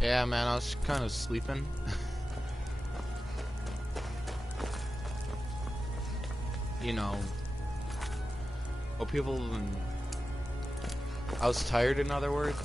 Yeah, man, I was kind of sleeping. You know, well, people. I was tired, in other words.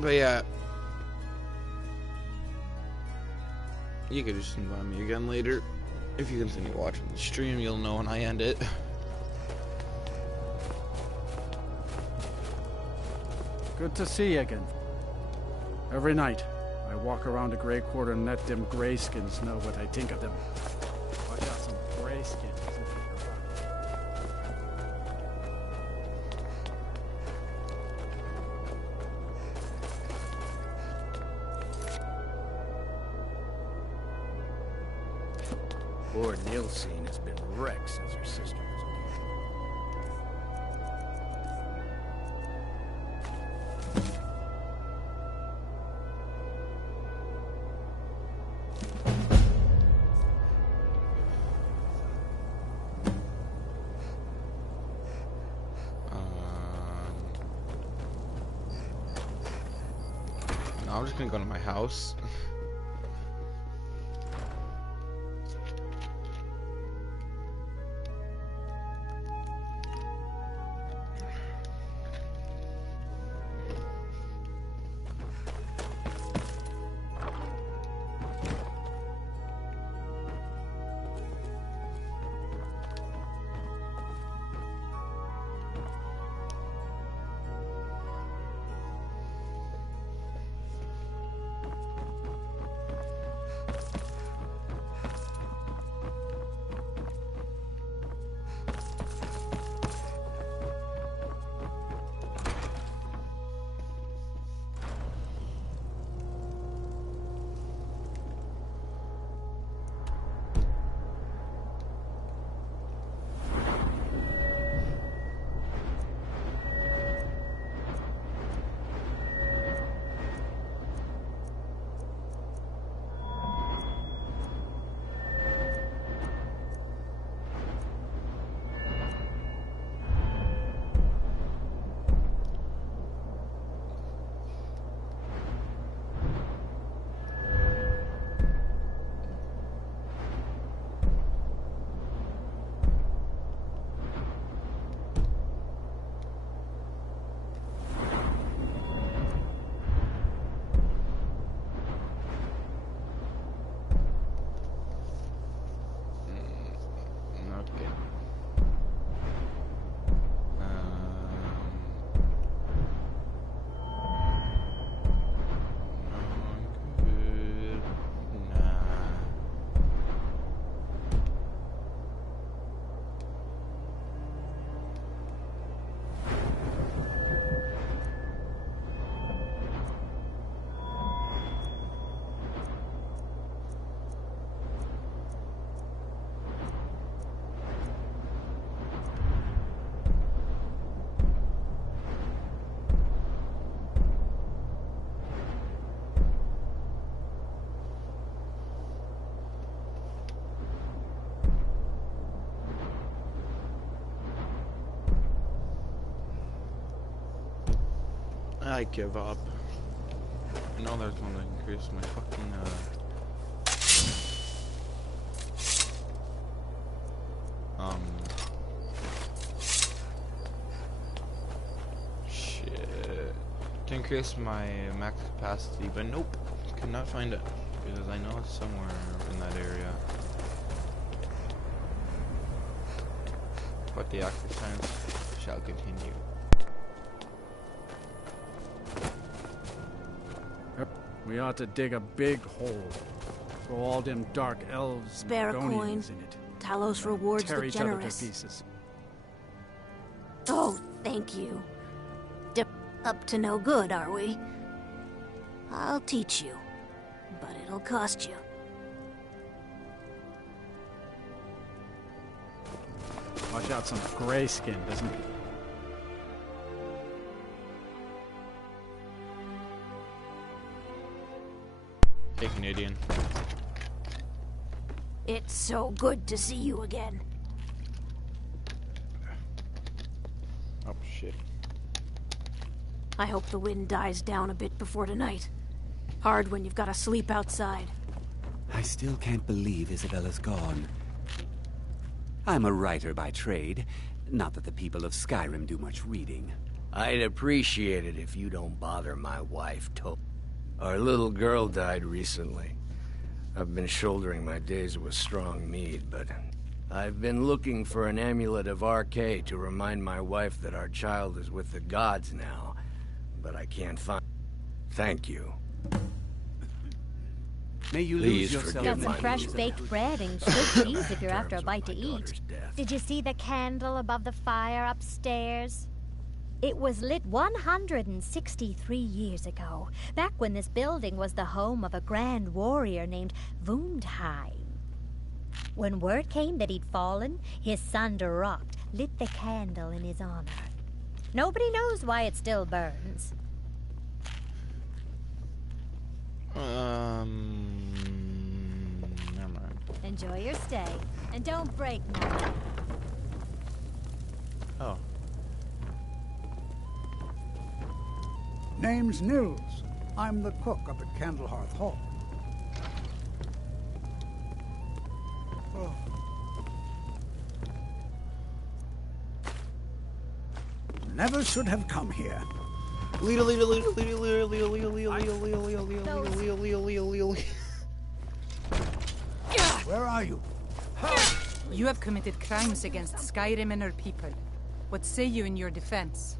But yeah, you could just invite me again later. If you continue watching the stream, you'll know when I end it. Good to see you again. Every night, I walk around the Grey Quarter and let them greyskins know what I think of them. I got some greyskins. Poor Nilsine has been wrecked since her sister was No, I'm just gonna go to my house. I give up. I know there's one that increase my fucking shit. To increase my max capacity, but nope. Could not find it. Because I know it's somewhere in that area. But the exercise shall continue. Yep, we ought to dig a big hole. Throw all them dark elves Spare a and coin. Gonians in it. Talos rewards Tear the each other to generous. pieces. Oh, thank you. Up to no good, are we? I'll teach you, but it'll cost you. Watch out, some grayskin, doesn't he? Hey, Canadian. It's so good to see you again. Oh, shit. I hope the wind dies down a bit before tonight. Hard when you've got to sleep outside. I still can't believe Isabella's gone. I'm a writer by trade. Not that the people of Skyrim do much reading. I'd appreciate it if you don't bother my wife, Our little girl died recently. I've been shouldering my days with strong mead, but I've been looking for an amulet of RK to remind my wife that our child is with the gods now, but I can't find. Thank you. May you Please lose yourself. forgive Got some my fresh mood. baked bread and good cheese if you're after a Terms of bite to my eat. daughter's death. Did you see the candle above the fire upstairs? It was lit 163 years ago, back when this building was the home of a grand warrior named Wundheim. When word came that he'd fallen, his son Durok lit the candle in his honor. Nobody knows why it still burns. Never mind. Enjoy your stay, and don't break nothing. Oh. Name's Nils. I'm the cook up at Candlehearth Hall. Oh. Never should have come here. Where are you? You have committed crimes against Skyrim and her people. What say you in your defense?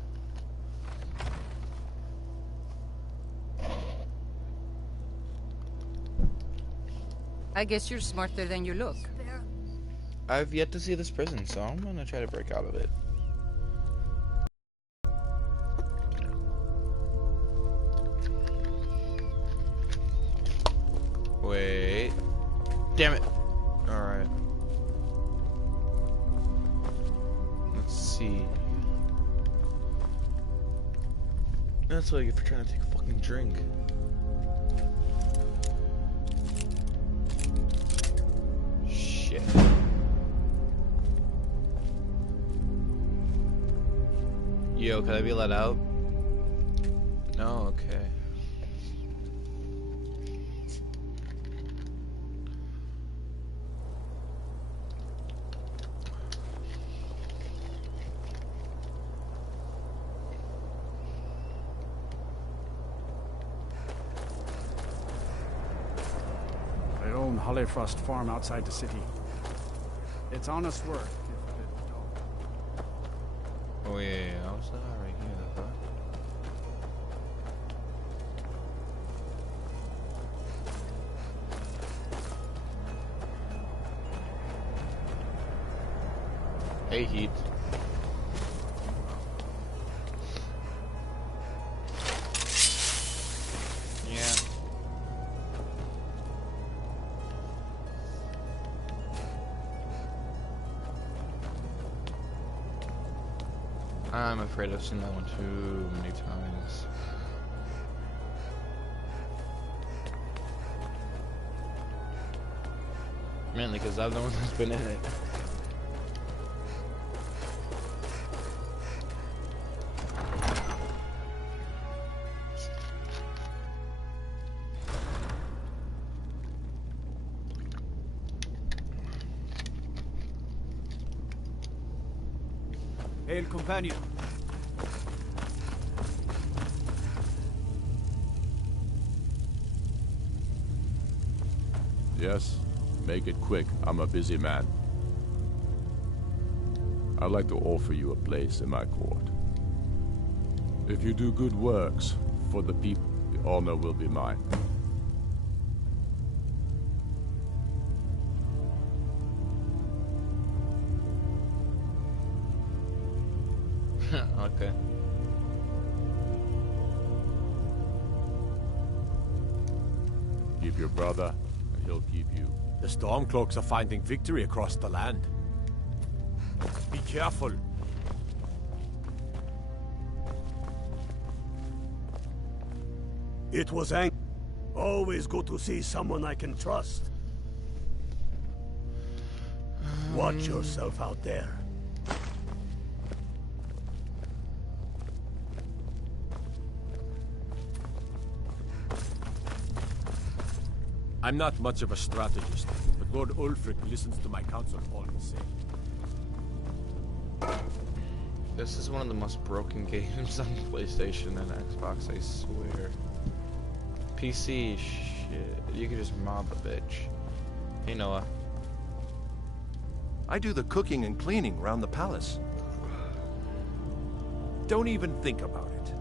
I guess you're smarter than you look. I've yet to see this prison, so I'm gonna try to break out of it. Wait. Damn it. Alright. Let's see. That's what I get for trying to take a fucking drink. Shit. Yo, can I be let out? No, okay. I own Hollyfrost Farm outside the city. It's honest work, if a bit dull. Oh yeah, I was right here, the fuck? Hey, Heat. Yeah. I'm afraid I've seen that one too many times. Mainly because I'm the one that's been in it. Hail, companion. Yes? Make it quick. I'm a busy man. I'd like to offer you a place in my court. If you do good works for the people, the honor will be mine. Okay. Keep your brother, and he'll keep you. The Stormcloaks are finding victory across the land. Be careful. It was always good to see someone I can trust. Watch yourself out there. I'm not much of a strategist, but Lord Ulfric listens to my counsel all the same. This is one of the most broken games on PlayStation and Xbox, I swear. PC, shit. You could just mob a bitch. Hey, Noah. I do the cooking and cleaning around the palace. Don't even think about it.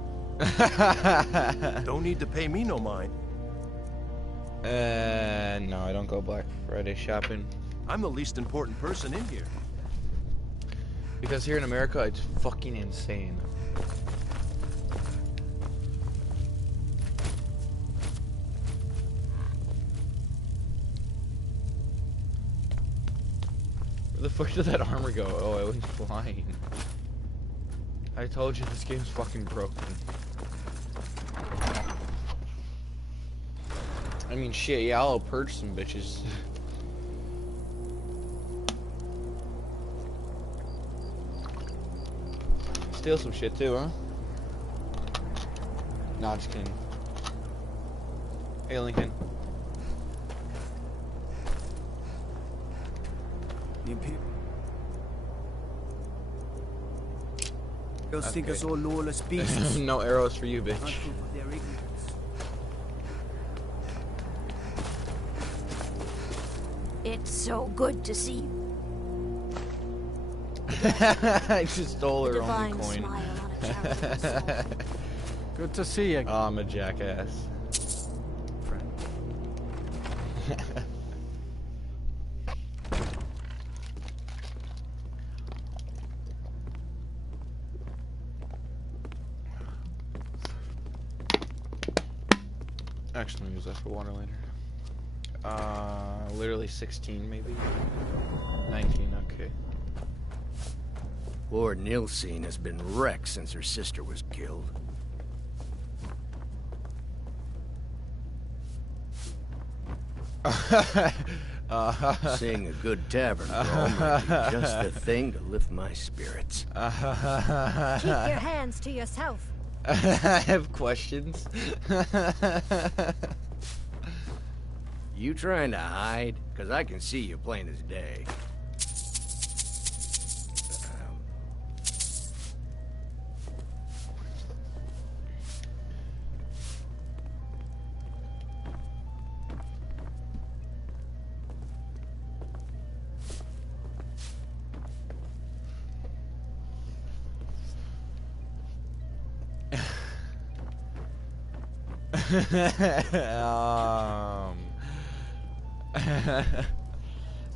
Don't need to pay me no mind. No, I don't go Black Friday shopping. I'm the least important person in here. Because here in America, it's fucking insane. Where the fuck did that armor go? Oh, it went flying. I told you this game's fucking broken. I mean, shit, yeah, I'll purge some bitches. Steal some shit too, huh? Nah, just kidding. Hey, Lincoln. They'll think us all lawless beasts. No arrows for you, bitch. It's so good to see you. I just stole her only Divine coin. smile on a chariot's soul. Good to see you. Oh, I'm a jackass. Friend. Actually, let me use that for water later. Literally 16, maybe? 19, okay. Lord Nilsine has been wrecked since her sister was killed. Seeing a good tavern crawl might be just the thing to lift my spirits. Keep your hands to yourself. I have questions. You trying to hide? Because I can see you plain as day.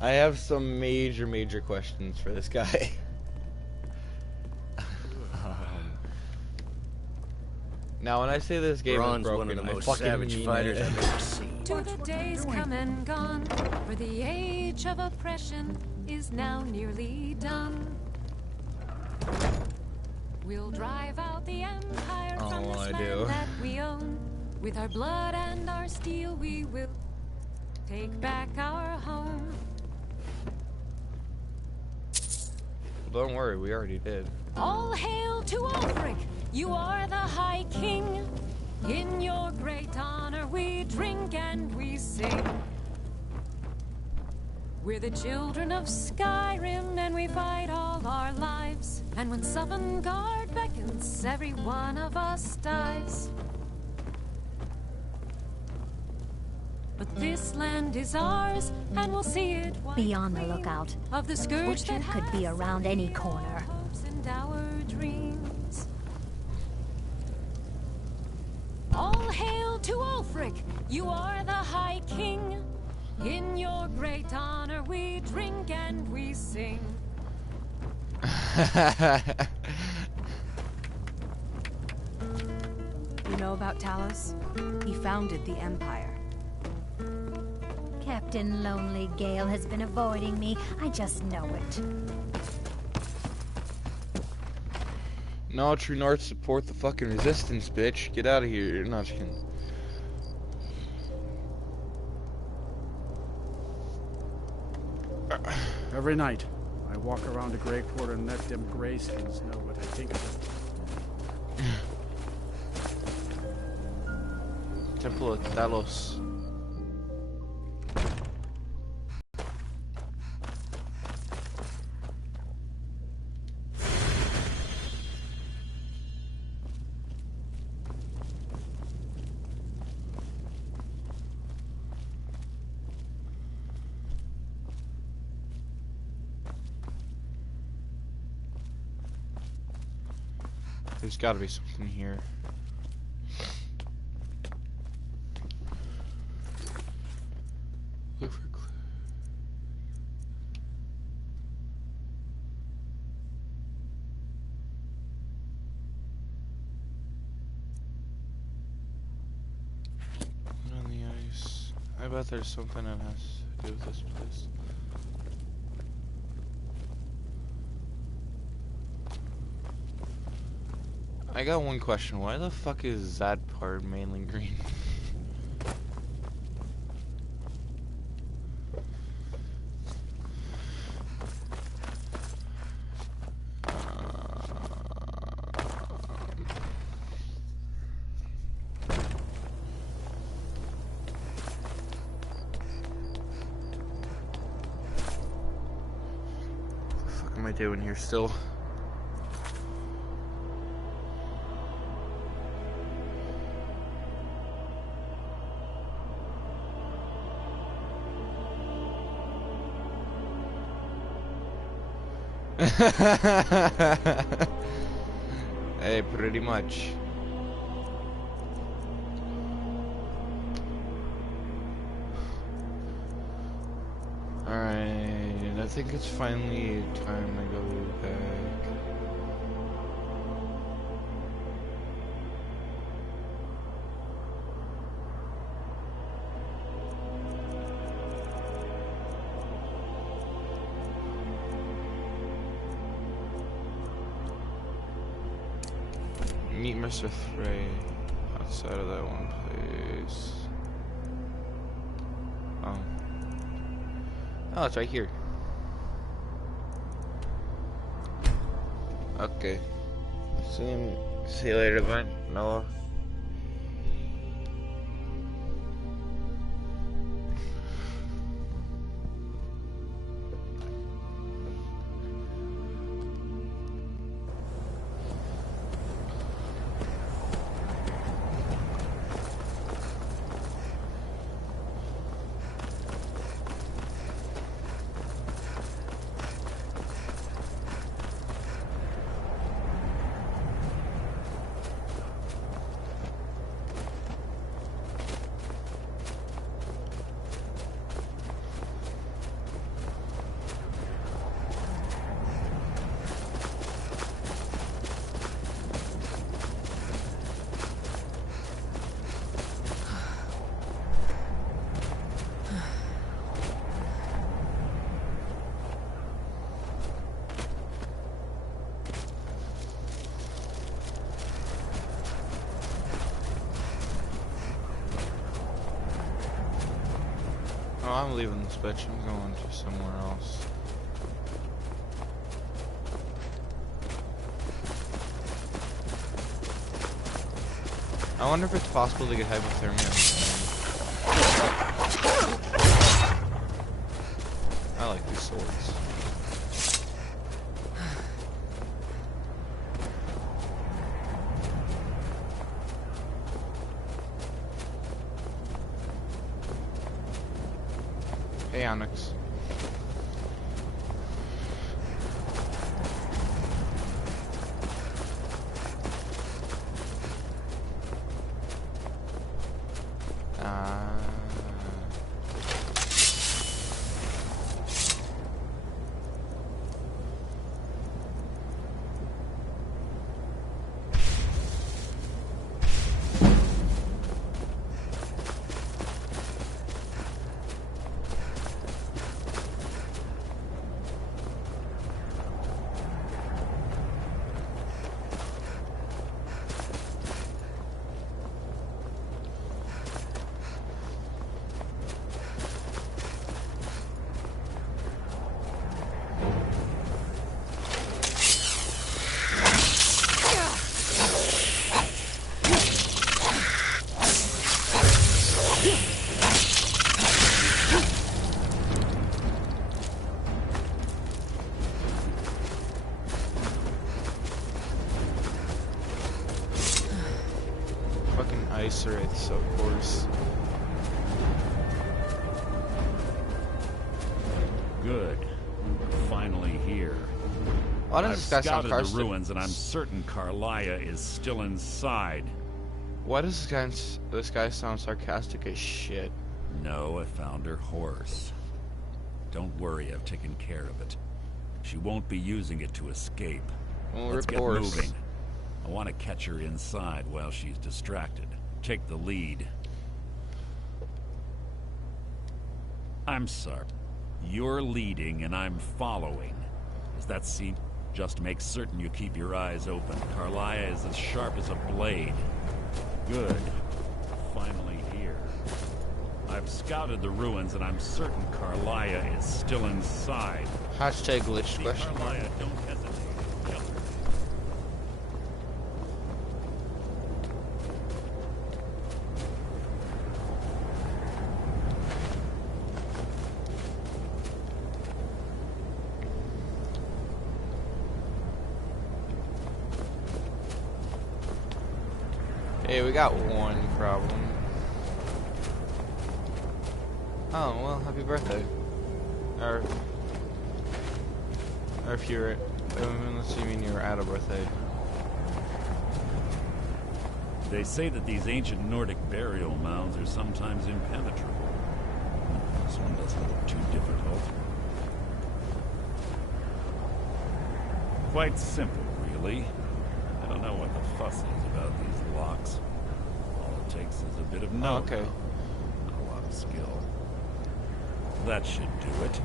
I have some major questions for this guy. Now, when I say this game is broken, one of the I most fucking savage mean fighters it. I've ever seen. To the days come and gone, for the age of oppression is now nearly done. We'll drive out the empire from this land that we own. With our blood and our steel, we will take back our home. Don't worry, we already did. All hail to Ulfric, you are the High King. In your great honor we drink and we sing. We're the children of Skyrim and we fight all our lives. And when Sovngarde beckons, every one of us dies. But this land is ours, and we'll see it. Be on the lookout. Of the scourge Butcher could be around any corner. Hopes and our dreams. All hail to Ulfric, you are the High King. In your great honor we drink and we sing. You know about Talos? He founded the Empire. Captain Lonely Gale has been avoiding me. I just know it. No, True North support the fucking resistance, bitch. Get out of here. You're not kidding. Every night, I walk around a gray quarter and let them grayskins know what I think of them. Temple of Talos. There's gotta be something here. Look for a clue. Put on the ice. I bet there's something that has to do with this place. I got one question. Why the fuck is that part mainly green? What the fuck am I doing here still? Hey, pretty much. Alright, I think it's finally time to go back. Meet Mr. Frey outside of that one place. Oh, it's right here. Okay. See you later, Glenn. Noah. Oh, I'm leaving this bitch. I'm going to somewhere else. I wonder if it's possible to get hypothermia on this thing. I like these swords. Hey, Onyx. Fucking ice wraiths, so of course. Good. We're finally here. Why does this guy sound scouted the ruins, and I'm certain Carlia is still inside. Why does this guy sound sarcastic as shit? No, I found her horse. Don't worry, I've taken care of it. She won't be using it to escape. Well, Let's get horse. moving. I want to catch her inside while she's distracted. Take the lead. I'm sorry. You're leading and I'm following. Does that seem? Just make certain you keep your eyes open. Carlia is as sharp as a blade. Good. Finally here. I've scouted the ruins and I'm certain Carlia is still inside. Hashtag glitch question. Carlia, don't hesitate. Kill her. Hey, we got one problem. Oh, well, happy birthday. Or if you're, unless you mean you were at a birthday. They say that these ancient Nordic burial mounds are sometimes impenetrable. This one doesn't look too difficult. Quite simple, really. I don't know what the fuss is about these locks. All it takes is a bit of know-how. Oh, okay. Not a lot of skill. That should do it.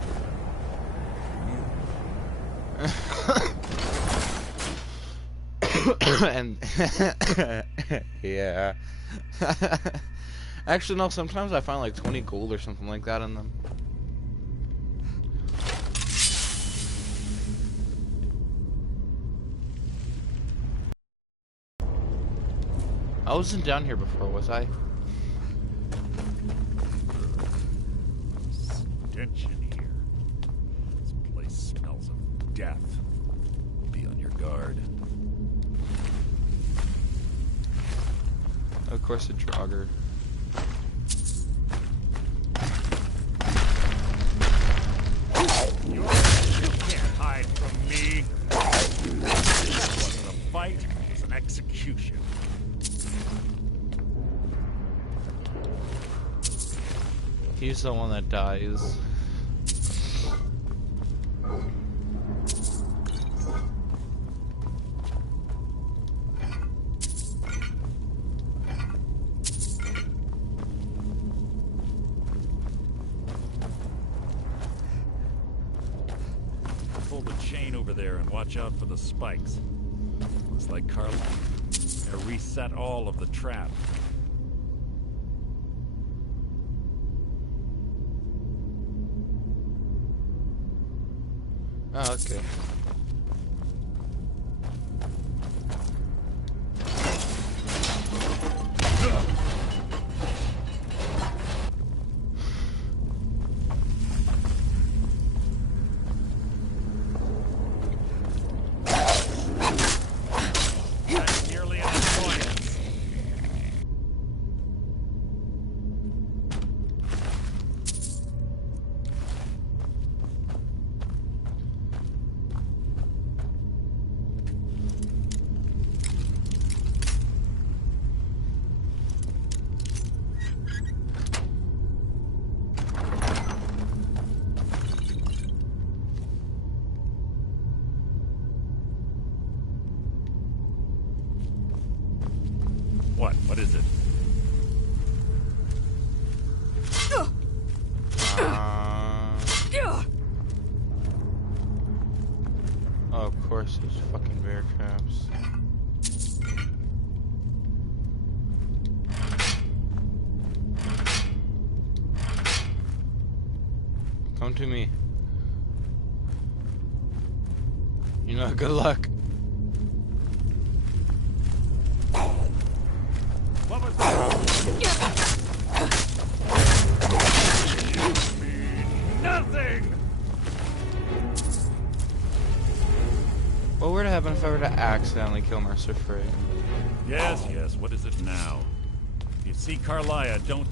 And yeah. Actually, no. Sometimes I find like 20 gold or something like that in them. I wasn't down here before, was I? Stench in here. This place smells of death. Be on your guard. Of course, a Draugr. You can't hide from me. That wasn't a fight, it was an execution. He's the one that dies. Pull the chain over there and watch out for the spikes. Looks like Carla reset all of the traps. Oh, okay. That's nearly an annoyance. What is it? Oh, of course, those fucking bear traps. Come to me. You know, good luck. What was that? Nothing! Well, where the heck happen if I were to accidentally kill Mercer Frigg? Yes, yes. What is it now? If you see Carlia, don't...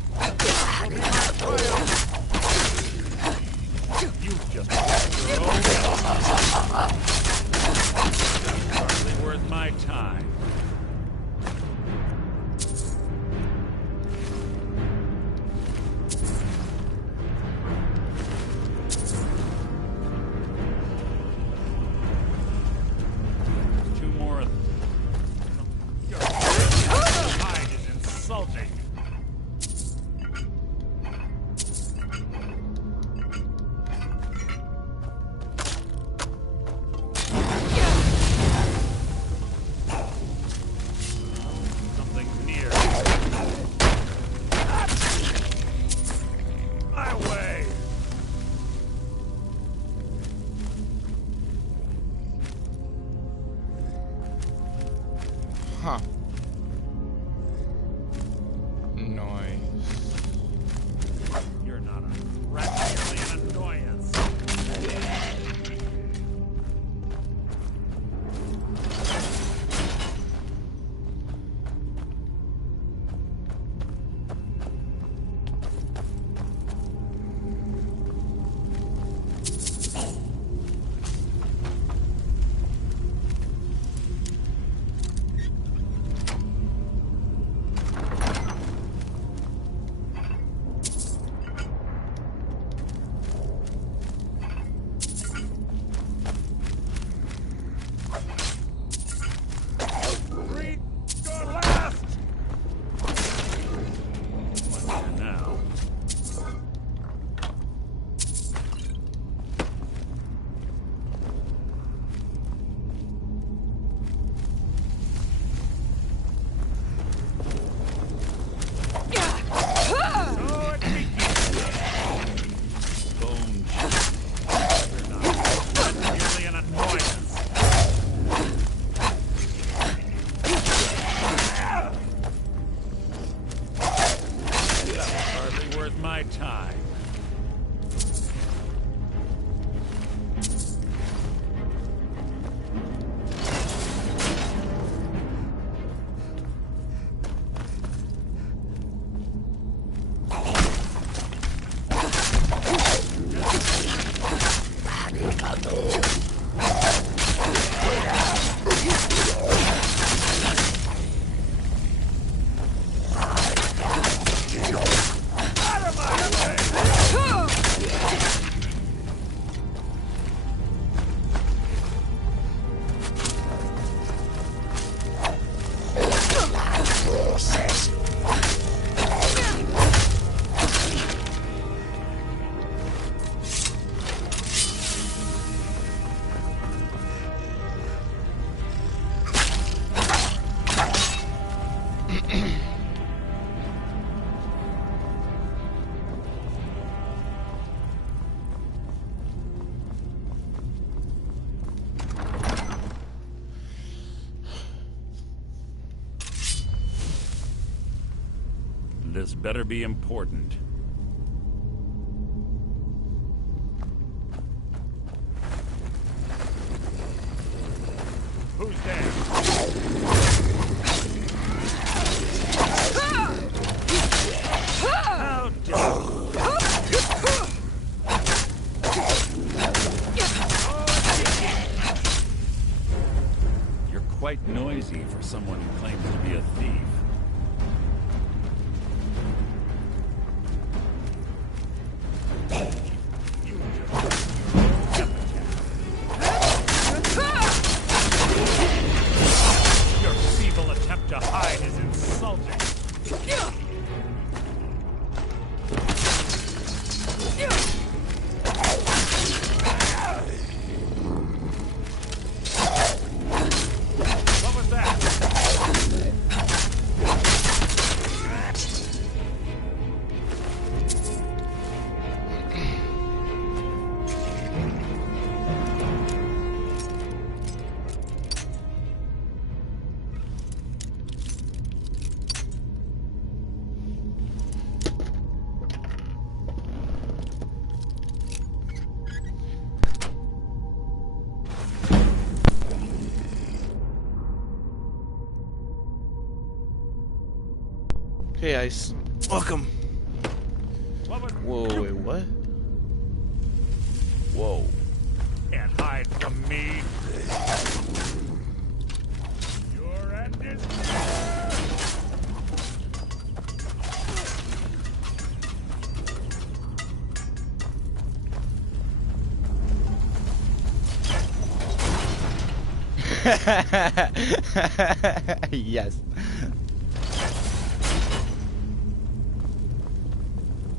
You just... Hardly worth my time. Huh. Noise. You're not a threat, merely an annoyance. My time. This better be important. Who's there? How dare You're quite noisy for someone who claims to be a thief. Hey, Ice. Welcome. Whoa, wait, what? Whoa. Can't hide from me. Your end is near. Yes.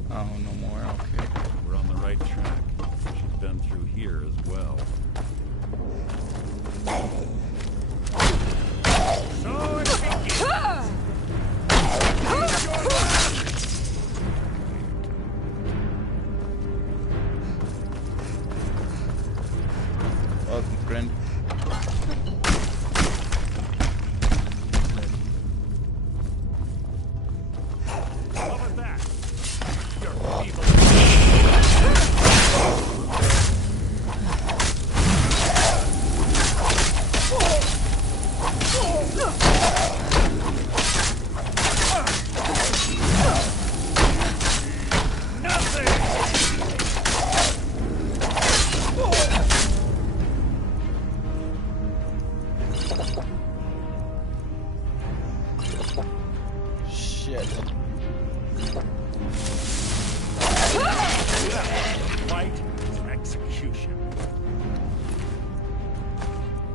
Oh, no more. Okay. We're on the right track. She's been through here as well. So it begins. Welcome, friend. What was that? You're evil. Shit. Fight to execution.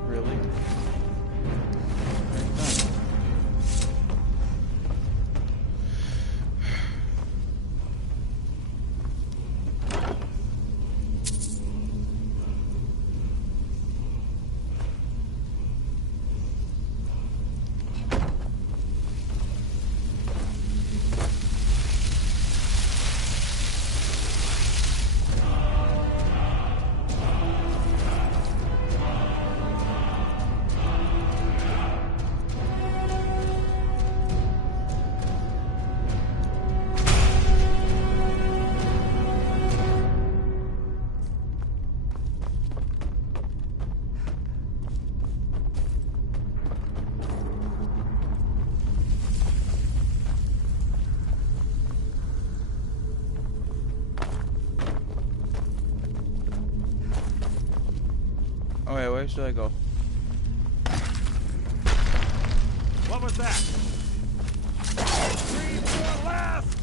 Really? Oh wait, where should I go? What was that? Three to the left!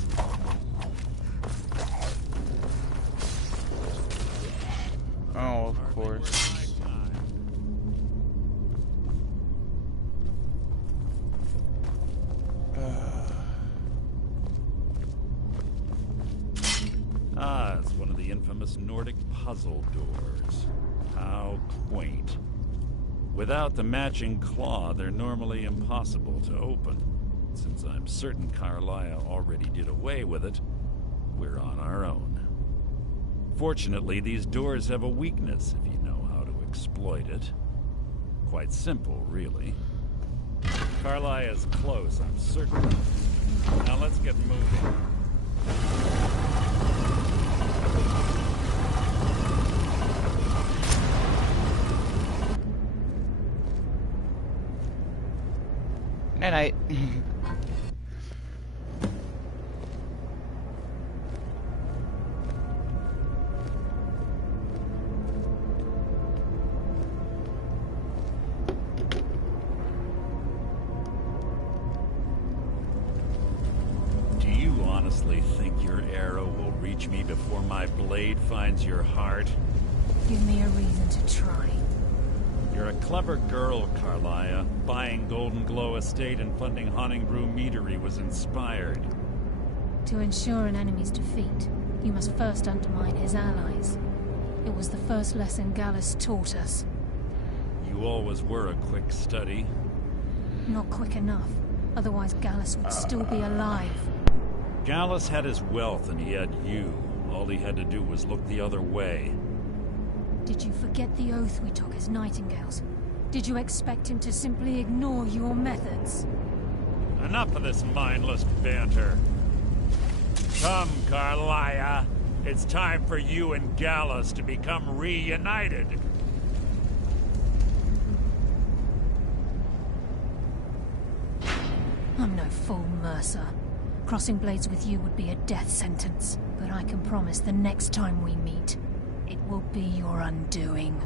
Oh, of course. Ah, it's one of the infamous Nordic puzzle doors. How quaint. Without the matching claw, they're normally impossible to open. Since I'm certain Carlia already did away with it, we're on our own. Fortunately, these doors have a weakness if you know how to exploit it. Quite simple, really. Carlia is close, I'm certain. Now let's get moving. Night night. Do you honestly think your arrow will reach me before my blade finds your heart? Give me a reason to try. You're a clever girl, Carlia. Buying Golden Glow Estate and funding Honningbrew Meadery was inspired. To ensure an enemy's defeat, you must first undermine his allies. It was the first lesson Gallus taught us. You always were a quick study. Not quick enough. Otherwise Gallus would still be alive. Gallus had his wealth and he had you. All he had to do was look the other way. Did you forget the oath we took as Nightingales? Did you expect him to simply ignore your methods? Enough of this mindless banter. Come, Carlia. It's time for you and Gallus to become reunited. I'm no fool, Mercer. Crossing blades with you would be a death sentence, but I can promise the next time we meet, it will be your undoing.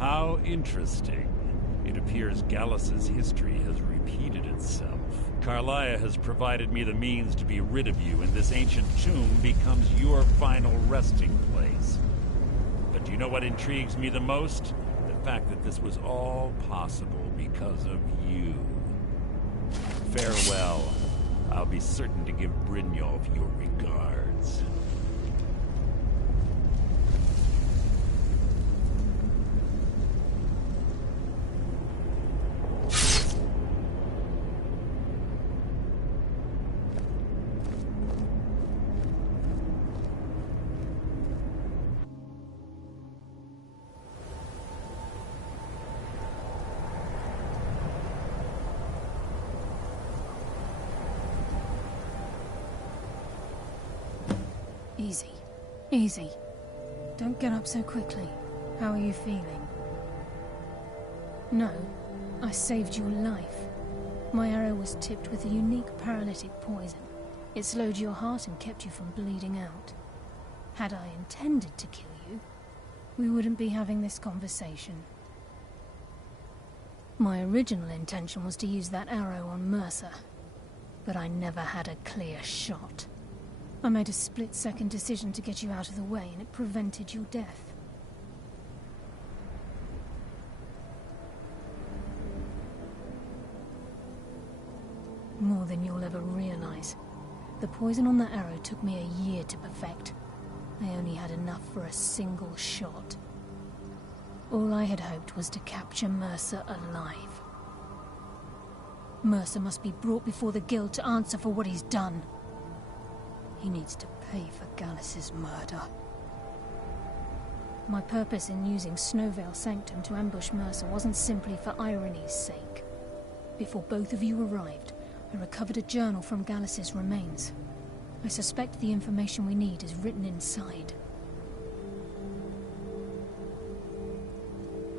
How interesting. It appears Gallus's history has repeated itself. Carlia has provided me the means to be rid of you, and this ancient tomb becomes your final resting place. But do you know what intrigues me the most? The fact that this was all possible because of you. Farewell. I'll be certain to give Brynjolf your regards. Easy. Easy. Don't get up so quickly. How are you feeling? No, I saved your life. My arrow was tipped with a unique paralytic poison. It slowed your heart and kept you from bleeding out. Had I intended to kill you, we wouldn't be having this conversation. My original intention was to use that arrow on Mercer, but I never had a clear shot. I made a split-second decision to get you out of the way, and it prevented your death. More than you'll ever realize. The poison on that arrow took me a year to perfect. I only had enough for a single shot. All I had hoped was to capture Mercer alive. Mercer must be brought before the Guild to answer for what he's done. He needs to pay for Gallus's murder. My purpose in using Snowvale Sanctum to ambush Mercer wasn't simply for irony's sake. Before both of you arrived, I recovered a journal from Gallus's remains. I suspect the information we need is written inside.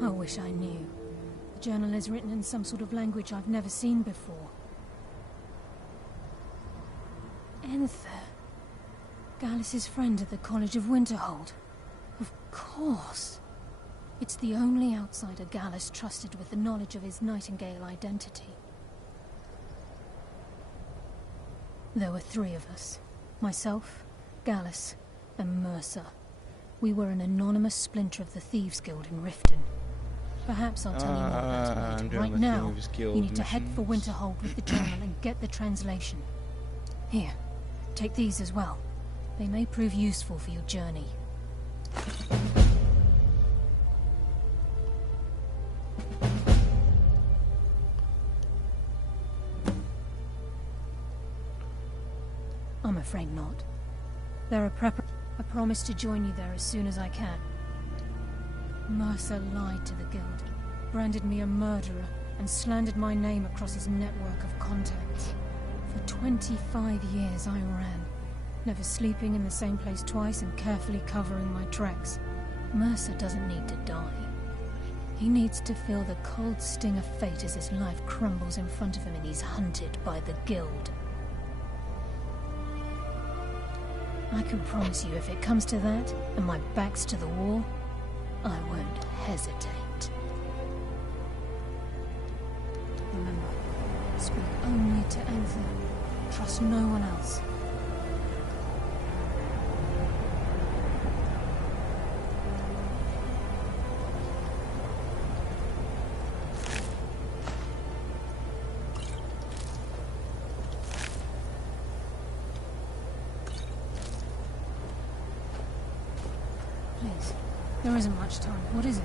I wish I knew. The journal is written in some sort of language I've never seen before. Enther. Gallus's friend at the College of Winterhold. Of course. It's the only outsider Gallus trusted with the knowledge of his Nightingale identity. There were three of us. Myself, Gallus, and Mercer. We were an anonymous splinter of the Thieves Guild in Riften. Perhaps I'll tell you more about it later. Right now, you need to head for Winterhold with the journal and get the translation. Here, take these as well. They may prove useful for your journey. I'm afraid not. They're a I promise to join you there as soon as I can. Mercer lied to the Guild, branded me a murderer, and slandered my name across his network of contacts. For 25 years I ran, never sleeping in the same place twice and carefully covering my tracks. Mercer doesn't need to die. He needs to feel the cold sting of fate as his life crumbles in front of him and he's hunted by the Guild. I can promise you, if it comes to that, and my back's to the wall, I won't hesitate. Remember, speak only to Enther. Trust no one else. Please, there isn't much time. What is it?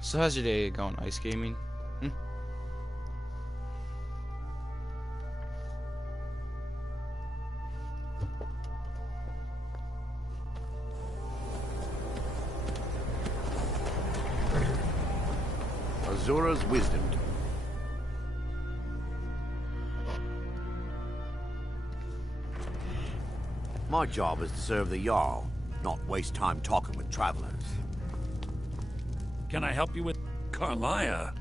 So how's your day going, ice gaming? Zora's wisdom. My job is to serve the Jarl, not waste time talking with travelers. Can I help you with Carlia?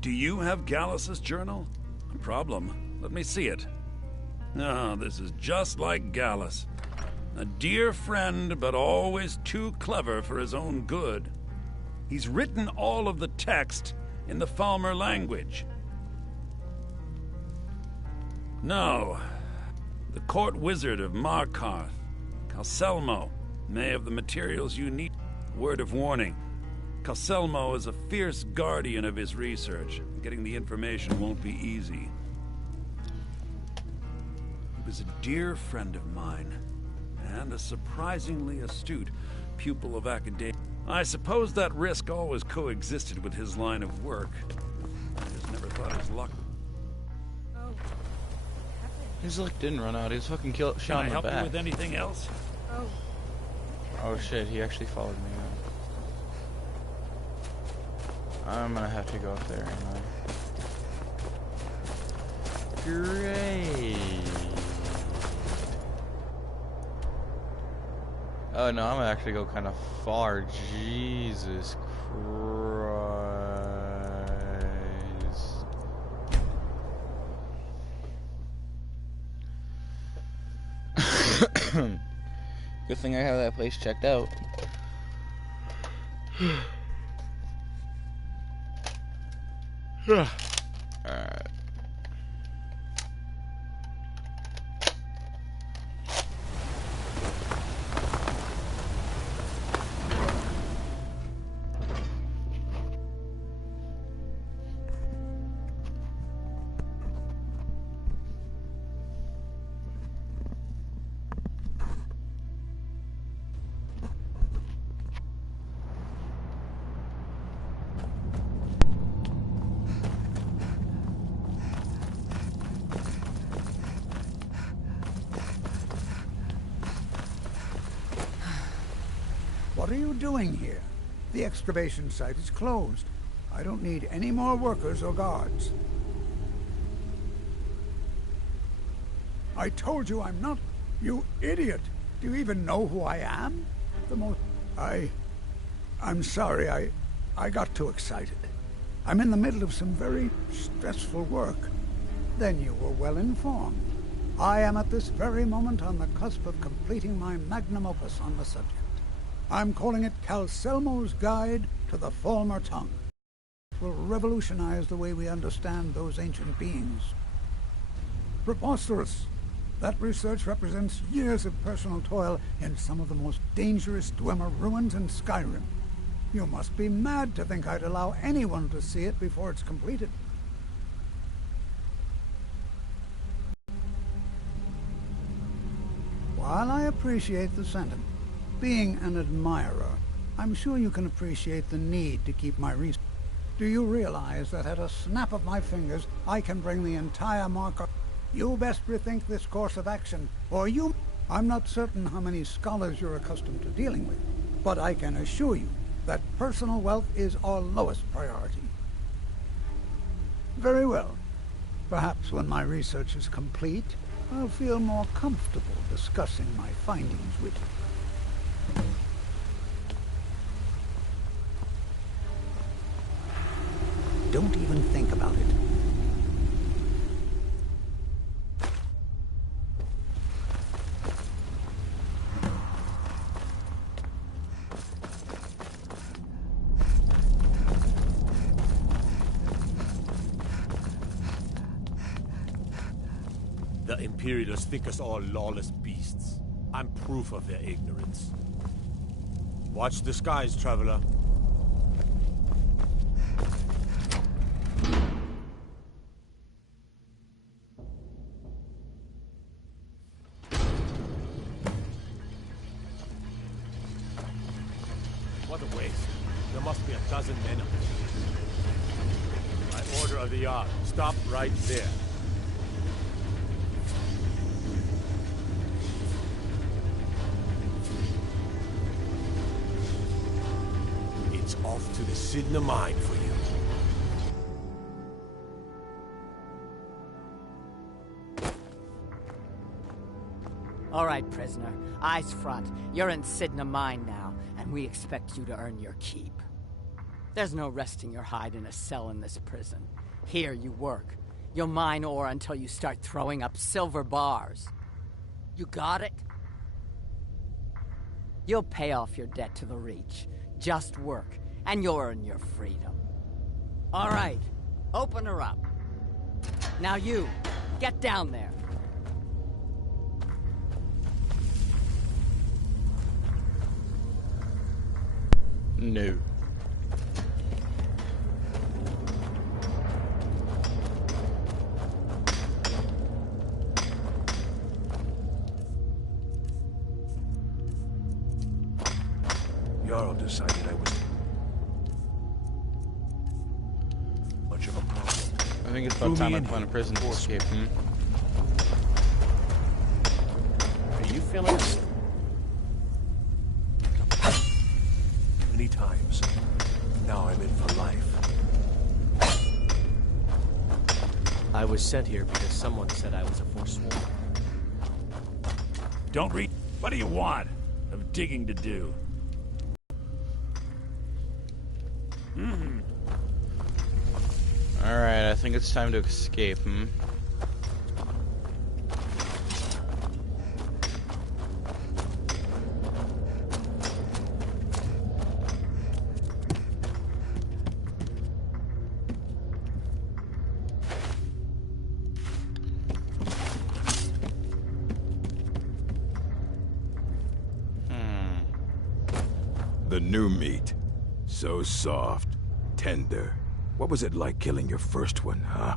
Do you have Gallus's journal? No problem. Let me see it. No, this is just like Gallus. A dear friend, but always too clever for his own good. He's written all of the text in the Falmer language. No. The court wizard of Markarth, Calselmo, may have the materials you need. Word of warning. Calselmo is a fierce guardian of his research. Getting the information won't be easy. He was a dear friend of mine, and a surprisingly astute pupil of academia. I suppose that risk always coexisted with his line of work. I just never thought his luck... His luck didn't run out. He was fucking shot in the back. Can I help you with anything else? Oh shit, he actually followed me out. I'm gonna have to go up there, hang on. Great. Oh no, I'm gonna actually go kind of far. Jesus Christ. Good thing I have that place checked out. Alright. What are you doing here? The excavation site is closed. I don't need any more workers or guards. I told you I'm not... You idiot! Do you even know who I am? I'm sorry, I got too excited. I'm in the middle of some very stressful work. Then you were well informed. I am at this very moment on the cusp of completing my magnum opus on the subject. I'm calling it Calselmo's Guide to the Falmer Tongue. It will revolutionize the way we understand those ancient beings. Preposterous! That research represents years of personal toil in some of the most dangerous Dwemer ruins in Skyrim. You must be mad to think I'd allow anyone to see it before it's completed. While I appreciate the sentiment, being an admirer, I'm sure you can appreciate the need to keep my research. Do you realize that at a snap of my fingers, I can bring the entire marker? You best rethink this course of action, or you... I'm not certain how many scholars you're accustomed to dealing with, but I can assure you that personal wealth is our lowest priority. Very well. Perhaps when my research is complete, I'll feel more comfortable discussing my findings with you. Don't even think about it. The Imperials think us all lawless beasts. I'm proof of their ignorance. Watch the skies, traveler. What a waste. There must be a dozen men up there. By order of the Jarl, stop right there. It's off to the Sidna mine for you. All right, prisoner. Eyes front. You're in Sidna Mine now, and we expect you to earn your keep. There's no resting your hide in a cell in this prison. Here you work. You'll mine ore until you start throwing up silver bars. You got it? You'll pay off your debt to the Reach. Just work, and you'll earn your freedom. All right, open her up. Now you, get down there. No. Jarl decided I was much of a problem. I think it's about time I find a prison to escape from. Are you feeling it? Many times. Now I'm in for life. I was sent here because someone said I was a forsworn. Don't read. What do you want? I've digging to do. Alright, I think it's time to escape, The new meat. So soft, tender. What was it like killing your first one, huh?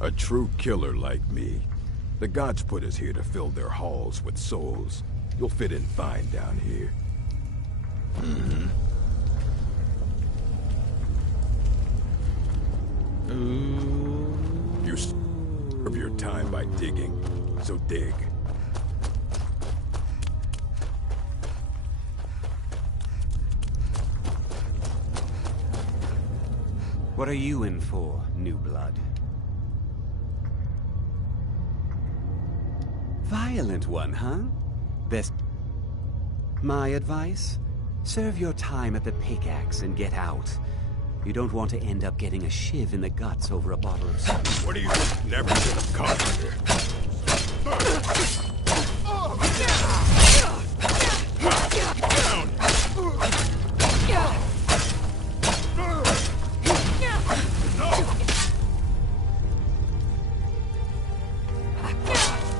A true killer like me. The gods put us here to fill their halls with souls. You'll fit in fine down here. You serve your time by digging, so dig. What are you in for, new blood? Violent one, huh? Best... My advice? Serve your time at the pickaxe and get out. You don't want to end up getting a shiv in the guts over a bottle of soup. What do you think? Never should have come here.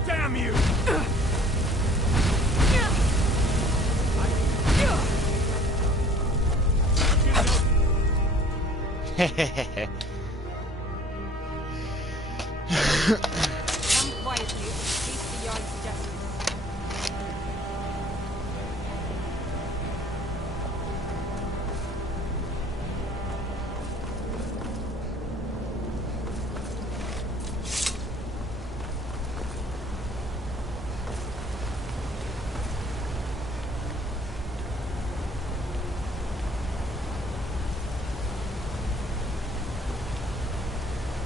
Damn you! Come quietly, please beyond justice.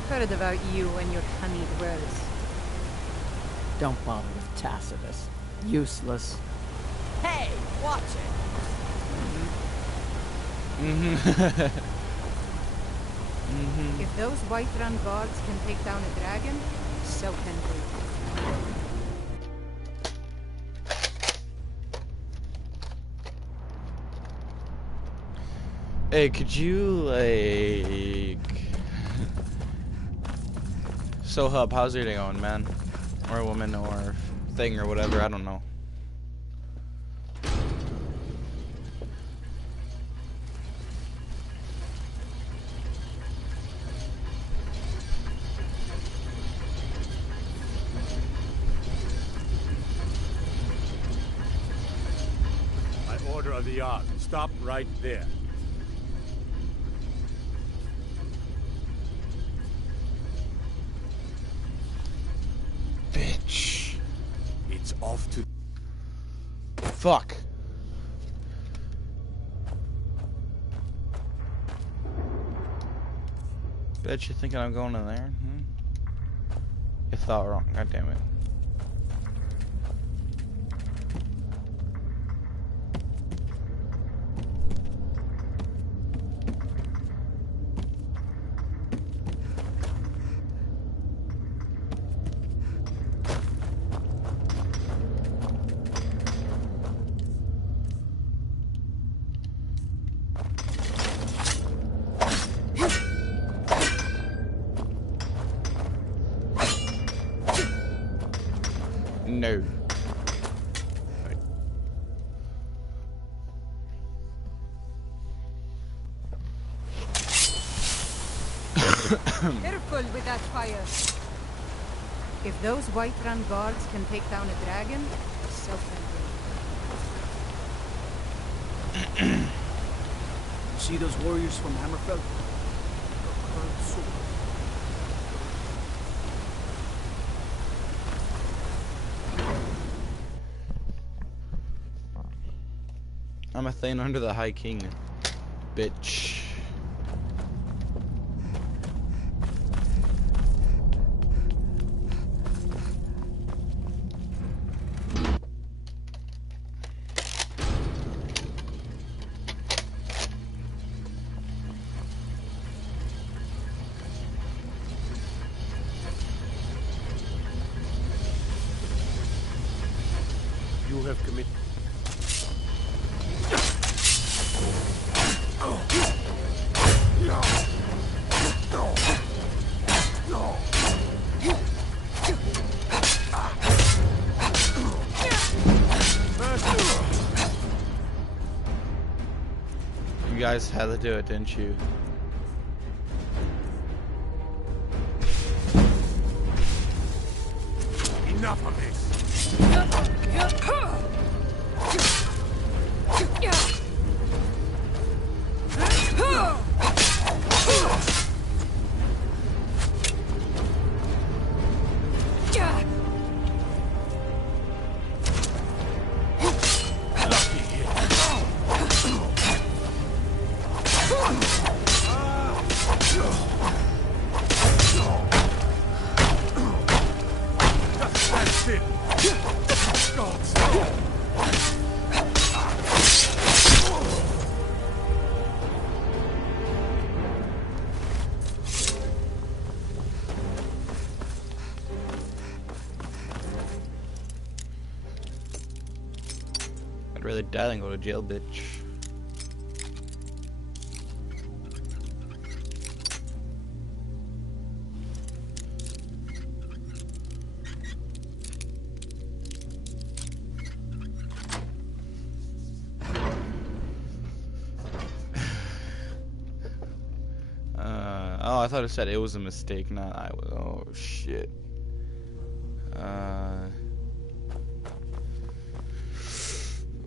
Heard about you and your honeyed words. Don't bother with Tacitus. Useless. Hey, watch it! If those Whiterun gods can take down a dragon, so can we. Hey, could you, like... So, Hub, how's your day going, man? Or woman, or thing, or whatever, I don't know. By order of the Jarl, stop right there. Bitch. It's off to... Fuck. Bet you thinking I'm going in there? You thought wrong. God damn it. Careful with that fire. If those Whiterun guards can take down a dragon, so can we. See those warriors from Hammerfell? The curved sword. I'm a thane under the High King, bitch. You have committed. You guys had to do it, didn't you? Enough of this. I'd rather die than go to jail, bitch. Oh, I thought it said it was a mistake, not I was. Oh, shit.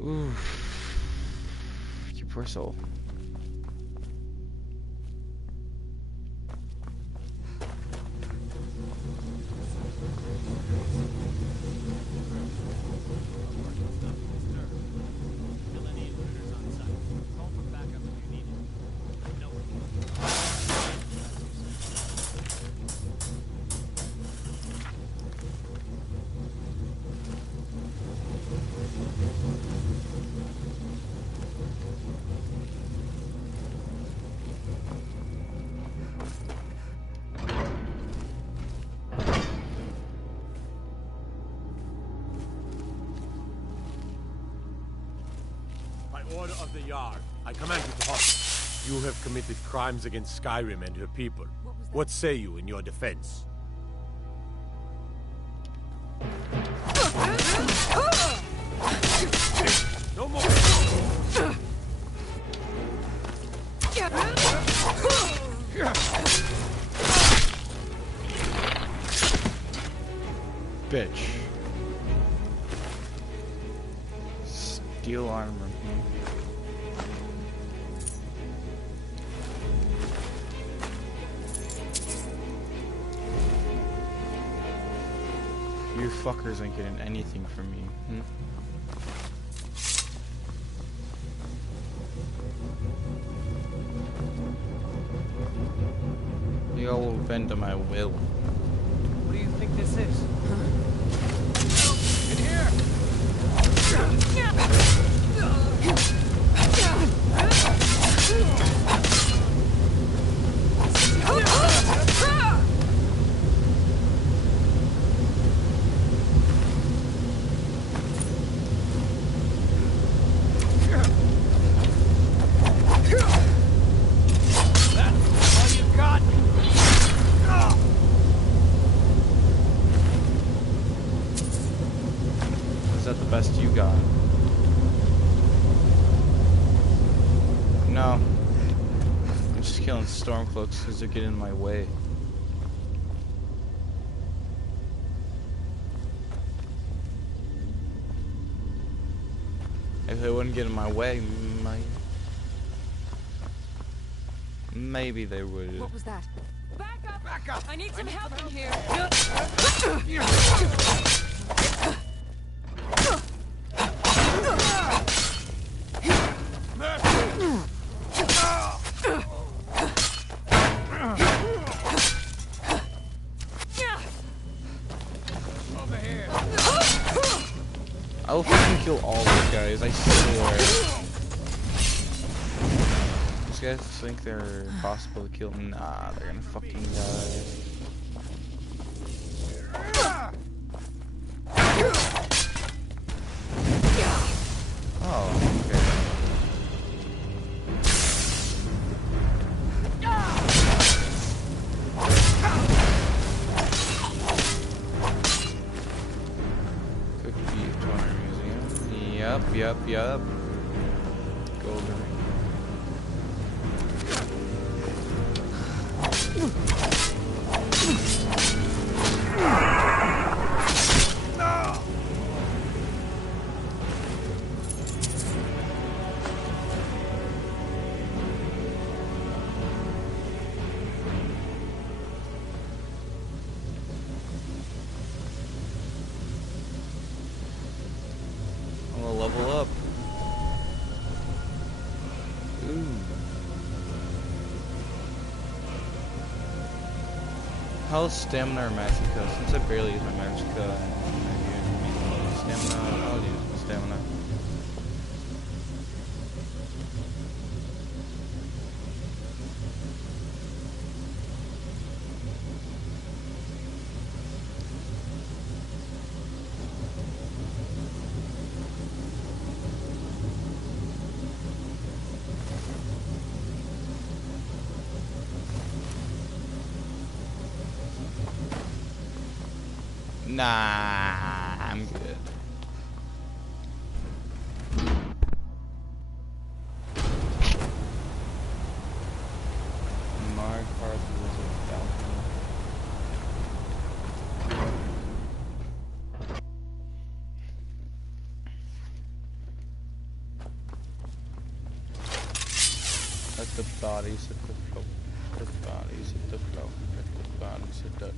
Ooh. You poor soul. Order of the Yard, I command you to halt. You have committed crimes against Skyrim and her people. What say you in your defense? No more! Bitch. Steel armor. You fuckers ain't getting anything from me. You all will bend to my will. What do you think this is? In here! Is that the best you got? No. I'm just just killing Stormcloaks because they're getting in my way. If they wouldn't get in my way, maybe they would. What was that? Back up! Back up! I need some help in here. I'll fucking kill all these guys, I swear. These guys think they're impossible to kill. Nah, they're gonna fucking die. Oh, okay. Yup. Golden ring. I'm gonna level up. Ooh. How's stamina or magicka? Since I barely use my magicka, stamina. I'll use stamina. Nah, I'm good. Mark Parker was a falcon. Let the bodies hit the floor. Let the bodies hit the floor. Let the bodies hit the.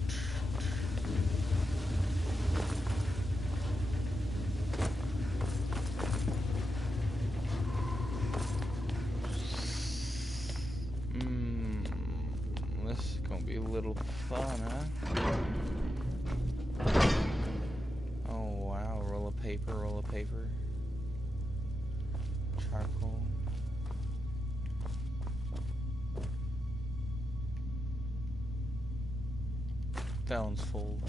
This is gonna be a little fun, huh? Oh wow, roll of paper. Charcoal. That one's full.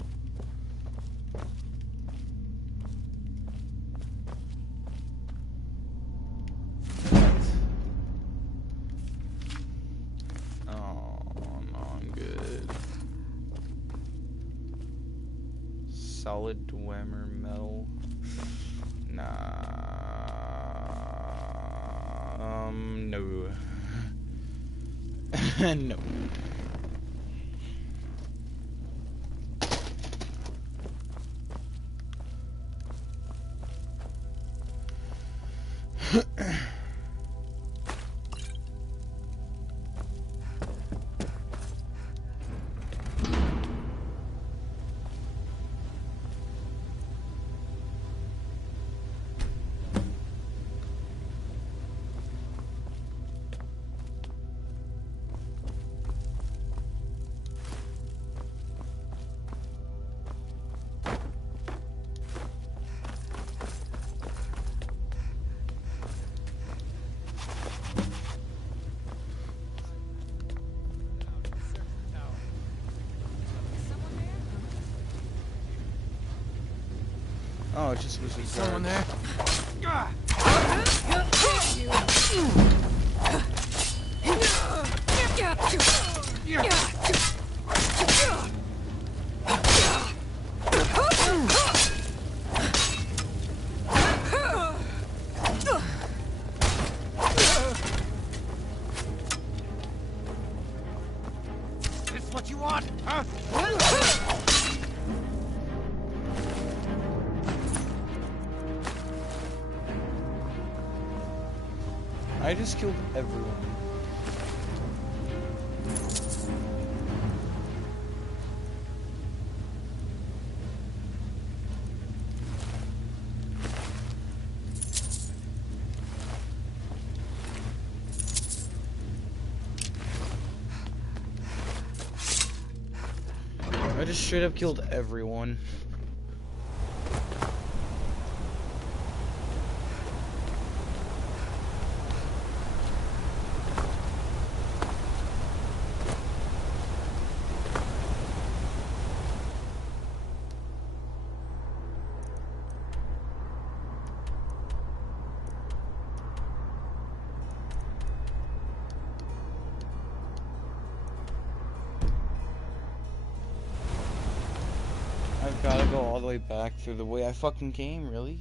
Solid dwemer metal. Nah. No. No. Oh, it just was someone there. want, huh? I just killed everyone. I just straight up killed everyone. I've gotta go all the way back through the way I fucking came, really?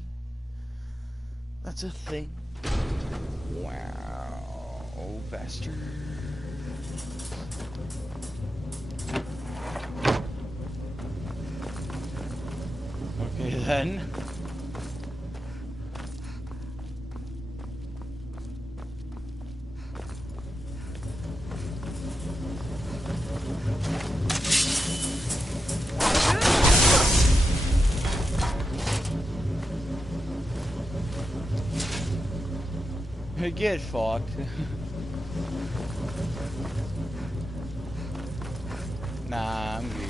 That's a thing. Wow, bastard. Okay then. Get fucked. Nah, I'm good.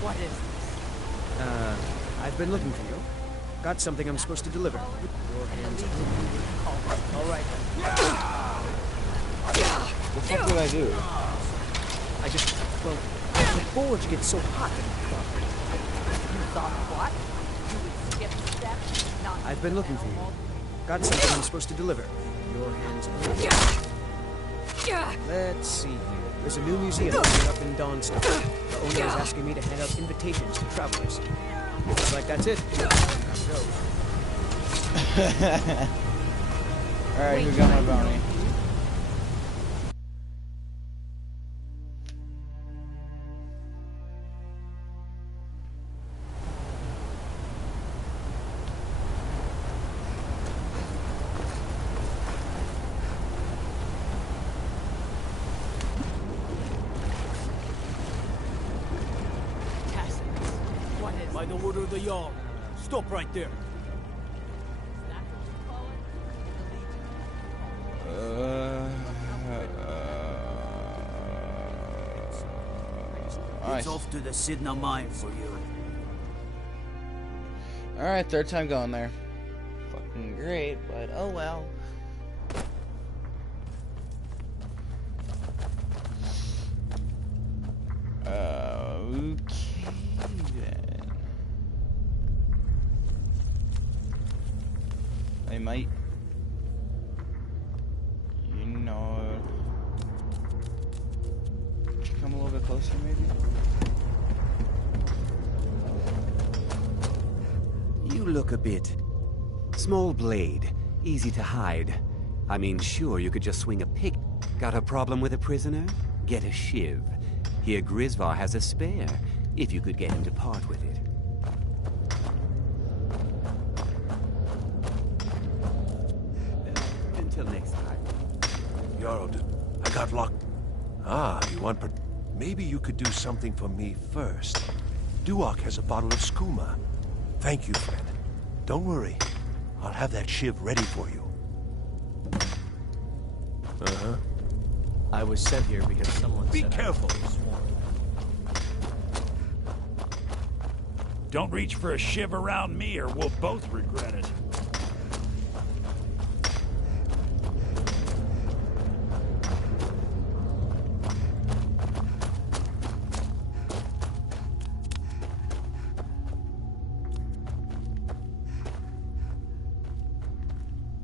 What is this? I've been looking for you. Got something I'm supposed to deliver. Your hands are all right then. The fuck did I do? Well, the forge gets so hot. You thought what? You would skip steps? Not I've been looking for you. Got something I'm supposed to deliver. Your hands are Let's see here. There's a new museum opening up in Dawnstone. The owner is asking me to hand out invitations to travelers. Looks like that's it. Alright, who got my bounty? By the order of the Jarl. Stop right there. It's off to the Sidna mine for you. Alright, third time going there. Fucking great, but oh well. Okay then. I might, you know, come a little bit closer maybe? You look a bit... small blade, easy to hide. I mean, sure, you could just swing a pick. Got a problem with a prisoner? Get a shiv. Here Grisvar has a spare, if you could get him to part with it. Until next time. Jarl, I got locked. Ah, you want maybe you could do something for me first. Duok has a bottle of skooma. Thank you, friend. Don't worry. I'll have that shiv ready for you. Uh-huh. I was sent here because someone Be said careful. Don't reach for a shiv around me or we'll both regret it.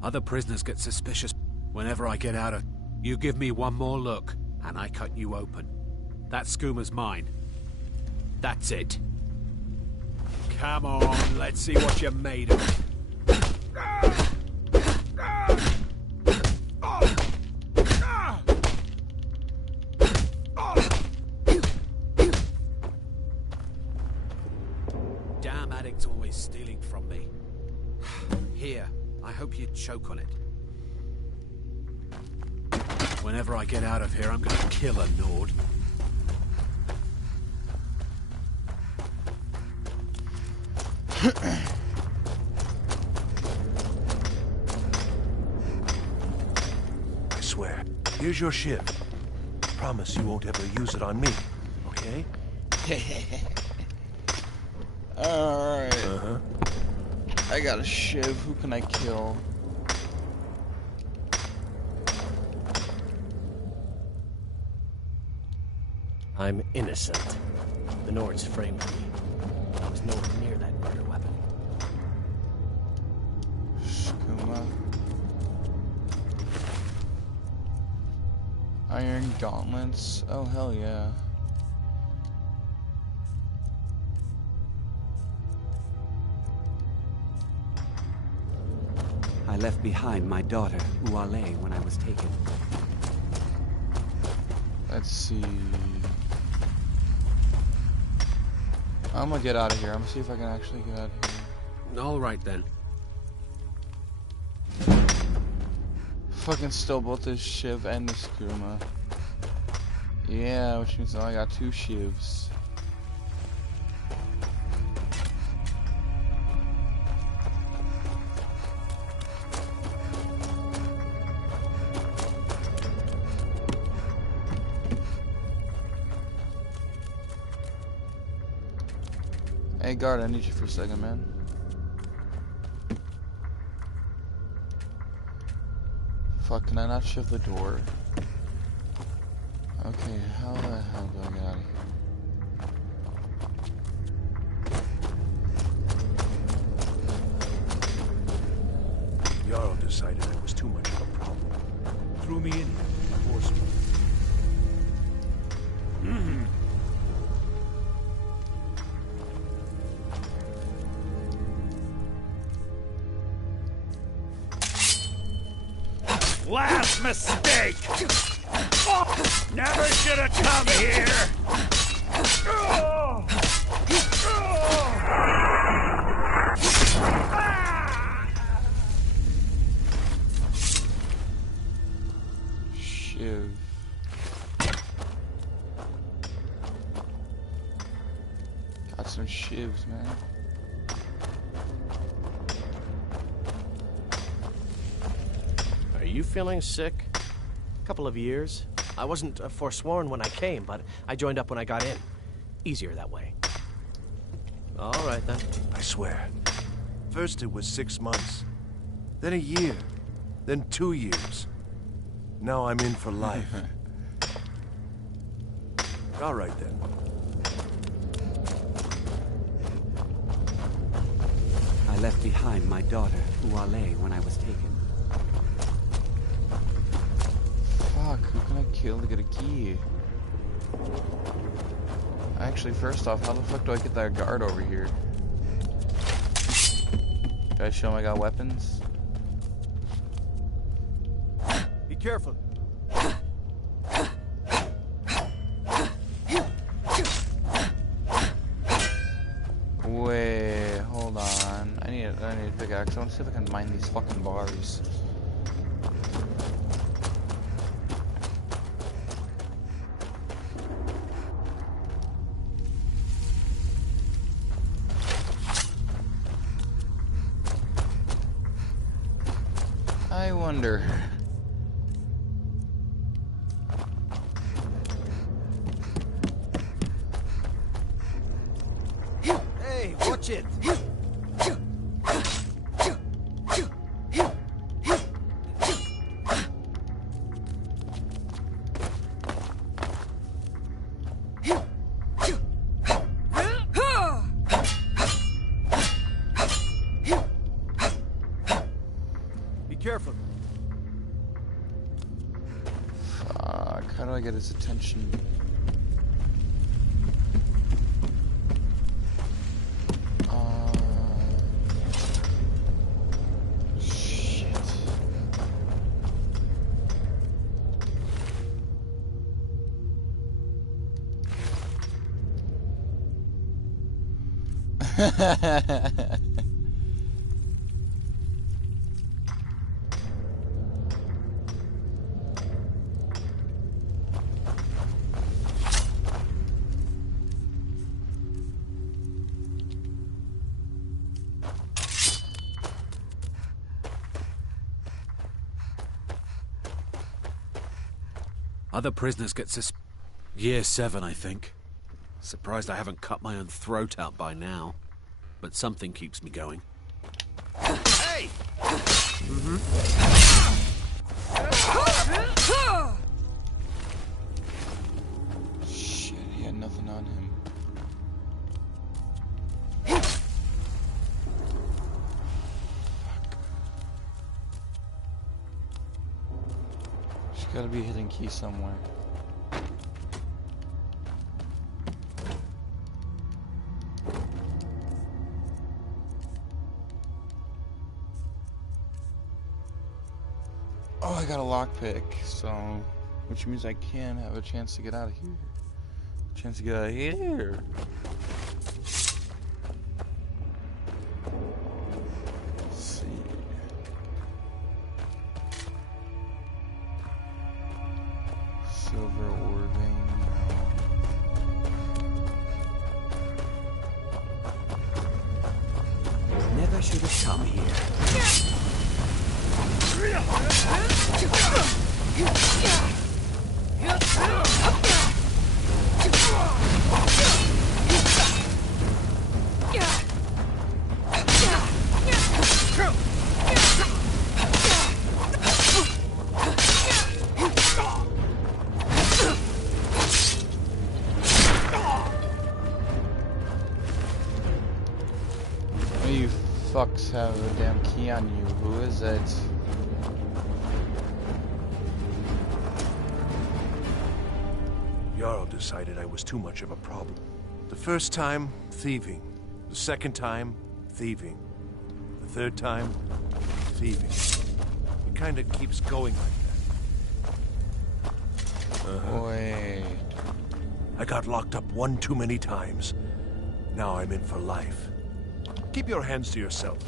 Other prisoners get suspicious whenever I get out of... You give me one more look, and I cut you open. That schooner's mine. That's it. Come on, let's see what you're made of. Damn addict's always stealing from me. Here, I hope you choke on it. Whenever I get out of here, I'm gonna kill a Nord. I swear. Here's your shiv. Promise you won't ever use it on me, okay? Alright. I got a shiv. Who can I kill? I'm innocent. The Nords framed me. I was nowhere near that murder weapon. Skooma. Iron gauntlets. Oh, hell yeah. I left behind my daughter, Uale, when I was taken. Let's see. I'm gonna get out of here. I'm gonna see if I can actually get out of here. All right, then. Fucking stole both this shiv and the skooma. Yeah, which means now I got 2 shivs. Hey guard, I need you for a second, man. Fuck, can I not shiv the door? Okay, how the hell do I get out of here? Jarl decided I was too much of a problem. Threw me in here, forced me. Last mistake! Never should have come here! Shiv. Got some shivs, man. Are you feeling sick? A couple of years. I wasn't forsworn when I came, but I joined up when I got in. Easier that way. All right, then. I swear. First it was 6 months, then a year, then 2 years. Now I'm in for life. All right, then. I left behind my daughter, Uale, when I was taken. Fuck, who can I kill to get a key? Actually, first off, how the fuck do I get that guard over here? Do I show him I got weapons? Be careful. Wait, hold on. I need a pickaxe. I want to see if I can mine these fucking bars. I wonder. Hey, watch it! I get his attention? Shit. Other prisoners get Year 7, I think. Surprised I haven't cut my own throat out by now. But something keeps me going. Hey! Shit, he had nothing on him. There's gotta be a hidden key somewhere. Oh, I got a lockpick, so which means I can have a chance to get out of here. Chance to get out of here. Let's see. Silver ore vein. Never should have come here. You fucks have a damn key on you. Who is it? Jarl decided I was too much of a problem. The first time, thieving. The second time, thieving. The third time, thieving. It kind of keeps going like that. Wait. I got locked up one too many times. Now I'm in for life. Keep your hands to yourself.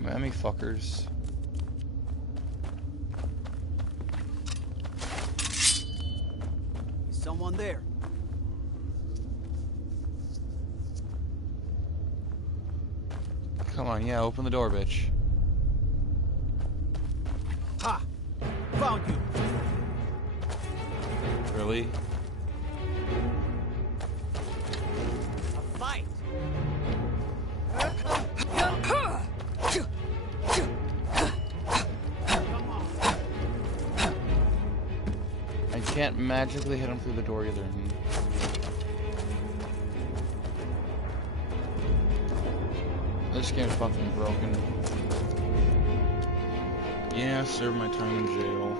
Mammy fuckers. Is someone there? Come on, yeah, open the door, bitch. Ha! Found you! Really? A fight! I can't magically hit him through the door either. This game's fucking broken. Yeah, serve my time in jail.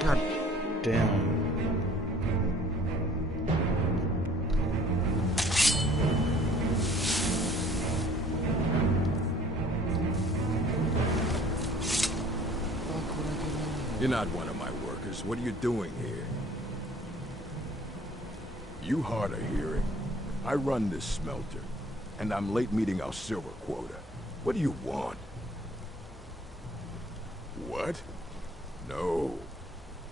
God damn. You're not one of my workers. What are you doing here? You hard of hearing. I run this smelter, and I'm late meeting our silver quota. What do you want? What? No.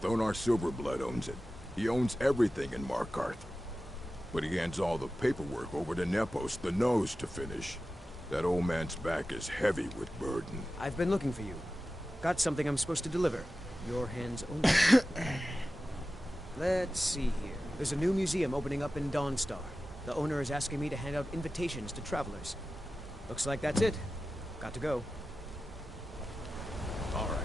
Thonar Silverblood owns it. He owns everything in Markarth. But he hands all the paperwork over to Nepos, the nose, to finish. That old man's back is heavy with burden. I've been looking for you. Got something I'm supposed to deliver. Your hands only. Let's see here. There's a new museum opening up in Dawnstar. The owner is asking me to hand out invitations to travelers. Looks like that's it. Got to go. All right.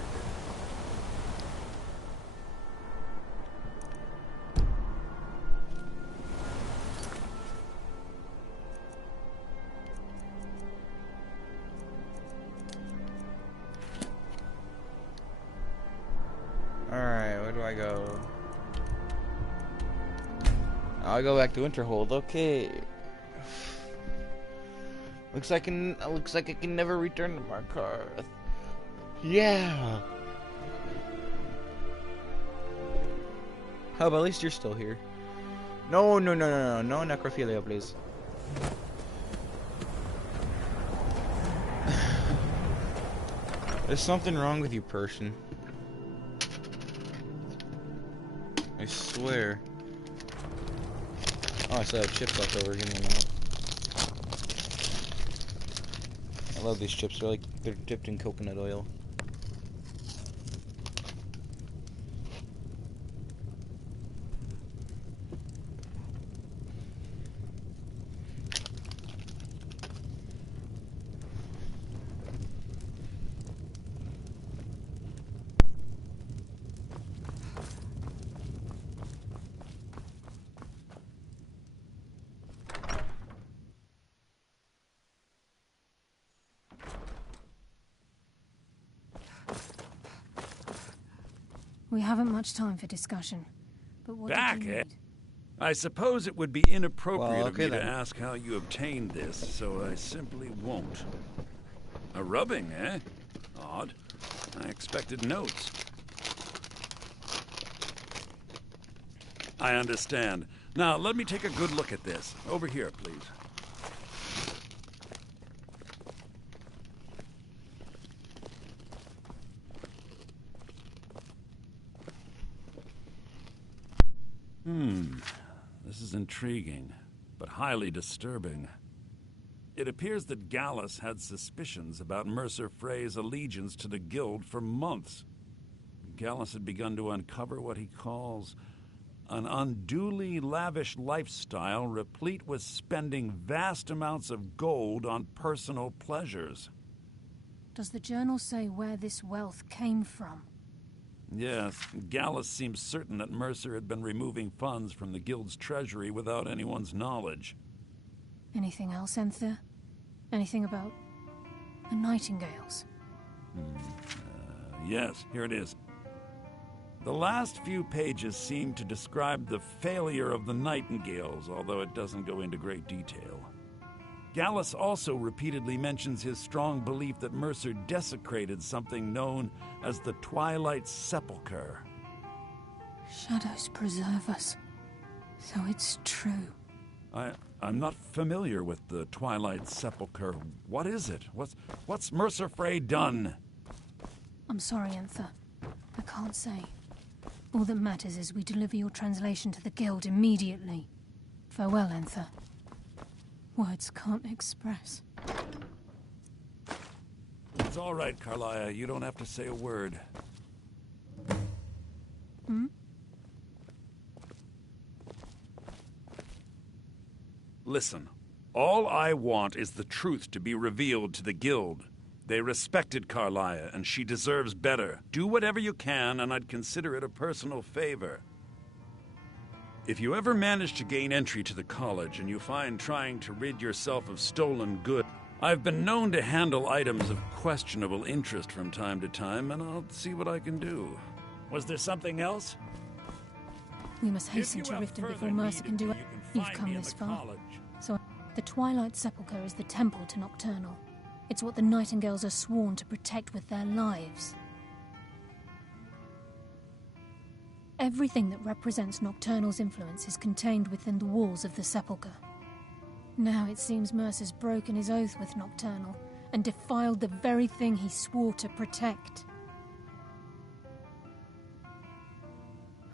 Alright, where do I go? I'll go back to Winterhold. Okay. Looks like I can never return to Markarth. Yeah. Oh, but at least you're still here. No necrophilia, please. There's something wrong with you, person. I swear. Oh, I still have chips left over. Give me a minute. I love these chips. They're dipped in coconut oil. We haven't much time for discussion. But what Back, did you eh? need? I suppose it would be inappropriate of me to ask how you obtained this, so I simply won't. A rubbing, eh? Odd. I expected notes. I understand. Now, let me take a good look at this. Over here, please. This is intriguing, but highly disturbing. It appears that Gallus had suspicions about Mercer Frey's allegiance to the Guild for months. Gallus had begun to uncover what he calls an unduly lavish lifestyle replete with spending vast amounts of gold on personal pleasures. Does the journal say where this wealth came from? Yes, Gallus seems certain that Mercer had been removing funds from the Guild's treasury without anyone's knowledge. Anything else, Enther? Anything about the Nightingales? Yes, here it is. The last few pages seem to describe the failure of the Nightingales, although it doesn't go into great detail. Gallus also repeatedly mentions his strong belief that Mercer desecrated something known as the Twilight Sepulchre. Shadows preserve us. So it's true. I'm not familiar with the Twilight Sepulchre. What is it? What's Mercer Frey done? I'm sorry, Enther. I can't say. All that matters is we deliver your translation to the Guild immediately. Farewell, Enther. Words can't express. It's all right, Carlia. You don't have to say a word. Listen, all I want is the truth to be revealed to the Guild. They respected Carlia, and she deserves better. Do whatever you can, and I'd consider it a personal favor. If you ever manage to gain entry to the college and you find trying to rid yourself of stolen goods, I've been known to handle items of questionable interest from time to time, and I'll see what I can do. Was there something else? We must hasten to Riften before Mercer can do it. You've come this far. So, the Twilight Sepulchre is the temple to Nocturnal. It's what the Nightingales are sworn to protect with their lives. Everything that represents Nocturnal's influence is contained within the walls of the Sepulchre. Now it seems Mercer's broken his oath with Nocturnal and defiled the very thing he swore to protect.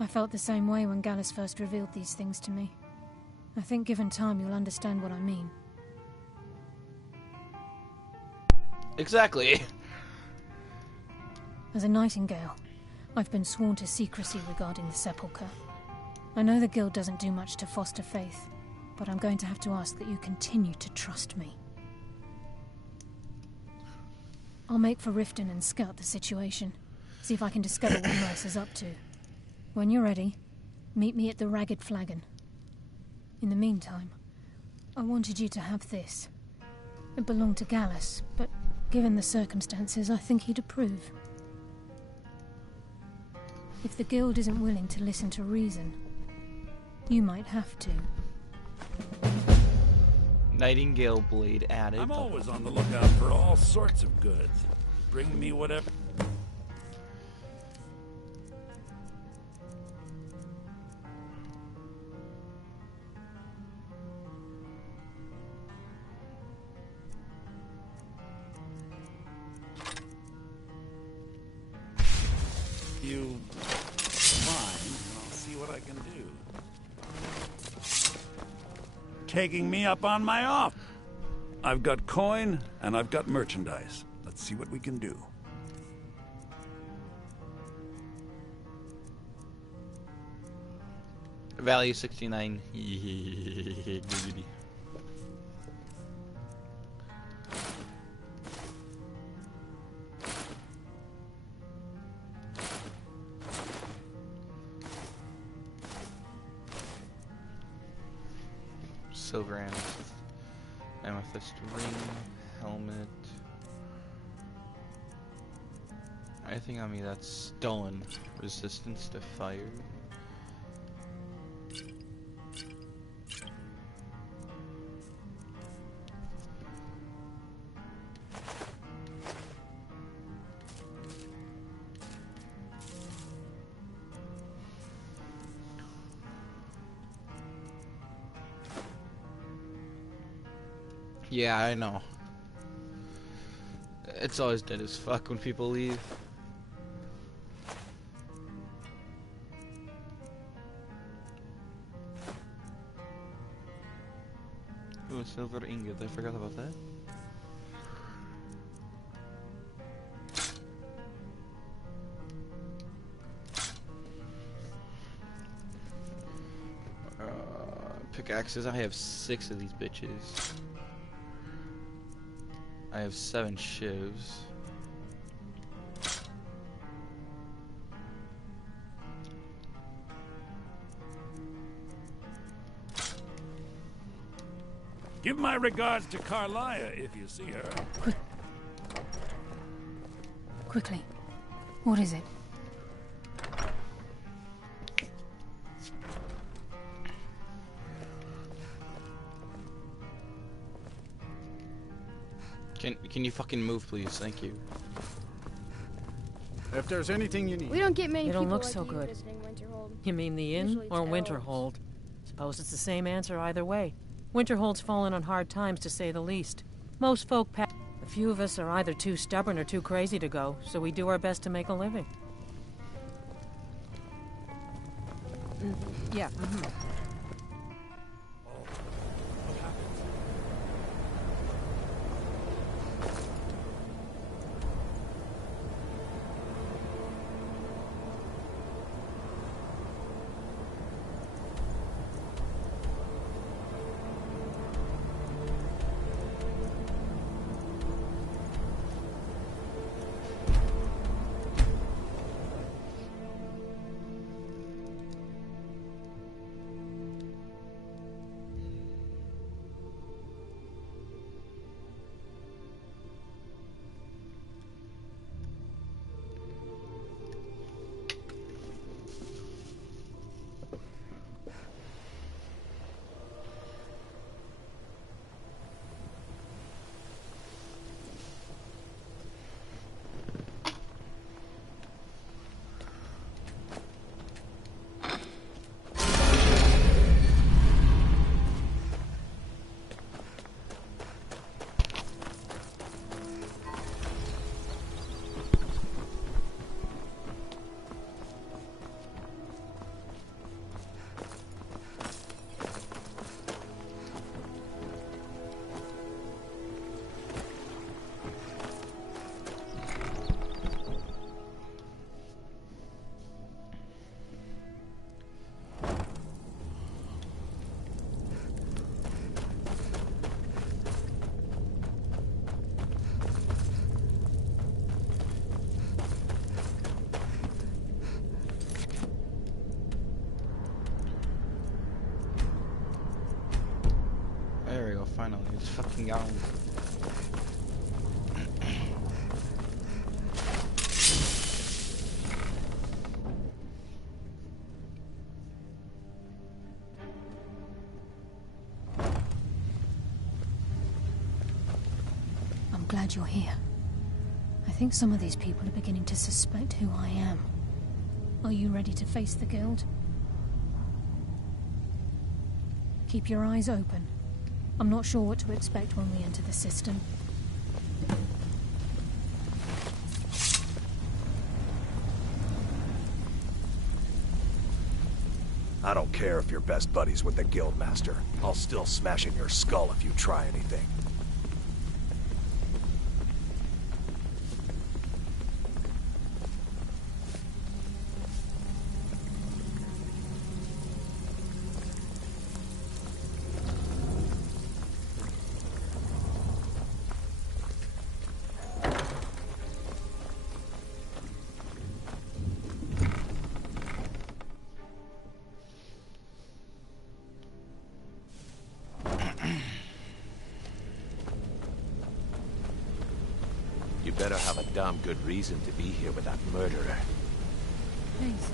I felt the same way when Gallus first revealed these things to me. I think given time you'll understand what I mean. Exactly. As a Nightingale, I've been sworn to secrecy regarding the Sepulchre. I know the Guild doesn't do much to foster faith, but I'm going to have to ask that you continue to trust me. I'll make for Riften and scout the situation. See if I can discover what Merce is up to. When you're ready, meet me at the Ragged Flagon. In the meantime, I wanted you to have this. It belonged to Gallus, but given the circumstances, I think he'd approve. If the Guild isn't willing to listen to reason, you might have to. Nightingale blade added. I'm always on the lookout for all sorts of goods. Bring me whatever. You fine, and I'll see what I can do. Taking me up on my offer. I've got coin and I've got merchandise. Let's see what we can do. Value 69. Silver amethyst ring, helmet. Anything on me that's stolen. Resistance to fire. Yeah, I know. It's always dead as fuck when people leave. Ooh, a silver ingot. I forgot about that. Pickaxes. I have 6 of these bitches. I have 7 shivs. Give my regards to Carlia if you see her. Quickly. What is it? Can you fucking move, please? Thank you. If there's anything you need. We don't get many You people don't look like so you good. visiting Winterhold. You mean the inn Usually or it's Winterhold? Suppose it's the same answer either way. Winterhold's fallen on hard times, to say the least. Most folk pass. A few of us are either too stubborn or too crazy to go, so we do our best to make a living. Yeah. finally. It's fucking gone. I'm glad you're here. I think some of these people are beginning to suspect who I am. Are you ready to face the Guild? Keep your eyes open. I'm not sure what to expect when we enter the system. I don't care if you're best buddies with the Guildmaster. I'll still smash in your skull if you try anything. You better have a damn good reason to be here with that murderer. Please,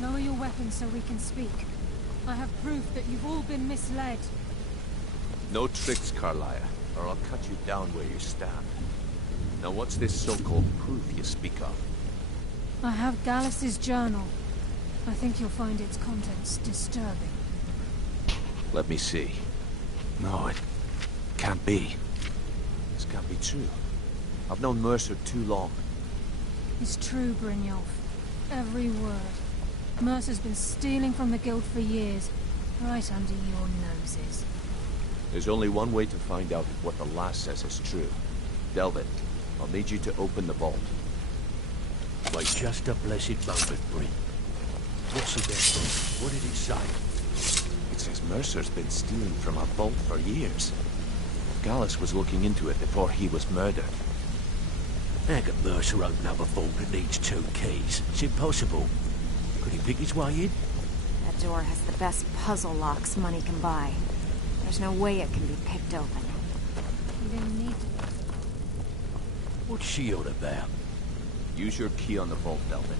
lower your weapons so we can speak. I have proof that you've all been misled. No tricks, Carlia, or I'll cut you down where you stand. Now what's this so-called proof you speak of? I have Gallus's journal. I think you'll find its contents disturbing. Let me see. No, it can't be. This can't be true. I've known Mercer too long. It's true, Brynjolf. Every word. Mercer's been stealing from the Guild for years, right under your noses. There's only one way to find out if what the lass says is true. Delvin, I'll need you to open the vault. Wait just a blessed moment, Bryn. What's it there? What did it say? It says Mercer's been stealing from our vault for years. Gallus was looking into it before he was murdered. How can Mercer open up a vault that needs 2 keys? It's impossible. Could he pick his way in? That door has the best puzzle locks money can buy. There's no way it can be picked open. You didn't need to. What's she on about? Use your key on the vault, Delvin.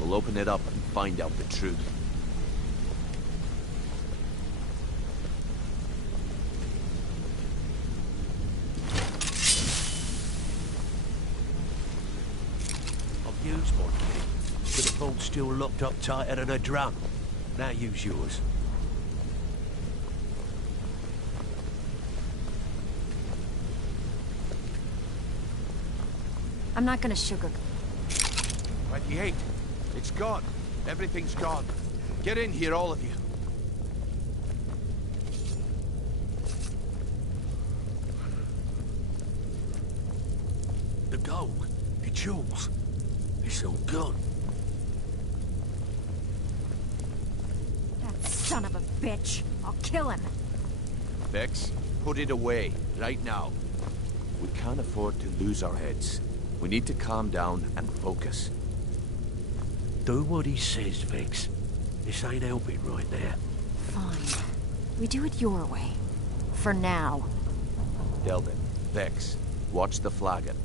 We'll open it up and find out the truth. I've used my key, but the vault's still locked up tighter than a drum. Now use yours. I'm not gonna sugar. 28. It's gone. Everything's gone. Get in here, all of you. The gold, the jewels, it's all gone. That son of a bitch. I'll kill him. Vex, put it away, right now. We can't afford to lose our heads. We need to calm down and focus. Do what he says, Vex. This ain't helping right now. Fine. We do it your way. For now. Delvin, Vex, watch the flagon.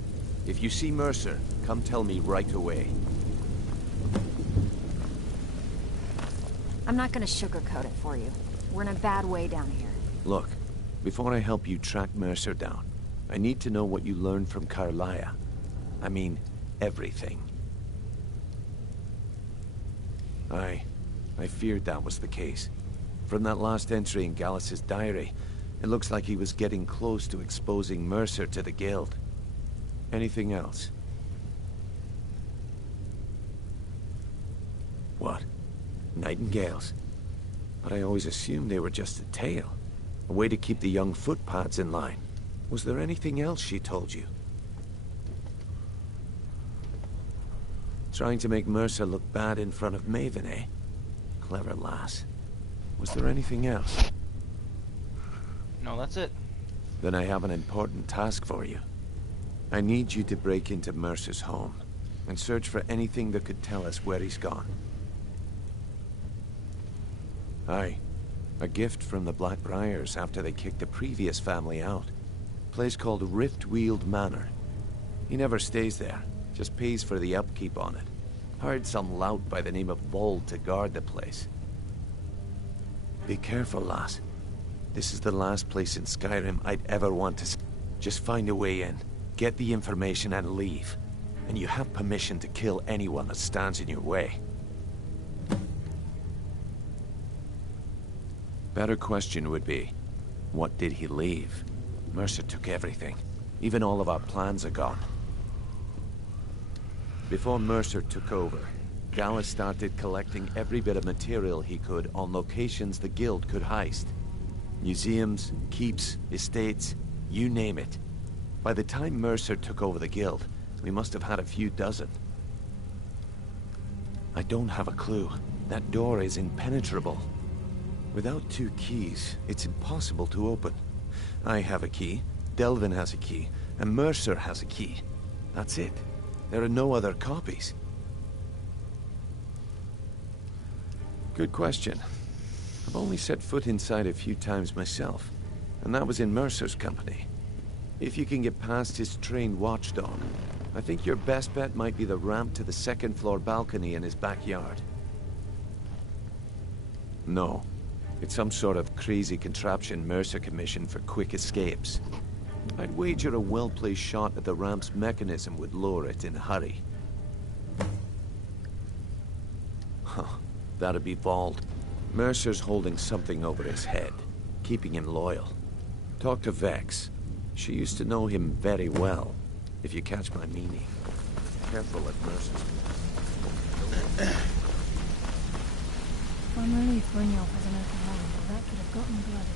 If you see Mercer, come tell me right away. I'm not gonna sugarcoat it for you. We're in a bad way down here. Look, before I help you track Mercer down, I need to know what you learned from Carlia. I mean, everything. I feared that was the case. From that last entry in Gallus's diary, it looks like he was getting close to exposing Mercer to the Guild. Anything else? What? Nightingales? But I always assumed they were just a tale. A way to keep the young footpads in line. Was there anything else she told you? Trying to make Mercer look bad in front of Maven, eh? Clever lass. Was there anything else? No, that's it. Then I have an important task for you. I need you to break into Mercer's home and search for anything that could tell us where he's gone. Aye. A gift from the Blackbriars after they kicked the previous family out. Place called Riftweald Manor. He never stays there, just pays for the upkeep on it. Hired some lout by the name of Vold to guard the place. Be careful, lass. This is the last place in Skyrim I'd ever want to... Just find a way in, get the information and leave. And you have permission to kill anyone that stands in your way. Better question would be, what did he leave? Mercer took everything. Even all of our plans are gone. Before Mercer took over, Gallus started collecting every bit of material he could on locations the Guild could heist. Museums, keeps, estates, you name it. By the time Mercer took over the Guild, we must have had a few dozen. I don't have a clue. That door is impenetrable. Without 2 keys, it's impossible to open. I have a key, Delvin has a key, and Mercer has a key. That's it. There are no other copies. Good question. I've only set foot inside a few times myself, and that was in Mercer's company. If you can get past his trained watchdog, I think your best bet might be the ramp to the 2nd floor balcony in his backyard. No. It's some sort of crazy contraption Mercer commissioned for quick escapes. I'd wager a well-placed shot at the ramp's mechanism would lower it in a hurry. Huh. That'd be Vold. Mercer's holding something over his head, keeping him loyal. Talk to Vex. She used to know him very well, if you catch my meaning. Careful at Mercer's... I'm relieved Brynjolf has an open mind, or that could have gotten bloody.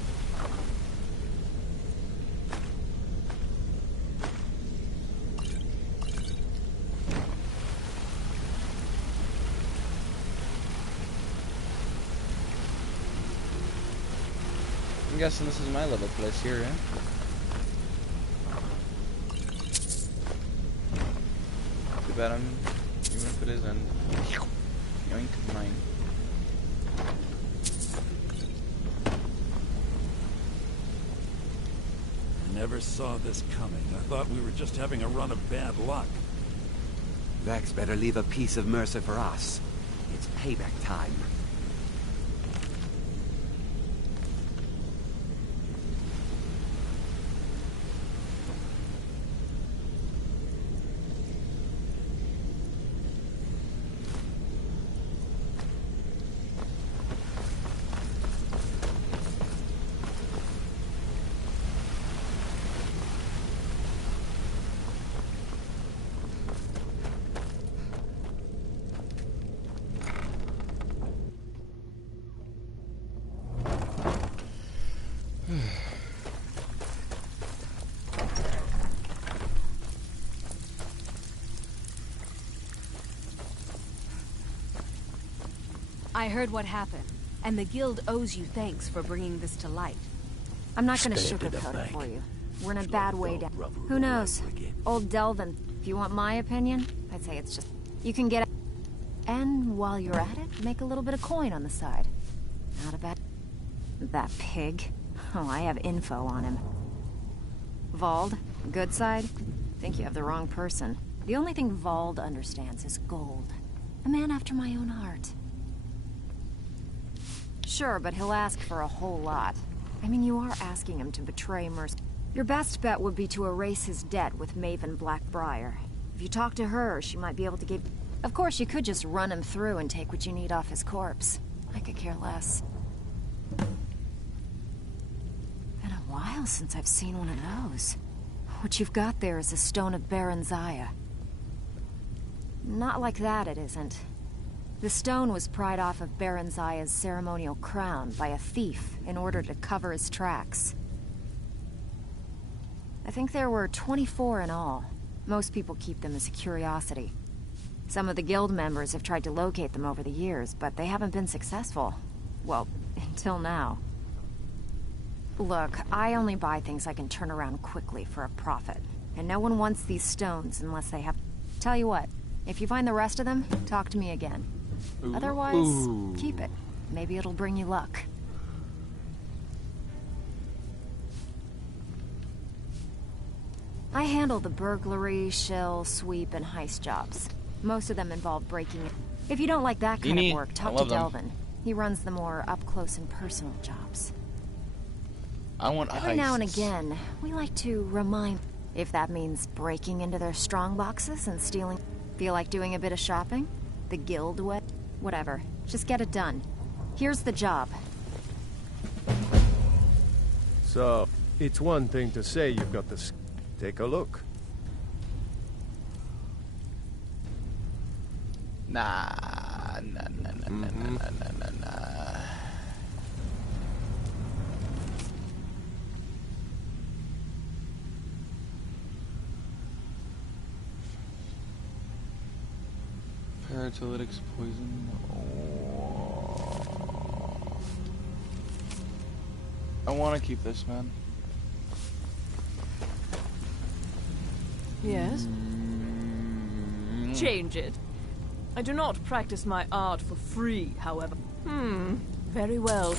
I'm guessing this is my little place here, eh? Too bad I'm... even if it isn't... Yoink, mine. I never saw this coming. I thought we were just having a run of bad luck. Vex better leave a piece of Mercer for us. It's payback time. I heard what happened, and the Guild owes you thanks for bringing this to light. I'm not gonna sugarcoat it for you. We're in a bad way down. Who knows? Old Delvin. If you want my opinion, I'd say it's just... You can get... And while you're at it, make a little bit of coin on the side. Not a bad... That pig. Oh, I have info on him. Vold, good side? Think you have the wrong person. The only thing Vold understands is gold. A man after my own heart. Sure, but he'll ask for a whole lot. I mean, you are asking him to betray Mercer. Your best bet would be to erase his debt with Maven Blackbriar. If you talk to her, she might be able to give... Of course, you could just run him through and take what you need off his corpse. I could care less. Been a while since I've seen one of those. What you've got there is a stone of Baron Zaya. Not like that, it isn't. The stone was pried off of Baron Zaya's ceremonial crown by a thief in order to cover his tracks. I think there were 24 in all. Most people keep them as a curiosity. Some of the guild members have tried to locate them over the years, but they haven't been successful. Well, until now. Look, I only buy things I can turn around quickly for a profit. And no one wants these stones unless they have... Tell you what, if you find the rest of them, talk to me again. Otherwise, keep it. Maybe it'll bring you luck. I handle the burglary, shill, sweep, and heist jobs. Most of them involve breaking it. If you don't like that kind of work, talk to Delvin. He runs the more up-close and personal jobs. I want Every now and again, we like to remind... If that means breaking into their strong boxes and stealing... Feel like doing a bit of shopping? The guild way? Whatever. Just get it done. Here's the job. So, it's one thing to say you've got this. Take a look. Nah. Paratolytics poison. Oh. I want to keep this, man. Yes? Change it. I do not practice my art for free, however. Very well.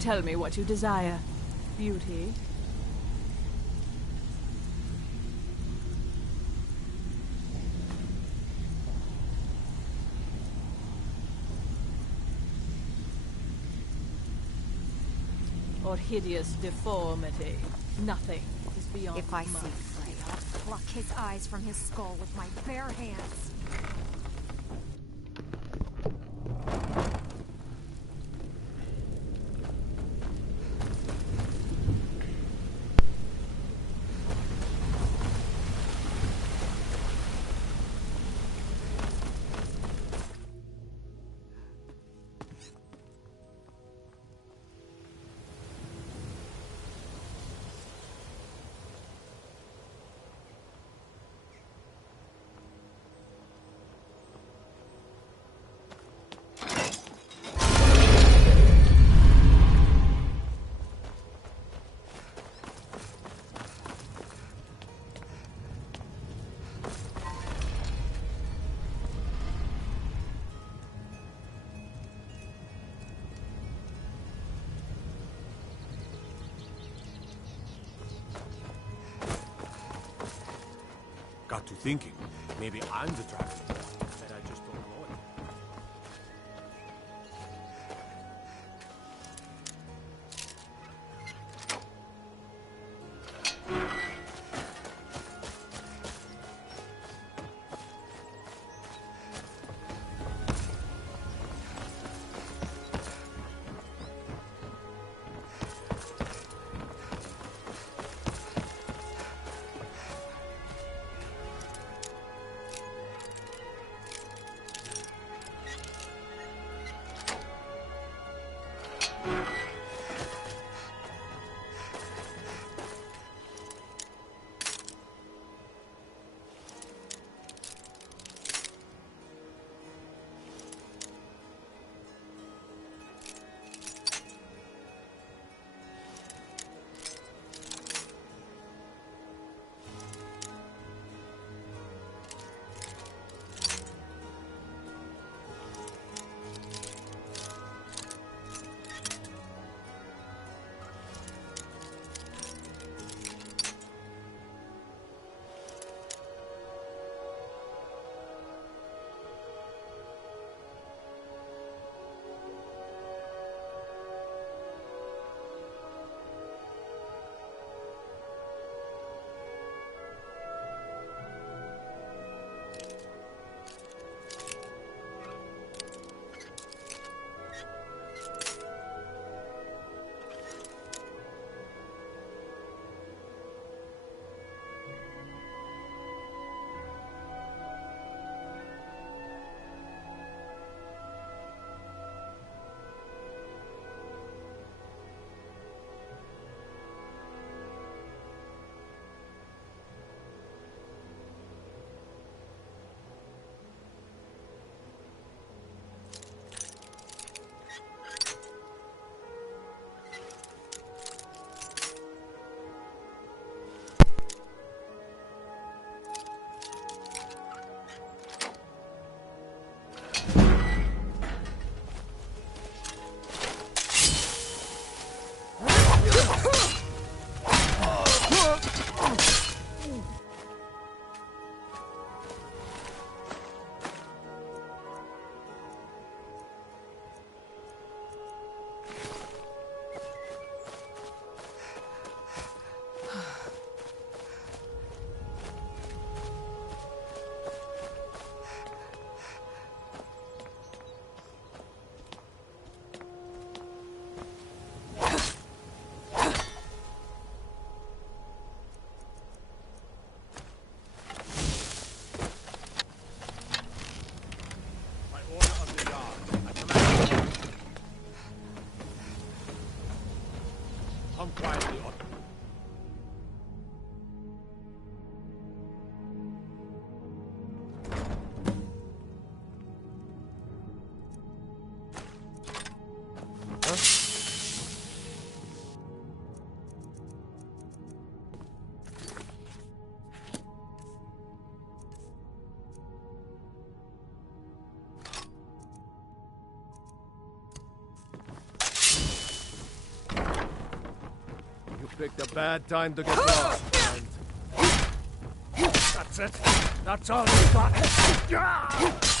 Tell me what you desire. Beauty. Or hideous deformity. Nothing is beyond If I see my... Frey, I'll pluck his eyes from his skull with my bare hands. Got to thinking, maybe I'm the dragon. That I just don't know it. picked a bad time to get lost, friend. That's it. That's all you got.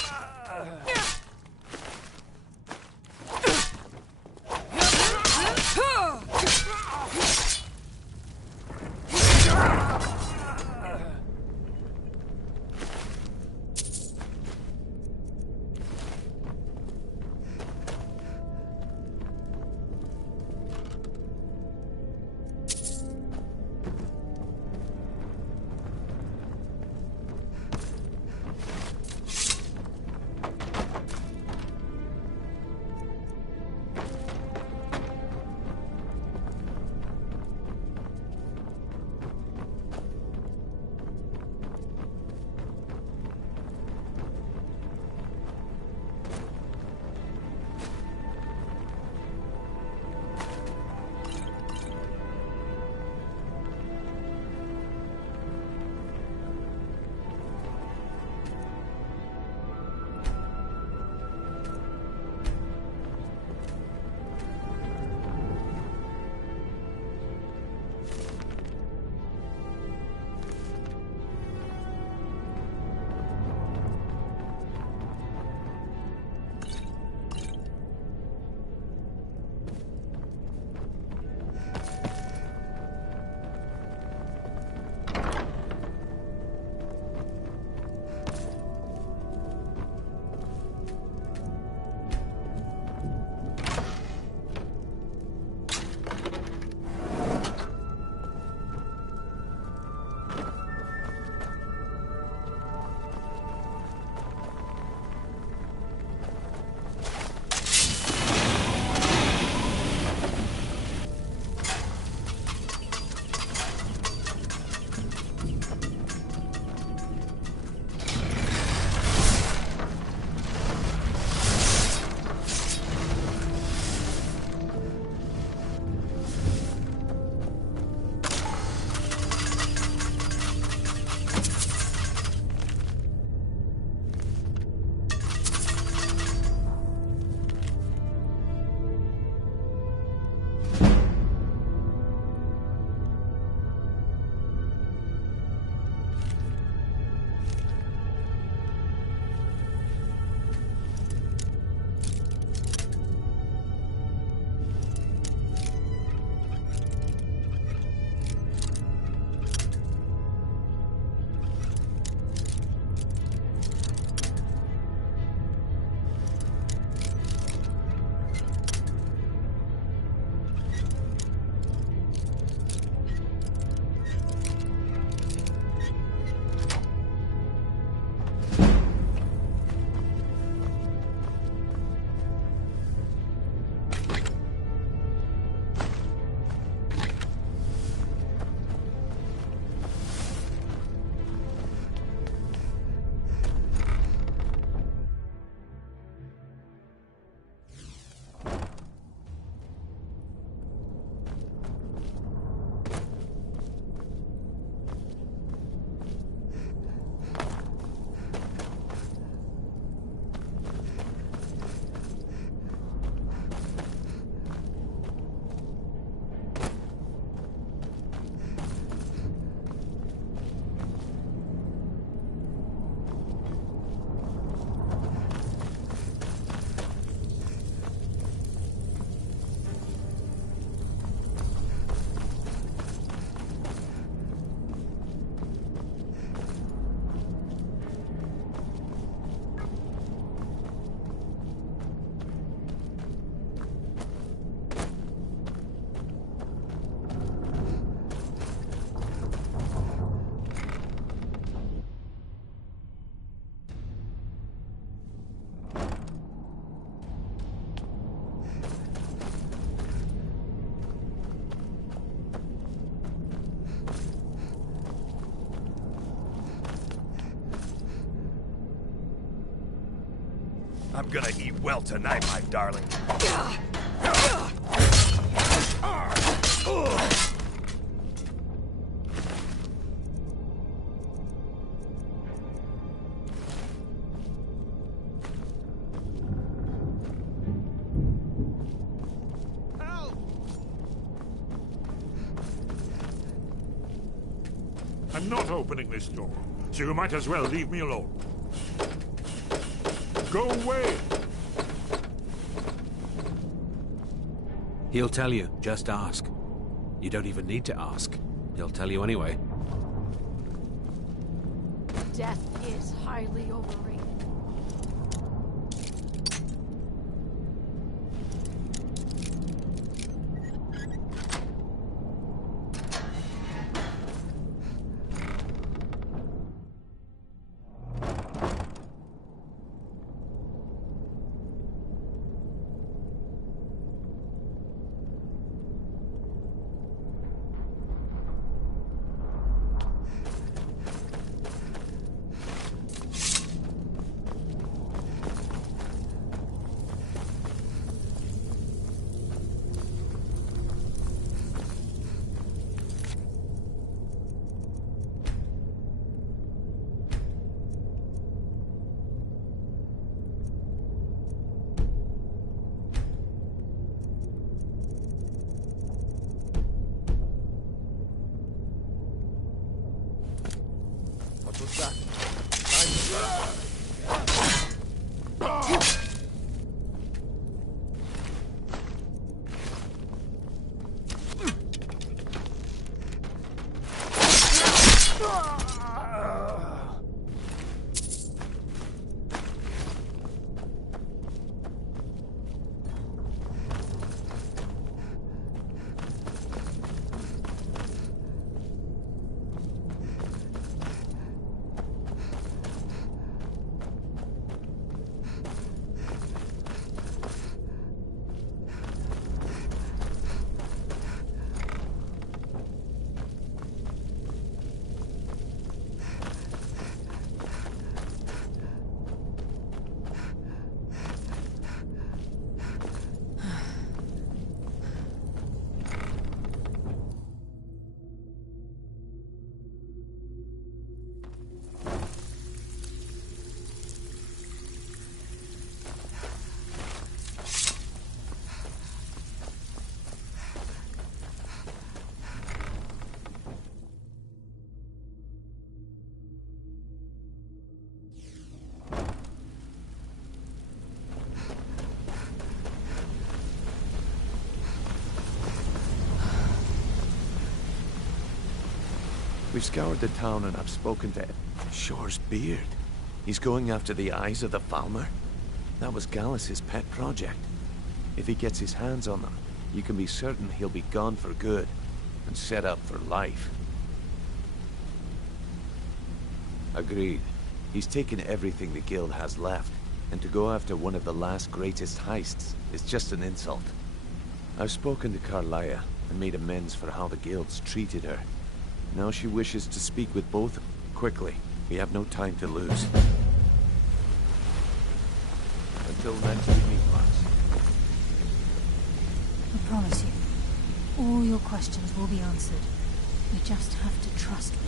I'm gonna eat well tonight, my darling. I'm not opening this door, so you might as well leave me alone. Go away! He'll tell you. Just ask. You don't even need to ask. He'll tell you anyway. Death is highly overrated. We've scoured the town and I've spoken to Shore's beard. He's going after the eyes of the Falmer. That was Gallus's pet project. If he gets his hands on them, you can be certain he'll be gone for good and set up for life. Agreed. He's taken everything the guild has left, and to go after one of the last greatest heists is just an insult. I've spoken to Carlia and made amends for how the guild's treated her. Now she wishes to speak with both quickly. We have no time to lose. Until next we meet, Max. I promise you, all your questions will be answered. You just have to trust me.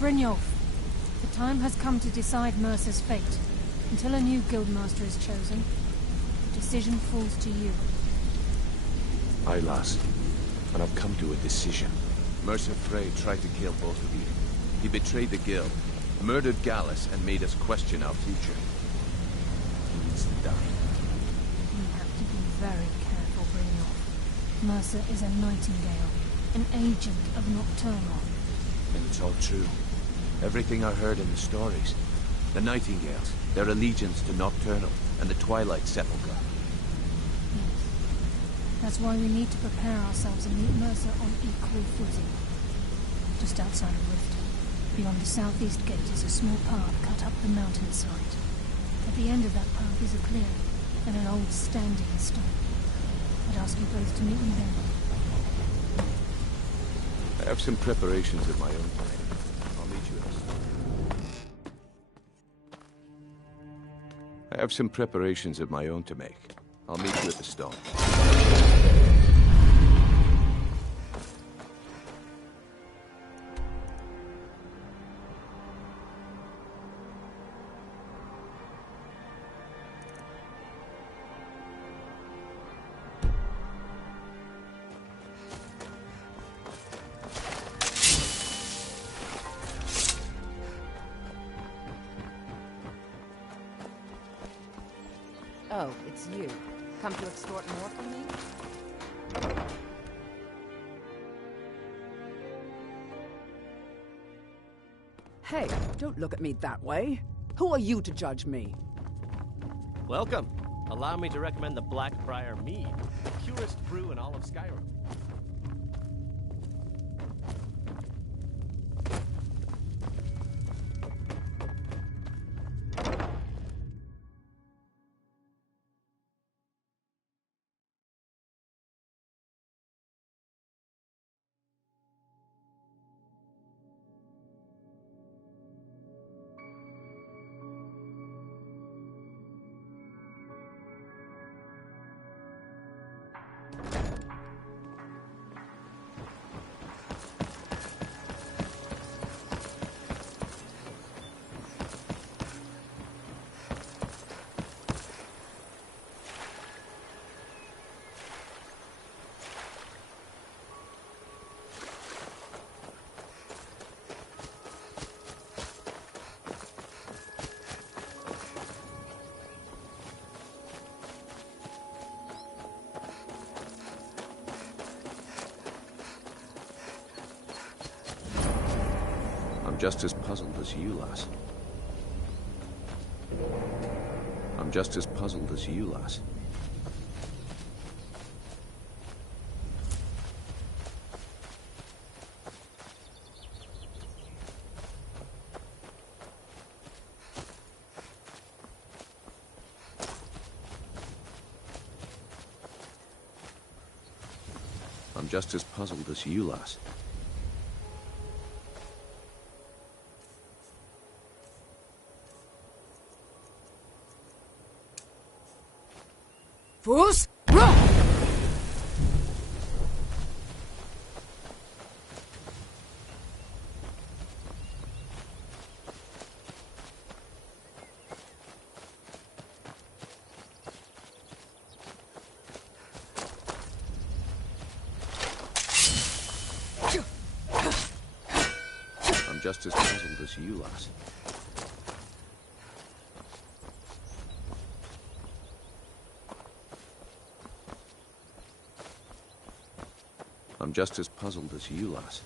Brynjolf, the time has come to decide Mercer's fate. Until a new guildmaster is chosen, the decision falls to you. Aye, lass. And I've come to a decision. Mercer Frey tried to kill both of you. He betrayed the guild, murdered Gallus, and made us question our future. He needs to die. You have to be very careful, Brynjolf. Mercer is a Nightingale, an agent of Nocturnal. And it's all true. Everything I heard in the stories. The Nightingales, their allegiance to Nocturnal, and the Twilight Sepulchre. Yes. That's why we need to prepare ourselves and meet Mercer on equal footing. Just outside of Rift, beyond the southeast gate is a small path cut up the mountainside. At the end of that path is a clearing, and an old standing stone. I'd ask you both to meet me there. I have some preparations of my own. I'll meet you at the stone. I have some preparations of my own to make. I'll meet you at the stone. Oh, it's you. Come to extort more from me? Hey, don't look at me that way. Who are you to judge me? Welcome. Allow me to recommend the Blackbriar Mead, the purest brew in all of Skyrim. I'm just as puzzled as you, lass. I'm just as puzzled as you, lass. I'm just as puzzled as you, lass. Fools! Run! I'm just as puzzled as you, lass. I'm just as puzzled as you, lass.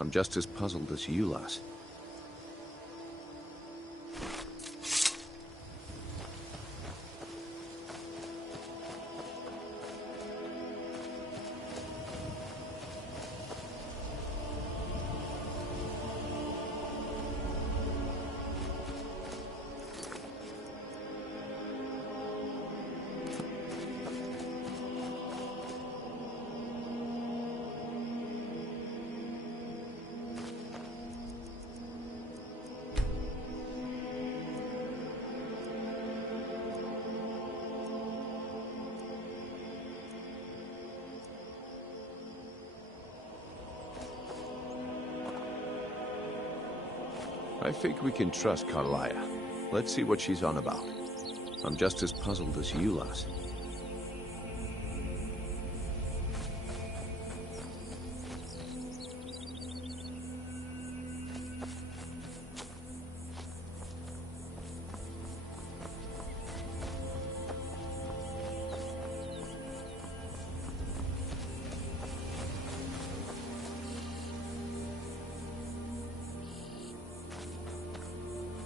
I'm just as puzzled as you, lass. I think we can trust Carlia. Let's see what she's on about. I'm just as puzzled as you, lass.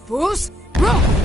Fools! Run!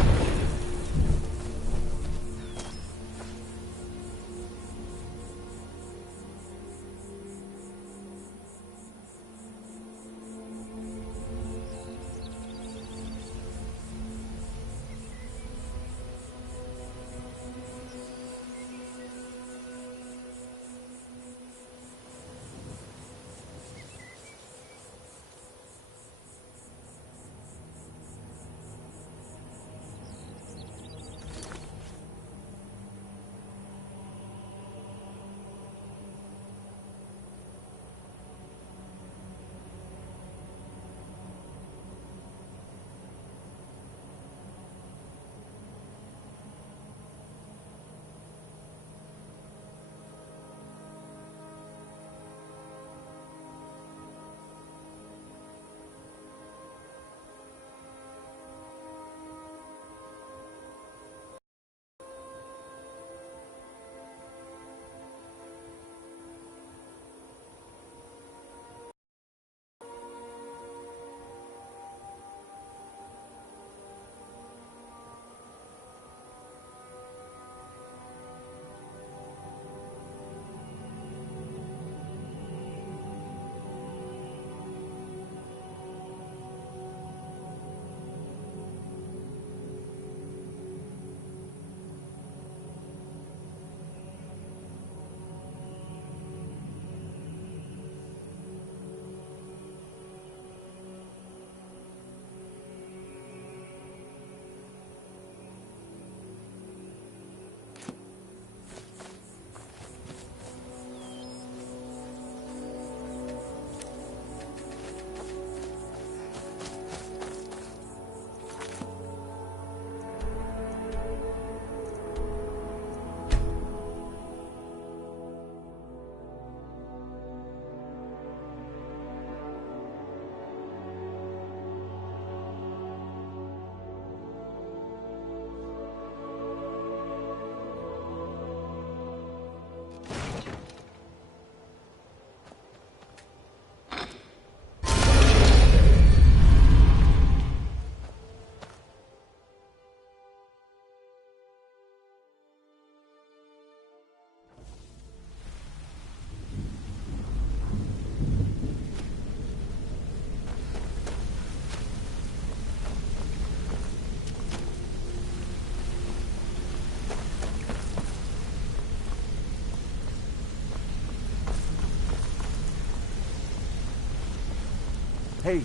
Hey,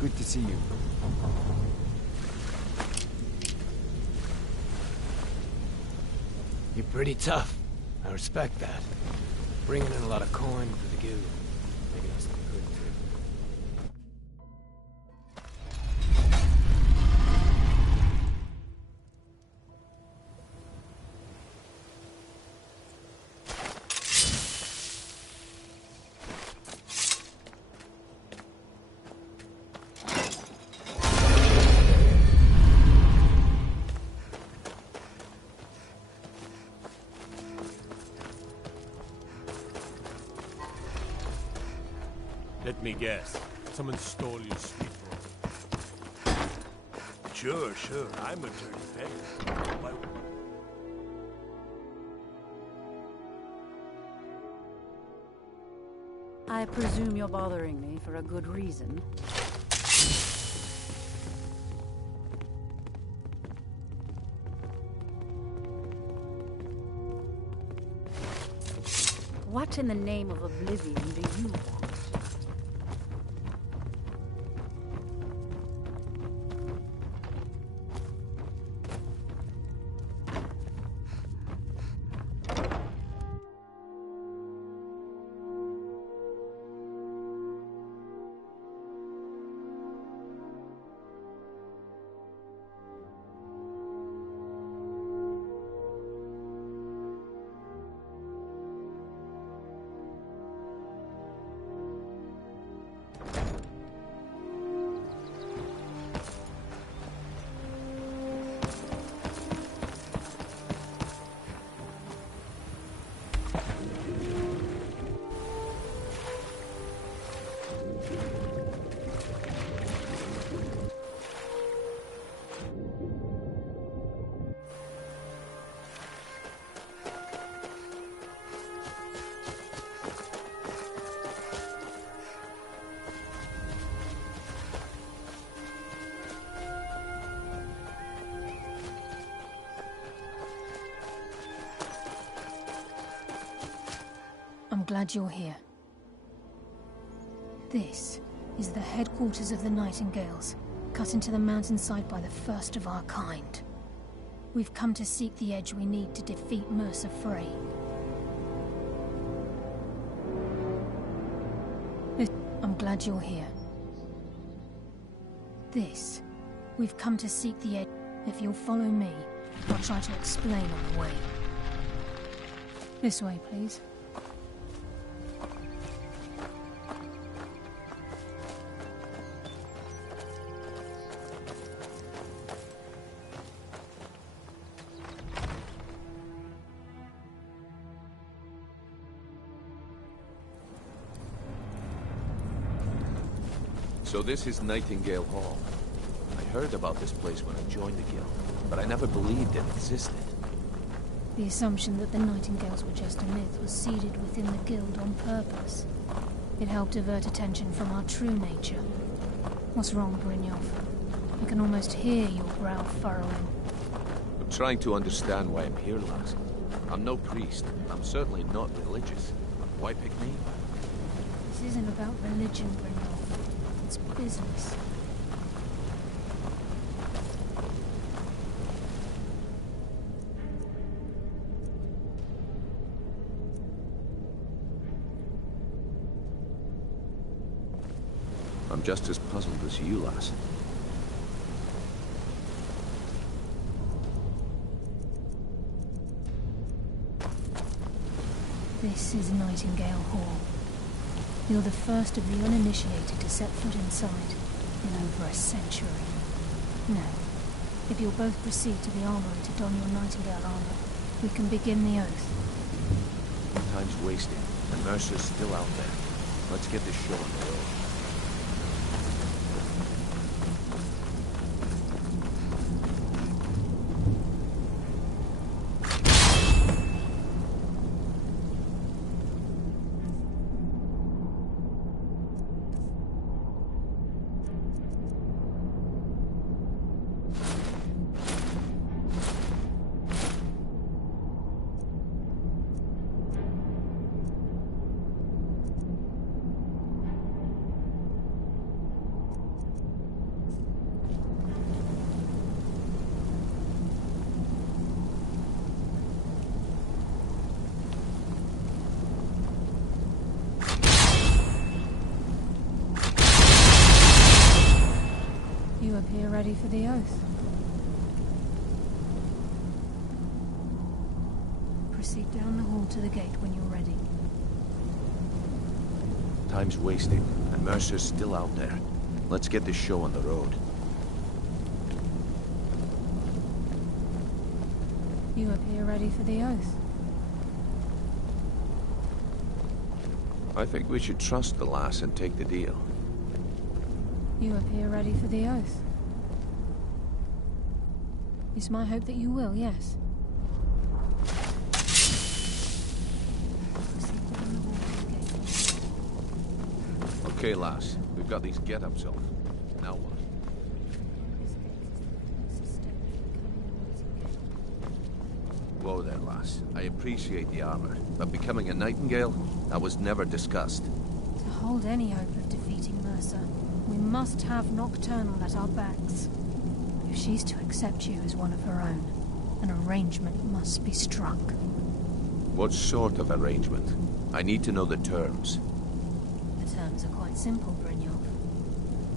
good to see you. You're pretty tough. I respect that. Bringing in a lot of coin for the guild. Making us look good, too. Let me guess. Someone stole your sweet roll. Sure. I'm a dirty beggar. Why- I presume you're bothering me for a good reason. What in the name of oblivion do you want? I'm glad you're here. This is the headquarters of the Nightingales, cut into the mountainside by the first of our kind. We've come to seek the edge we need to defeat Mercer Frey. I'm glad you're here. We've come to seek the edge. If you'll follow me, I'll try to explain on the way. This way, please. So this is Nightingale Hall. I heard about this place when I joined the guild, but I never believed it existed. The assumption that the Nightingales were just a myth was seeded within the guild on purpose. It helped divert attention from our true nature. What's wrong, Brynjolf? I can almost hear your brow furrowing. I'm trying to understand why I'm here, lass. I'm no priest. I'm certainly not religious. Why pick me? This isn't about religion, Brynjolf. It's business. I'm just as puzzled as you, lass. This is Nightingale Hall. You're the first of the uninitiated to set foot inside in over a century. Now, if you'll both proceed to the armory to don your Nightingale armor, we can begin the oath. Time's wasted, and Mercer's still out there. Let's get this show on the road. appear ready for the oath. Proceed down the hall to the gate when you're ready. Time's wasting, and Mercer's still out there. Let's get this show on the road. You appear ready for the oath. I think we should trust the lass and take the deal. You appear ready for the oath. It's my hope that you will, yes. Okay, lass. We've got these get-ups off. Now what? Whoa there, lass. I appreciate the armor, but becoming a nightingale? That was never discussed. To hold any hope of defeating Mercer, we must have Nocturnal at our backs. If she's to accept you as one of her own, an arrangement must be struck. What sort of arrangement? I need to know the terms. The terms are quite simple, Brynjolf.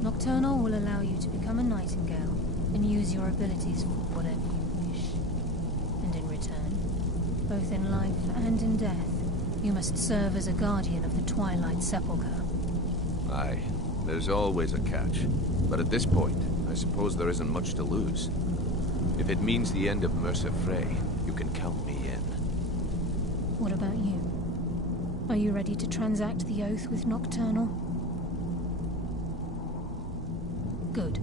Nocturnal will allow you to become a nightingale and use your abilities for whatever you wish. And in return, both in life and in death, you must serve as a guardian of the Twilight Sepulchre. Aye, there's always a catch. But at this point, I suppose there isn't much to lose. If it means the end of Mercer Frey, you can count me in. What about you? Are you ready to transact the oath with Nocturnal? Good.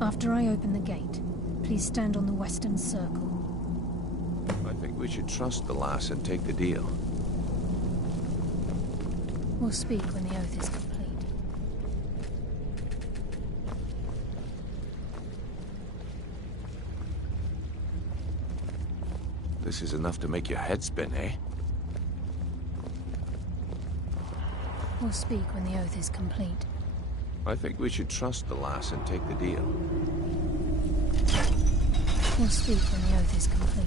After I open the gate, please stand on the western circle. I think we should trust the lass and take the deal. We'll speak when the oath is complete. This is enough to make your head spin, eh? We'll speak when the oath is complete. I think we should trust the lass and take the deal. We'll speak when the oath is complete.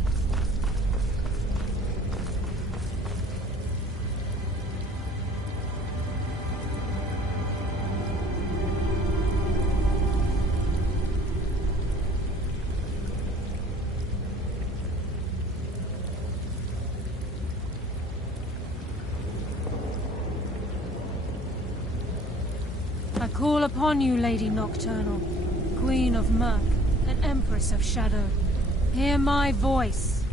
I call upon you, Lady Nocturnal, Queen of Murk, and Empress of Shadow. Hear my voice.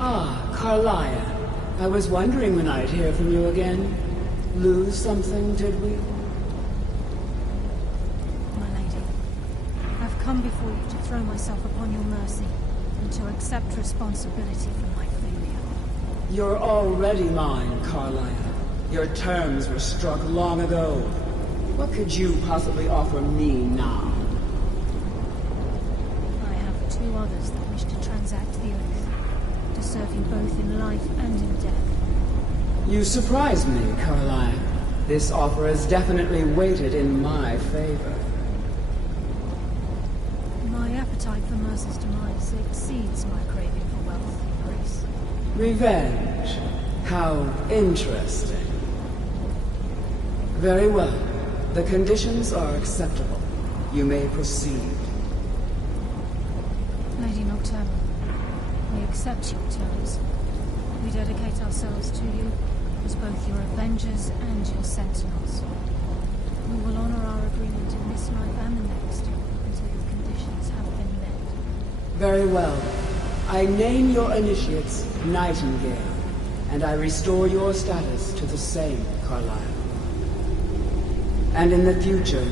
Ah, Carlia. I was wondering when I'd hear from you again. Lose something, did we? My lady, I've come before you to throw myself upon your mercy, and to accept responsibility for my failure. You're already mine, Carlia. Your terms were struck long ago. What could you possibly offer me now? I have two others that wish to transact the oath, to serve you both in life and in death. You surprise me, Carlia. This offer is definitely weighted in my favor. My appetite for Mercer's demise exceeds my craving for wealth and grace. Revenge. How interesting. Very well. The conditions are acceptable. You may proceed. Lady Nocturnal, we accept your terms. We dedicate ourselves to you as both your avengers and your sentinels. We will honor our agreement in this life and the next until the conditions have been met. Very well. I name your initiates Nightingale, and I restore your status to the same, Carlisle. And in the future,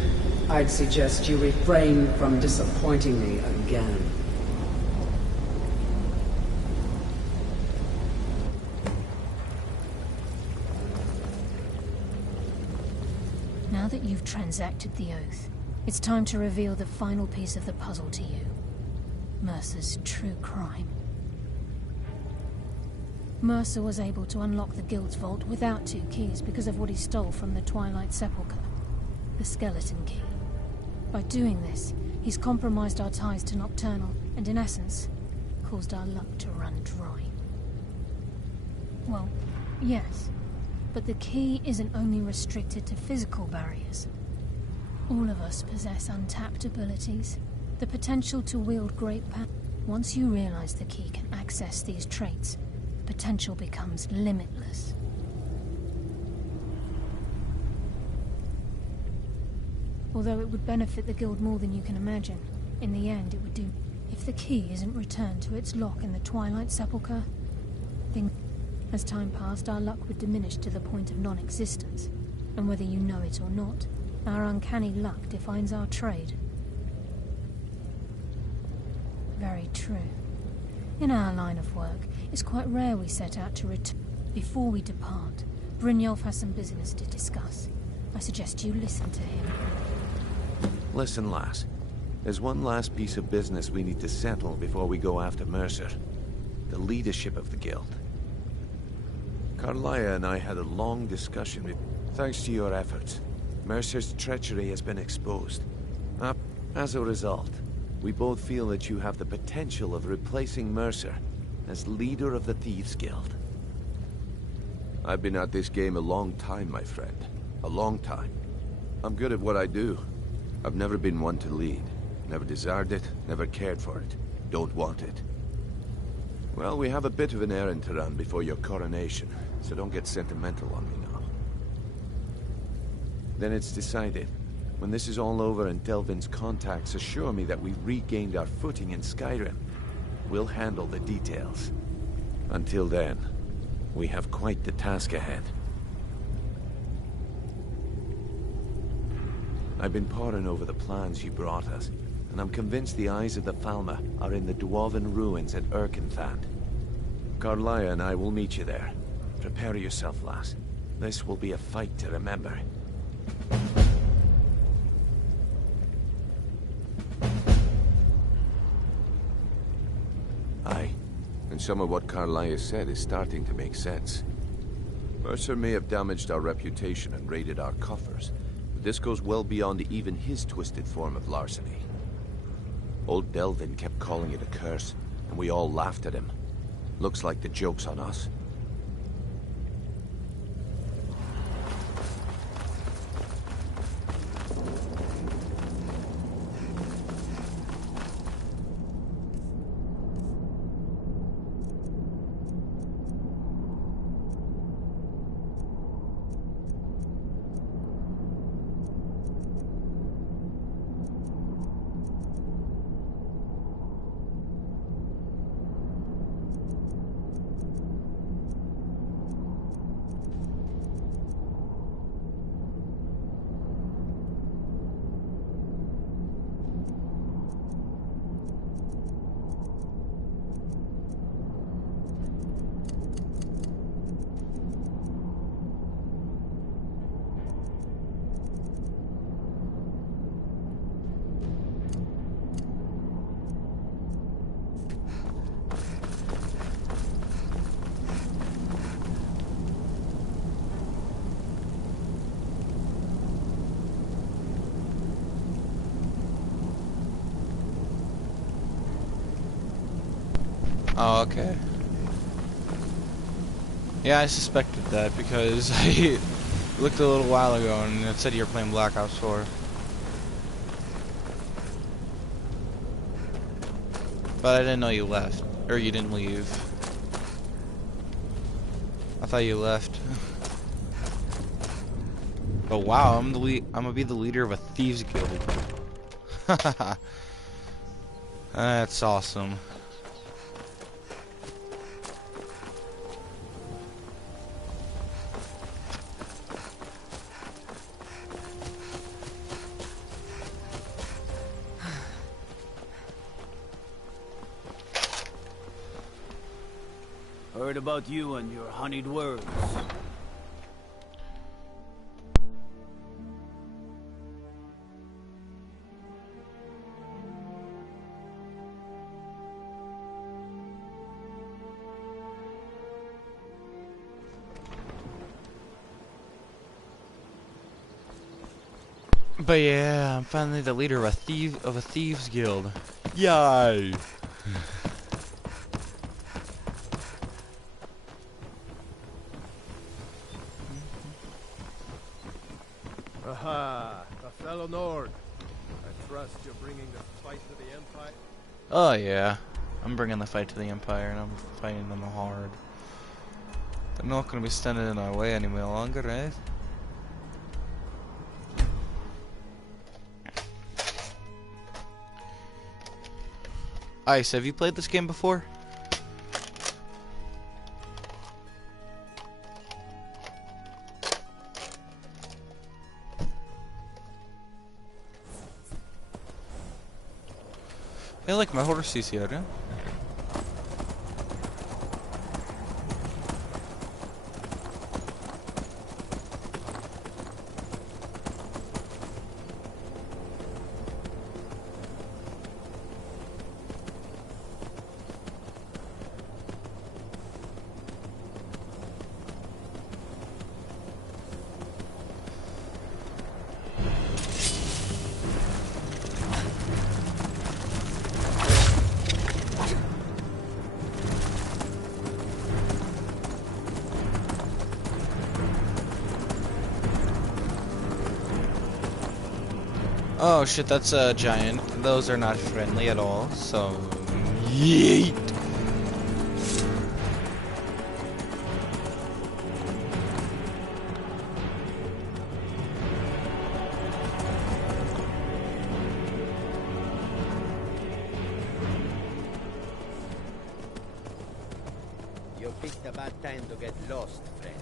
I'd suggest you refrain from disappointing me again. Now that you've transacted the oath, it's time to reveal the final piece of the puzzle to you. Mercer's true crime. Mercer was able to unlock the Guild's vault without two keys because of what he stole from the Twilight Sepulchre. The skeleton key. By doing this, he's compromised our ties to Nocturnal, and in essence, caused our luck to run dry. Well, yes, but the key isn't only restricted to physical barriers. All of us possess untapped abilities, the potential to wield great power. Once you realize the key can access these traits, the potential becomes limitless. Although it would benefit the guild more than you can imagine, in the end it would do. If the key isn't returned to its lock in the Twilight Sepulchre, then as time passed, our luck would diminish to the point of non-existence. And whether you know it or not, our uncanny luck defines our trade. Very true. In our line of work, it's quite rare we set out to return. Before we depart, Brynjolf has some business to discuss. I suggest you listen to him. Listen, lass. There's one last piece of business we need to settle before we go after Mercer. The leadership of the guild. Carlia and I had a long discussion with... Thanks to your efforts, Mercer's treachery has been exposed. As a result, we both feel that you have the potential of replacing Mercer as leader of the Thieves Guild. I've been at this game a long time, my friend. A long time. I'm good at what I do. I've never been one to lead. Never desired it, never cared for it. Don't want it. Well, we have a bit of an errand to run before your coronation, so don't get sentimental on me now. Then it's decided. When this is all over and Delvin's contacts assure me that we've regained our footing in Skyrim, we'll handle the details. Until then, we have quite the task ahead. I've been poring over the plans you brought us, and I'm convinced the eyes of the Falmer are in the Dwarven ruins at Erkenthand. Carlia and I will meet you there. Prepare yourself, lass. This will be a fight to remember. Aye, and some of what Carlia said is starting to make sense. Mercer may have damaged our reputation and raided our coffers, but this goes well beyond even his twisted form of larceny. Old Delvin kept calling it a curse, and we all laughed at him. Looks like the joke's on us. Oh, okay. Yeah, I suspected that because I looked a little while ago and it said you were playing Black Ops 4. But I didn't know you left. Or you didn't leave. I thought you left. But wow, I'm gonna be the leader of a thieves guild. That's awesome. Heard about you and your honeyed words. But yeah, I'm finally the leader of a thieves guild. Yay! Aha! A Fellow Nord, I trust you're bringing the fight to the Empire? Oh yeah, I'm bringing the fight to the Empire, and I'm fighting them hard. They're not going to be standing in our way any longer, eh? Ice, have you played this game before? I like my horses here, yeah? Oh shit, that's a giant. Those are not friendly at all, so... Yeet! You picked a bad time to get lost, friend.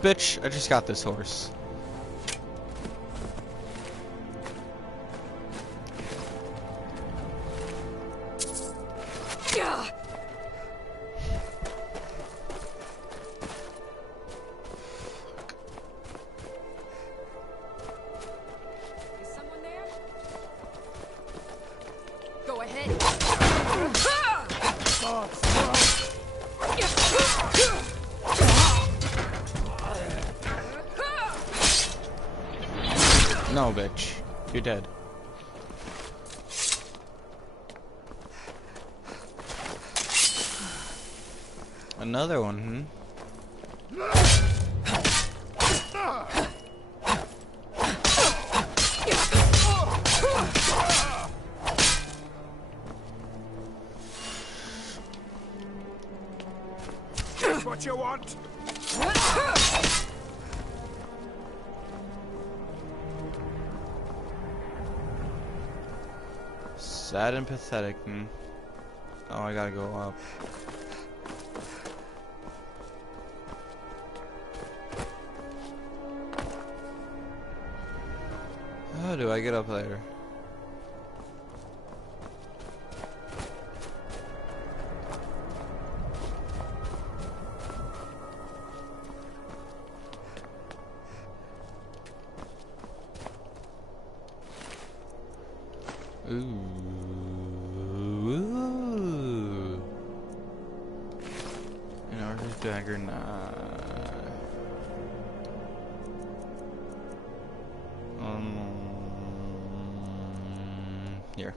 Bitch, I just got this horse. Go ahead. No, bitch. You're dead. Another one, hmm? That's what you want? Sad and pathetic, hmm? Oh, I gotta go up. How do I get up there? Ooh. An archer's dagger, nah. Here.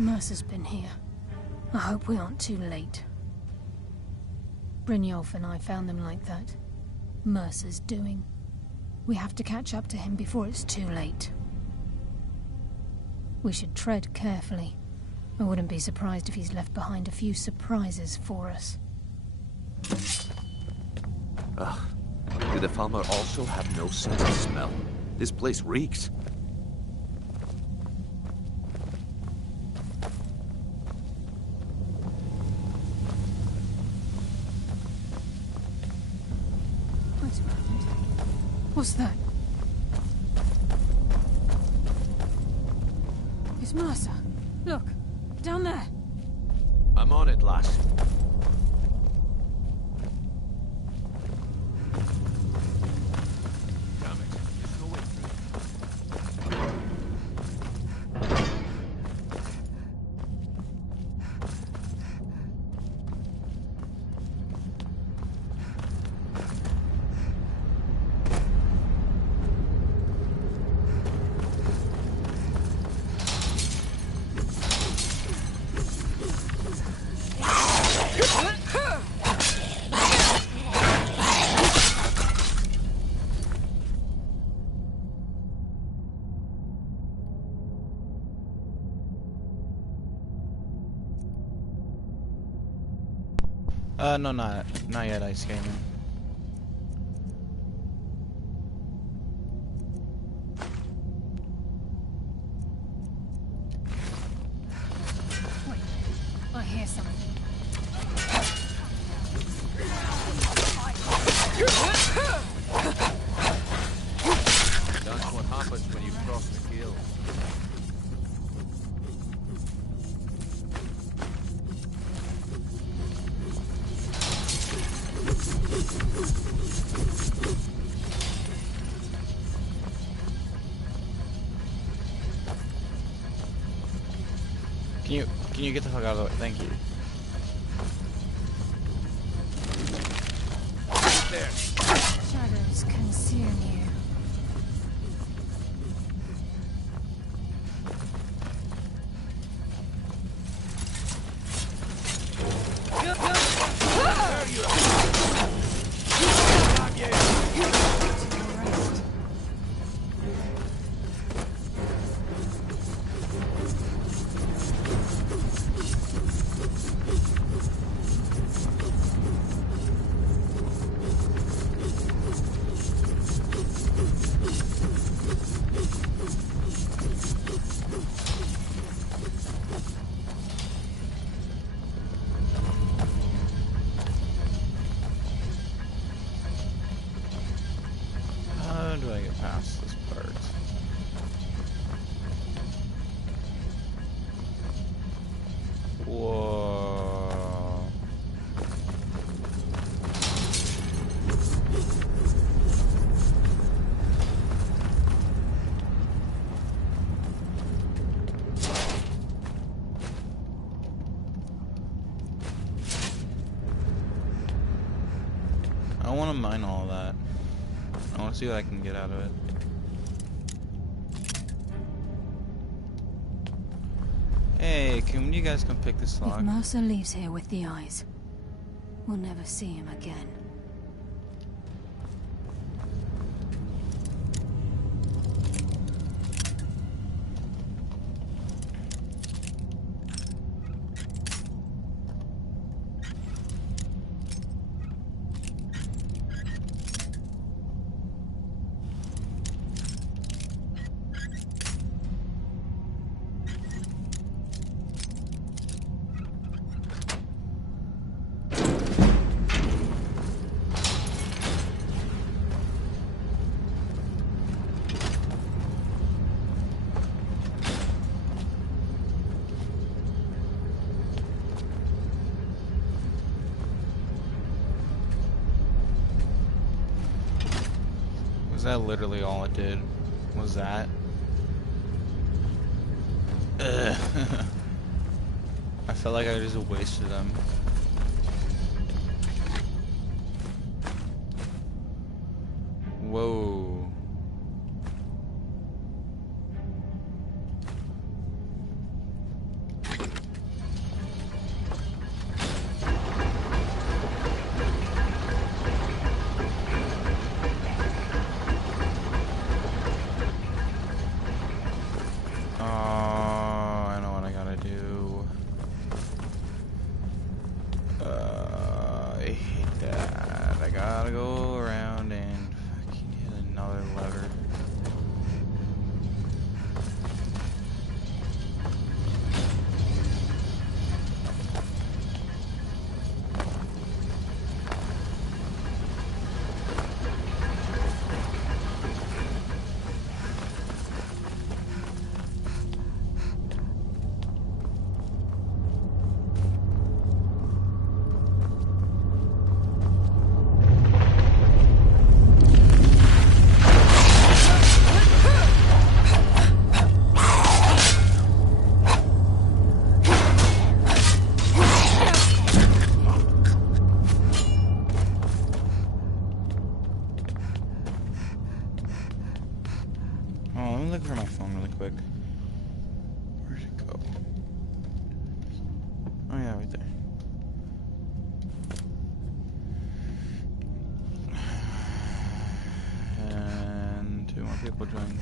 Mercer's been here. I hope we aren't too late. Brynjolf and I found them like that. Mercer's doing. We have to catch up to him before it's too late. We should tread carefully. I wouldn't be surprised if he's left behind a few surprises for us. Ugh. Do the Falmer also have no sense of smell? This place reeks. Wait a moment. What's that? It's Mercer. Look, down there. I'm on it, lass. No, not yet, Ice Gaming. Wait, I hear something. That's what happens when you cross the guild. Can you get the fuck out of the way? Thank you. There. Shadows consume you. How do I get past this part? Whoa. I want to mine all that. I want to see what I can get out of it. Hey, can you guys come pick this If lock? Mercer leaves here with the eyes, we'll never see him again. Was that literally all it did? Was that? Ugh. I felt like I just wasted them. Whoa. gotta go around and fucking hit another lever. Oh, let me look for my phone really quick. Where'd it go? Oh yeah, right there. And 2 more people joined.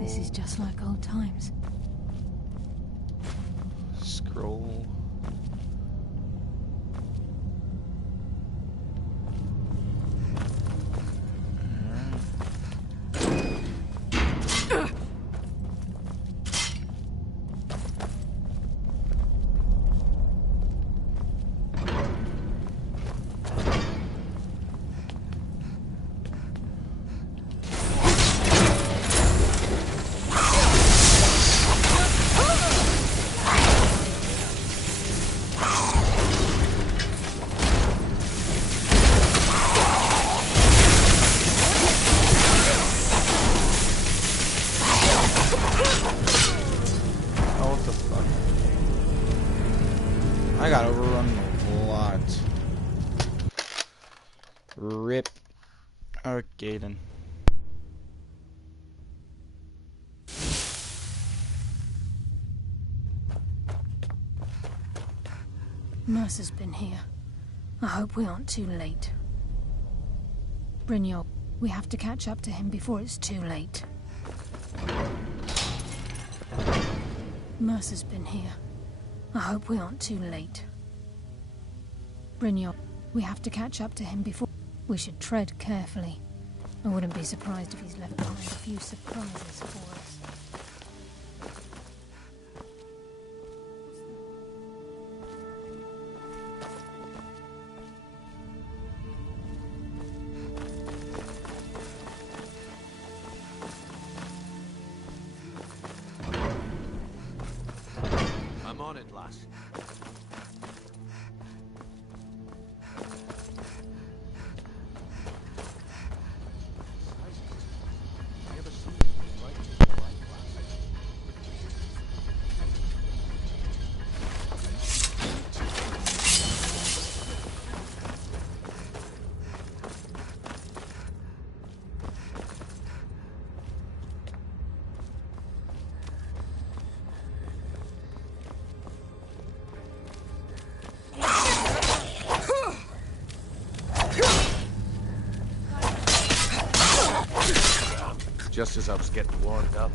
This is just like old times. Scroll. I got overrun a lot. Rip. Arcaden. Mercer's been here. I hope we aren't too late. Brynjolf, we have to catch up to him before it's too late. Mercer's been here. I hope we aren't too late. Brynjolf, we have to catch up to him before... We should tread carefully. I wouldn't be surprised if he's left behind a few surprises for us. I'm on it, lass. Just as I was getting warmed up.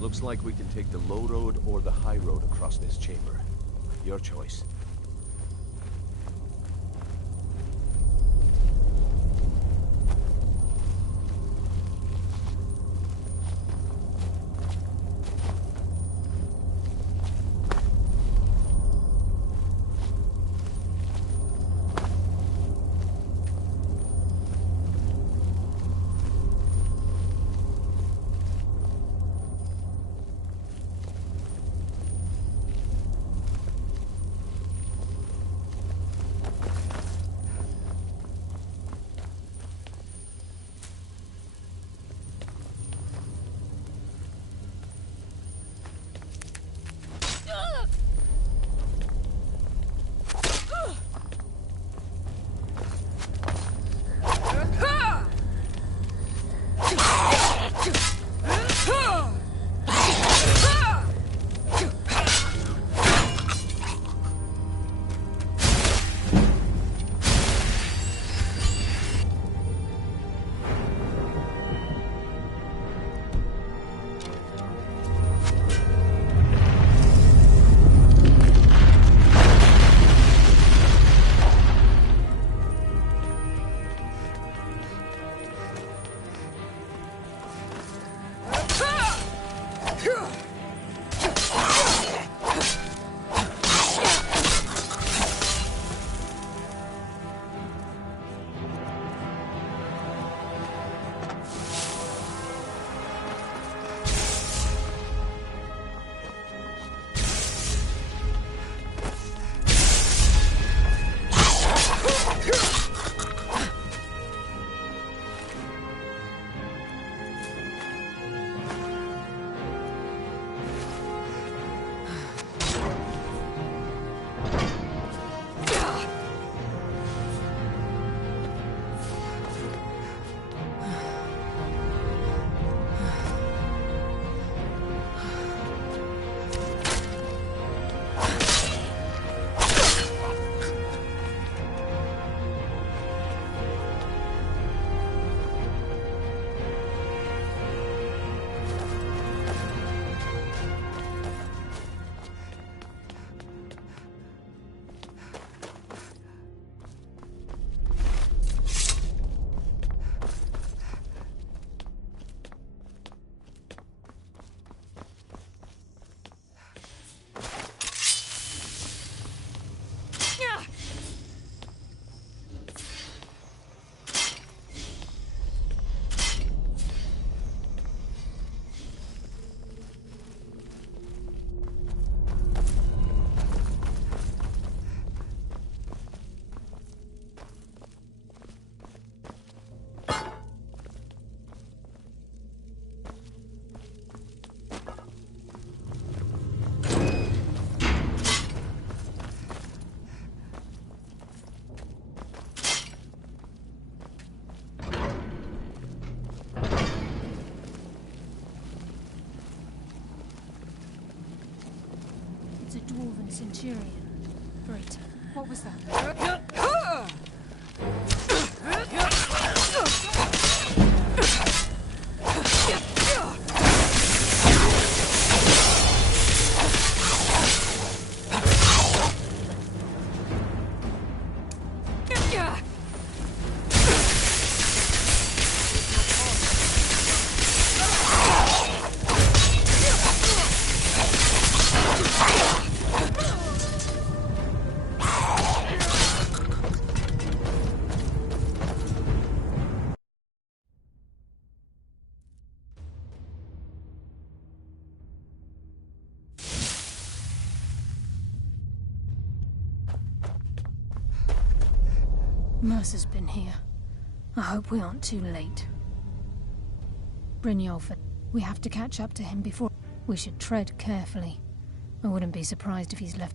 Looks like we can take the low road or the high road across this chamber. Your choice. It's a dwarven centurion. Great. What was that? Mercer's been here. I hope we aren't too late. Brynjolfur, we have to catch up to him before... We should tread carefully. I wouldn't be surprised if he's left...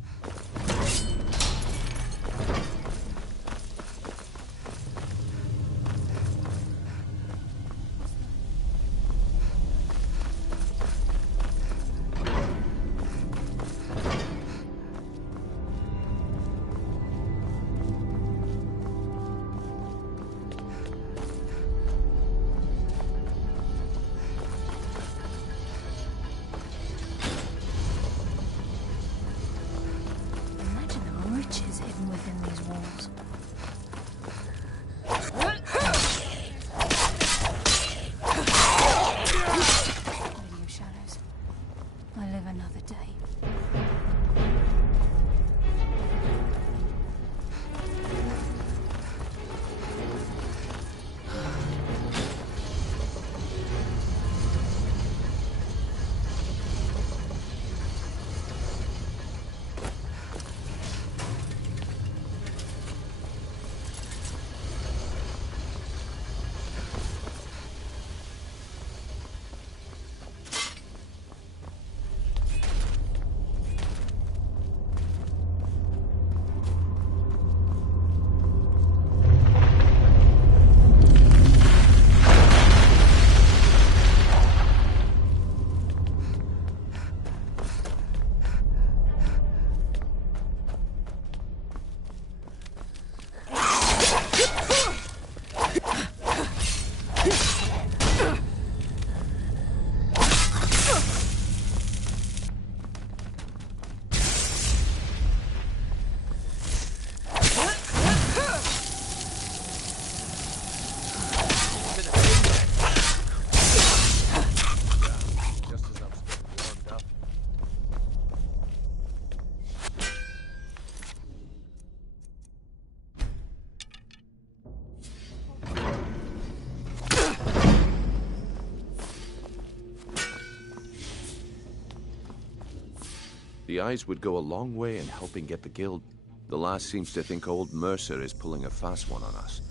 The eyes would go a long way in helping get the guild. The lass seems to think old Mercer is pulling a fast one on us,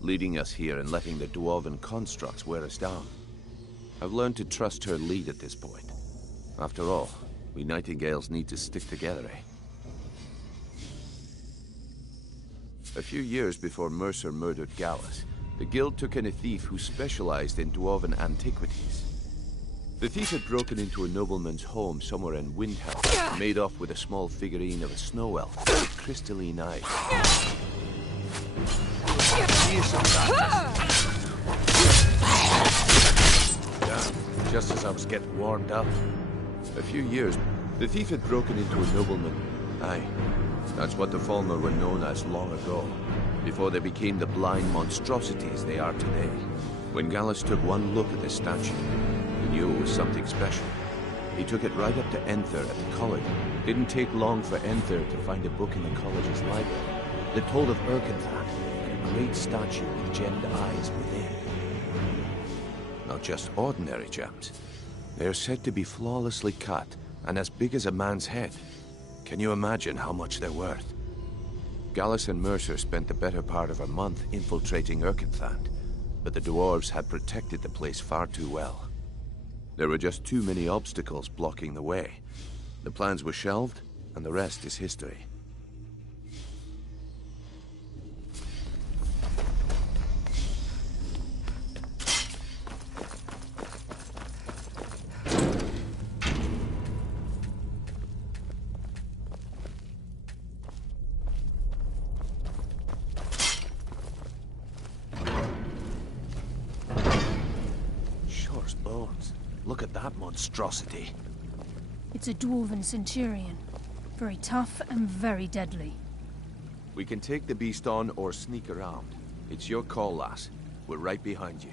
leading us here and letting the dwarven constructs wear us down. I've learned to trust her lead at this point. After all, we Nightingales need to stick together, eh? A few years before Mercer murdered Gallus, the guild took in a thief who specialized in dwarven antiquities. The thief had broken into a nobleman's home somewhere in Windhelm, made off with a small figurine of a snow elf with crystalline eyes. Damn, just as I was getting warmed up. A few years, the thief had broken into a nobleman. Aye, that's what the Falmer were known as long ago, before they became the blind monstrosities they are today. When Gallus took one look at the statue, he knew it was something special. He took it right up to Enther at the college. Didn't take long for Enther to find a book in the college's library that told of Erkenthan, a great statue with gemmed eyes within. Not just ordinary gems. They are said to be flawlessly cut and as big as a man's head. Can you imagine how much they're worth? Gallus and Mercer spent the better part of a month infiltrating Erkenthan, but the dwarves had protected the place far too well. There were just too many obstacles blocking the way. The plans were shelved, and the rest is history. Look at that monstrosity. It's a dwarven centurion. Very tough and very deadly. We can take the beast on or sneak around. It's your call, lass. We're right behind you.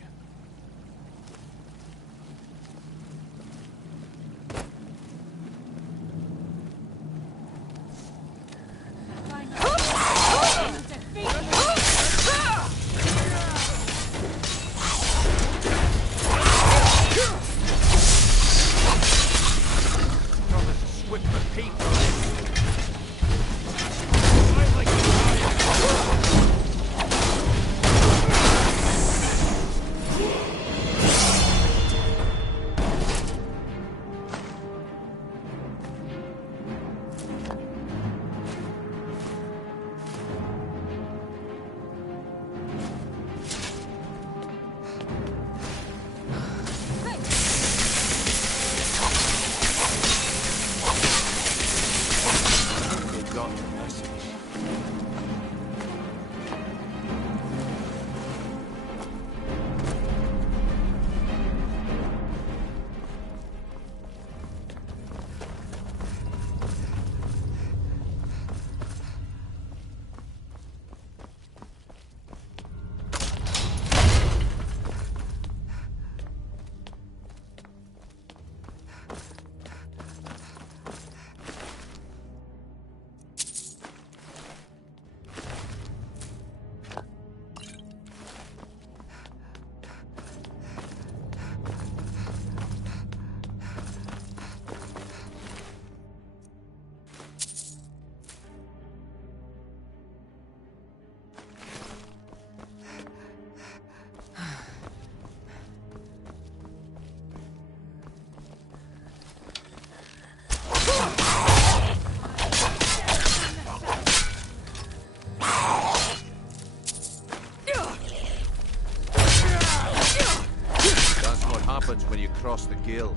When you cross the guild.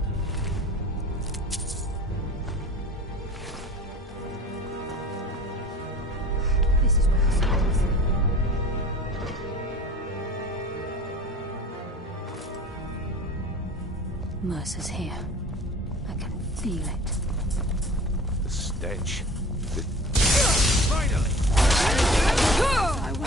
This is where the starts. Mercer's here. I can feel it. The stench. Finally! I will.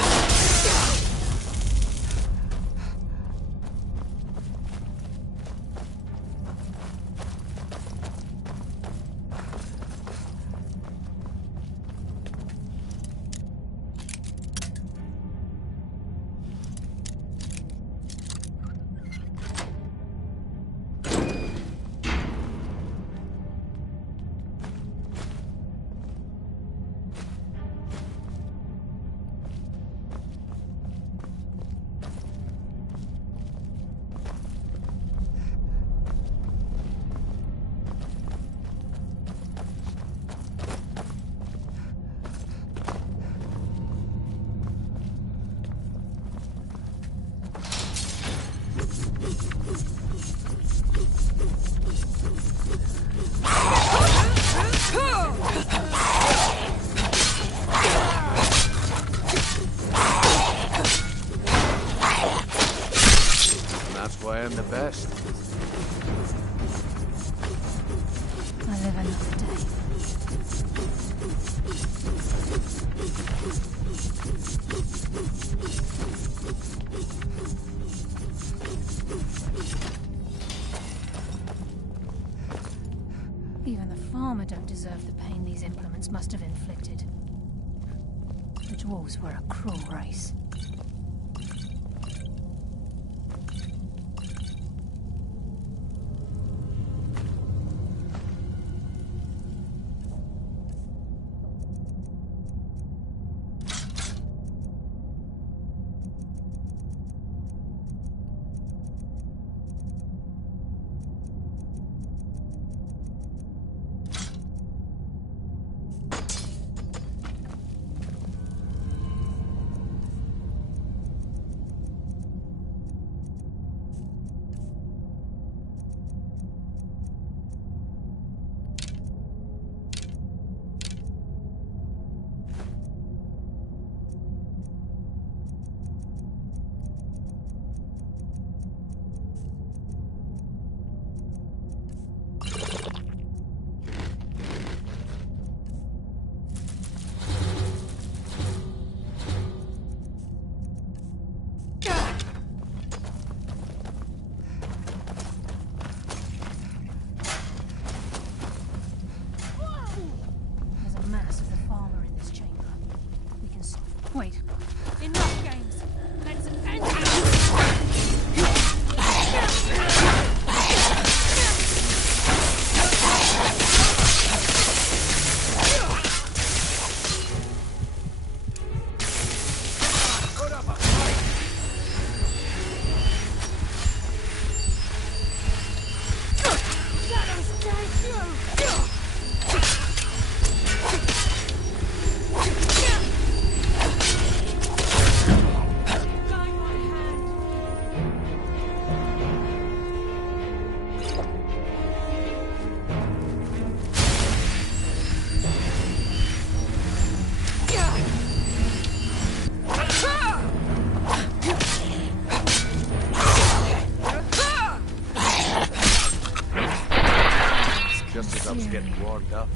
Even the farmer don't deserve the pain these implements must have inflicted. The dwarves were a cruel race. Wait. Enough games. Let's end it. Just as I was getting warmed up.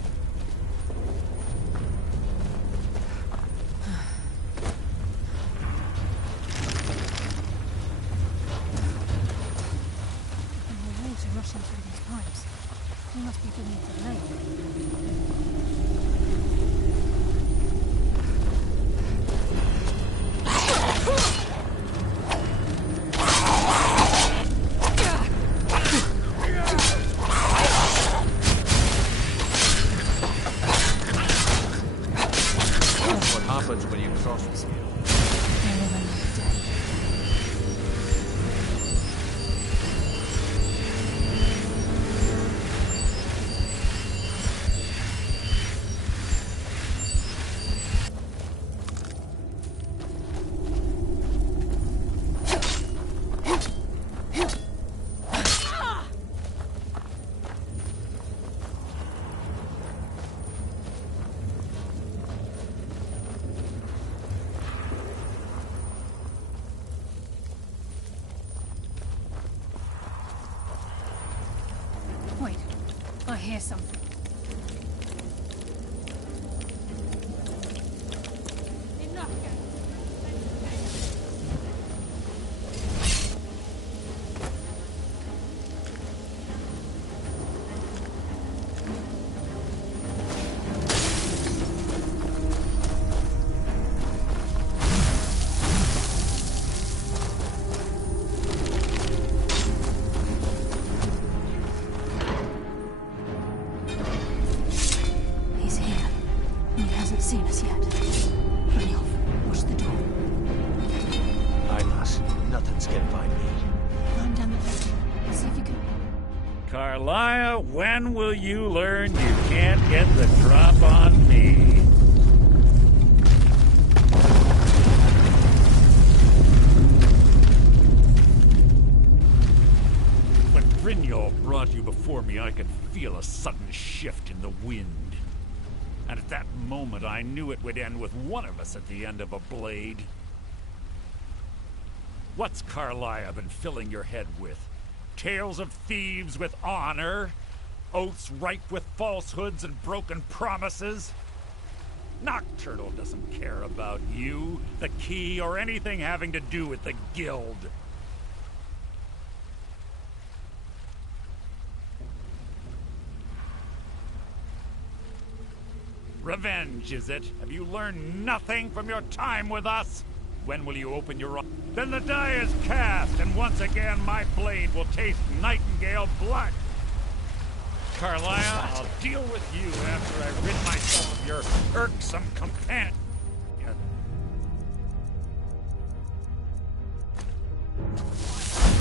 And the water rushing through these pipes. We must be beneath the lake. What happens when you cross the scale? Wait. I hear something. Enough games. He's here. He hasn't seen us yet. Hurry off. Watch the door. Aye, lass. Nothing's getting by me. Run down the left. See if you can... Carlia, when will you learn you can't get the drop on me? When Brynjolf brought you before me, I could feel a sudden shift in the wind. And at that moment, I knew it would end with one of us at the end of a blade. What's Carlia been filling your head with? Tales of thieves with honor? Oaths ripe with falsehoods and broken promises? Nocturnal doesn't care about you, the key, or anything having to do with the guild. Revenge, is it? Have you learned nothing from your time with us? When will you open your eyes? Then the die is cast, and once again my blade will taste Nightingale blood. Carlisle, I'll deal with you after I rid myself of your irksome companion.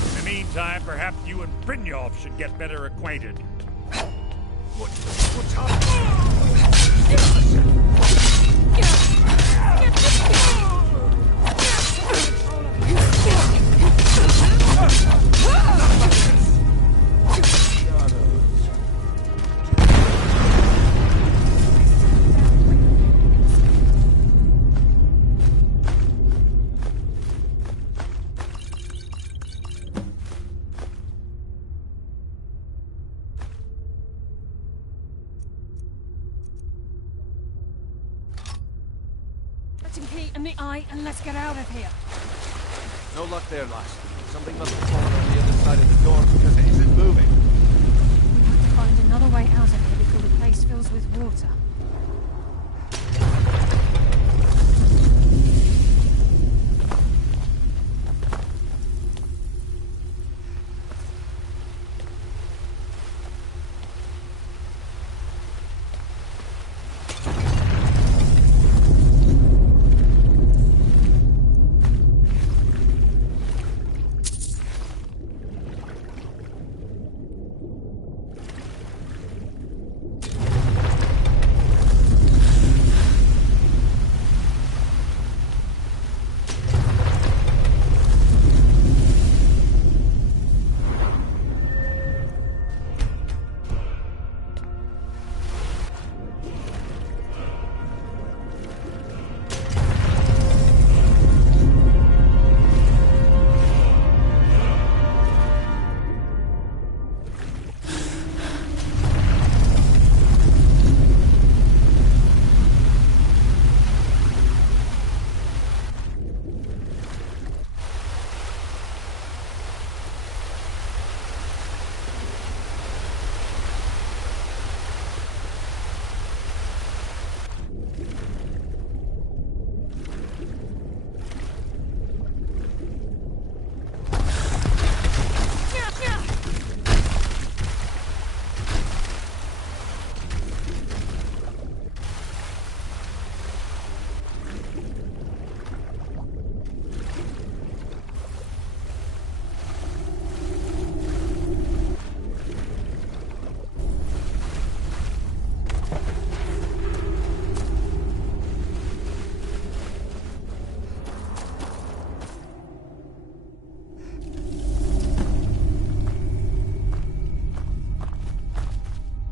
In the meantime, perhaps you and Brynjolf should get better acquainted. What's up? Key in the eye, and let's get out of here. No luck there, lass. Something must have fallen on the other side of the door because it isn't moving. We have to find another way out of here before the place fills with water.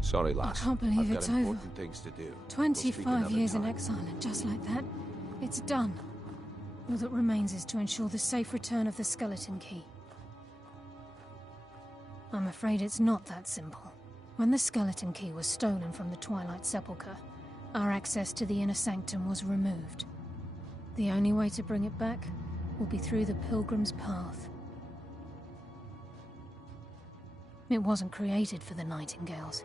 Sorry, lass. I can't believe I've it's got over. important things to do. 25 years in exile, and just like that, it's done. All that remains is to ensure the safe return of the skeleton key. I'm afraid it's not that simple. When the skeleton key was stolen from the Twilight Sepulchre, our access to the inner sanctum was removed. The only way to bring it back will be through the Pilgrim's Path. It wasn't created for the Nightingales.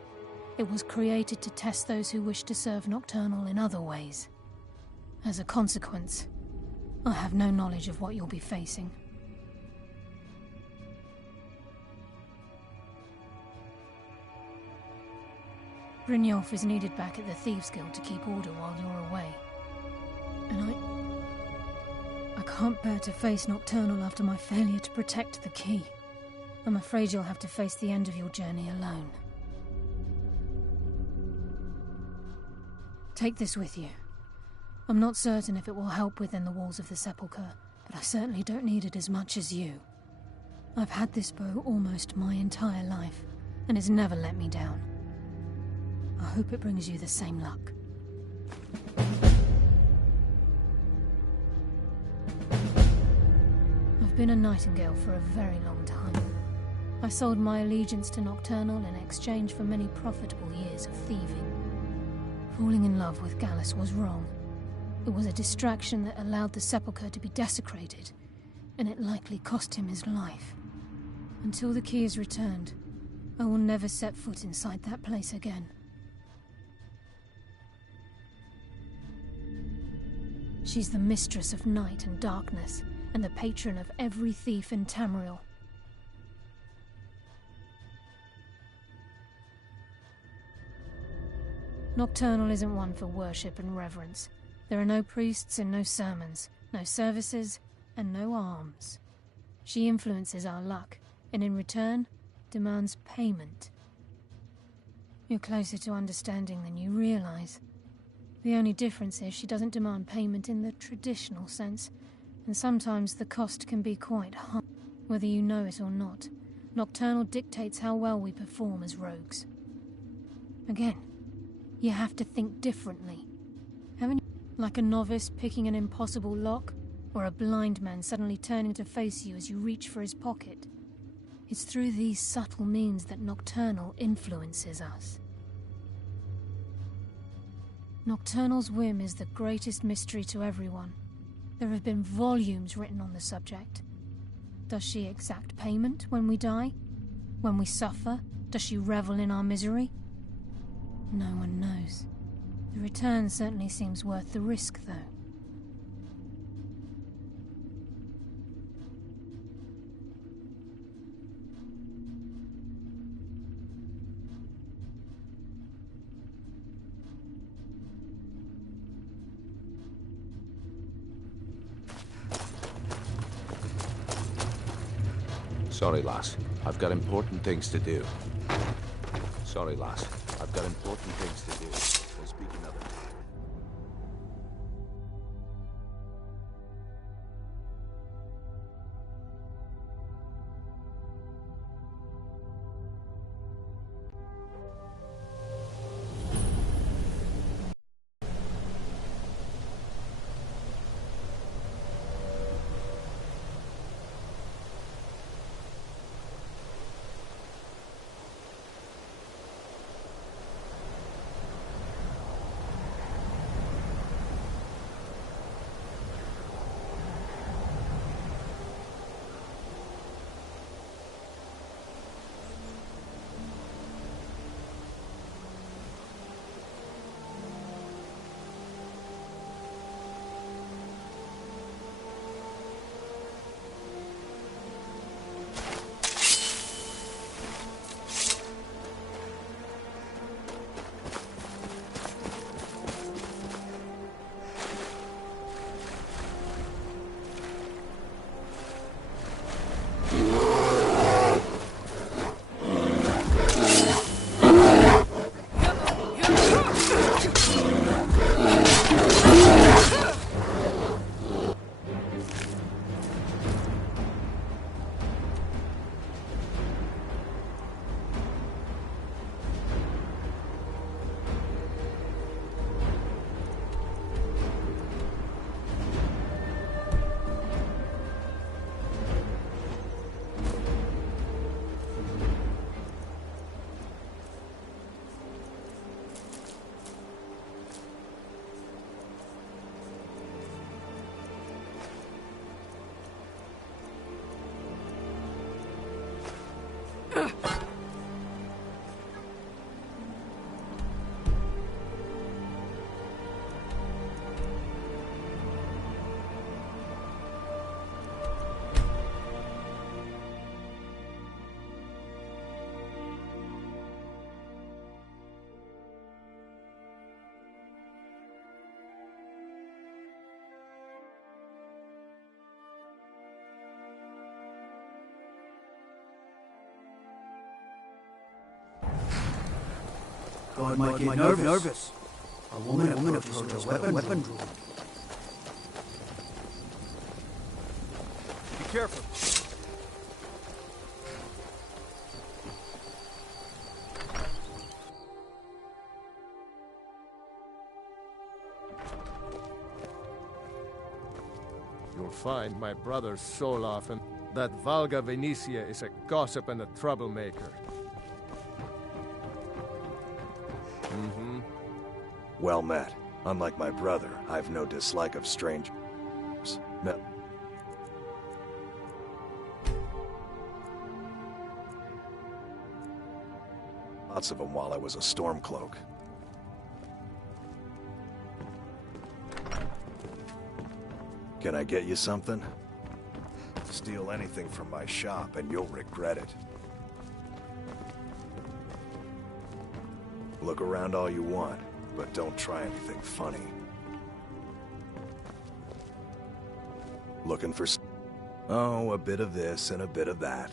It was created to test those who wish to serve Nocturnal in other ways. As a consequence, I have no knowledge of what you'll be facing. Brynjolf is needed back at the Thieves' Guild to keep order while you're away. And I can't bear to face Nocturnal after my failure to protect the key. I'm afraid you'll have to face the end of your journey alone. Take this with you. I'm not certain if it will help within the walls of the Sepulchre, but I certainly don't need it as much as you. I've had this bow almost my entire life, and it's never let me down. I hope it brings you the same luck. I've been a Nightingale for a very long time. I sold my allegiance to Nocturnal in exchange for many profitable years of thieving. Falling in love with Gallus was wrong. It was a distraction that allowed the Sepulchre to be desecrated, and it likely cost him his life. Until the key is returned, I will never set foot inside that place again. She's the mistress of night and darkness, and the patron of every thief in Tamriel. Nocturnal isn't one for worship and reverence. There are no priests and no sermons, no services, and no alms. She influences our luck, and in return, demands payment. You're closer to understanding than you realize. The only difference is she doesn't demand payment in the traditional sense, and sometimes the cost can be quite high. Whether you know it or not, Nocturnal dictates how well we perform as rogues. Again, you have to think differently. Haven't you? Like a novice picking an impossible lock, or a blind man suddenly turning to face you as you reach for his pocket. It's through these subtle means that Nocturnal influences us. Nocturnal's whim is the greatest mystery to everyone. There have been volumes written on the subject. Does she exact payment when we die? When we suffer? Does she revel in our misery? No one knows. The return certainly seems worth the risk, though. Sorry, lass. I've got important things to do. Sorry, lass. I've got important things to do. We'll speak another time. God might get nervous. A woman approaches her weapon drawn. Be careful. You'll find my brother Solaf, and that Valga Venetia is a gossip and a troublemaker. Well met. Unlike my brother, I've no dislike of strangers. No. Lots of them while I was a Stormcloak. Can I get you something? Steal anything from my shop and you'll regret it. Look around all you want, but don't try anything funny. Looking for oh, a bit of this and a bit of that.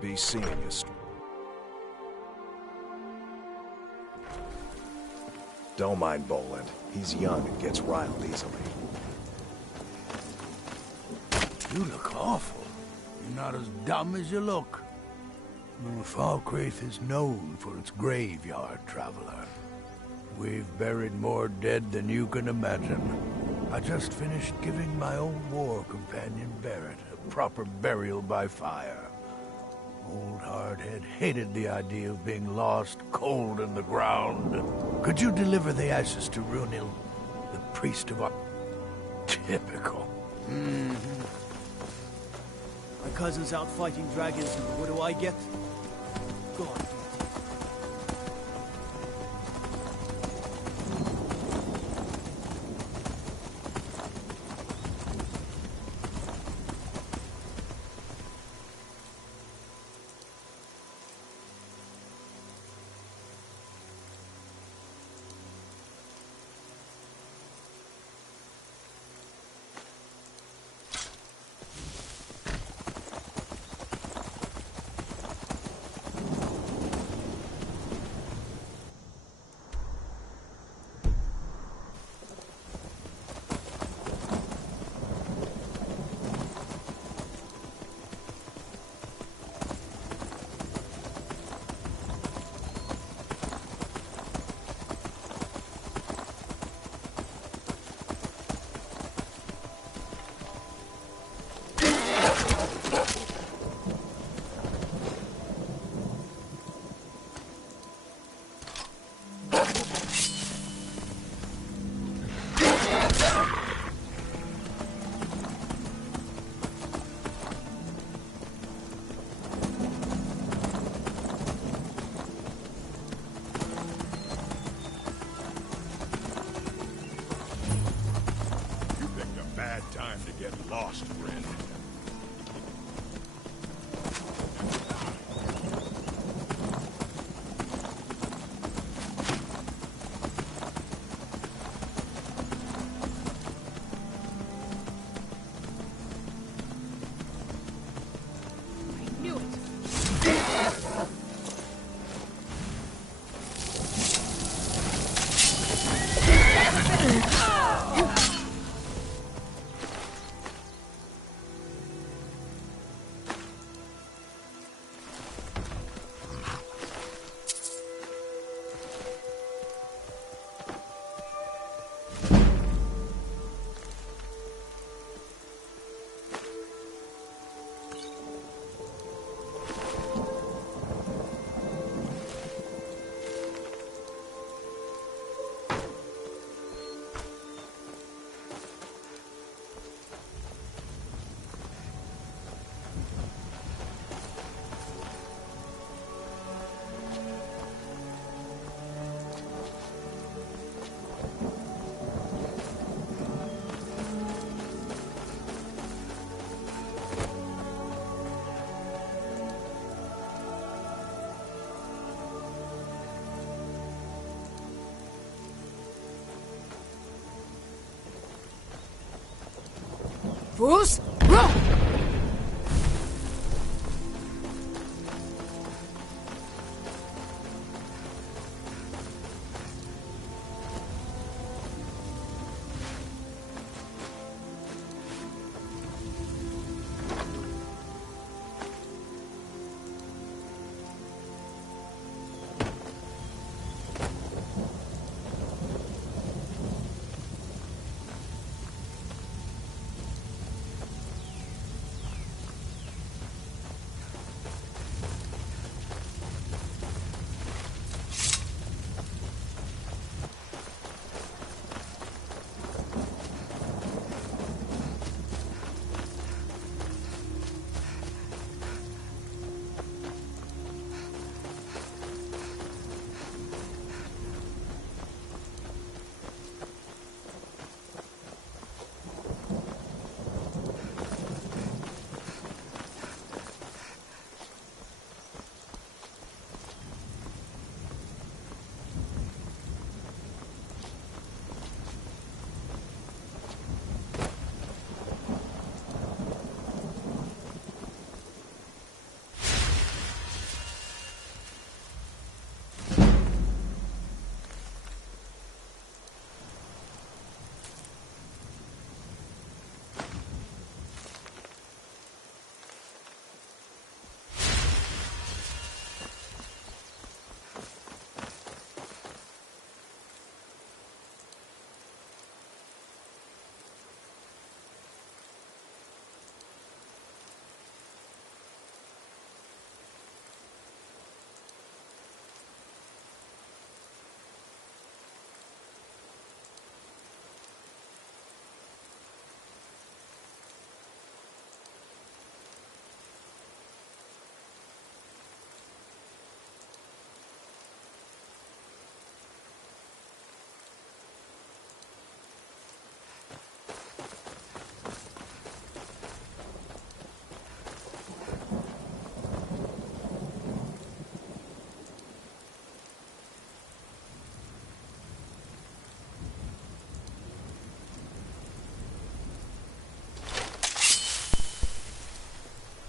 Be seeing you. Don't mind Boland. He's young and gets riled easily. You look awful. You're not as dumb as you look. Falkreath is known for its graveyard, traveler. We've buried more dead than you can imagine. I just finished giving my old war companion Barrett a proper burial by fire. Old Hardhead hated the idea of being lost cold in the ground. Could you deliver the ashes to Runil, the priest of our... Typical. My cousin's out fighting dragons, and what do I get? Go on. Time to get lost, friend. I knew it. Fools! Run!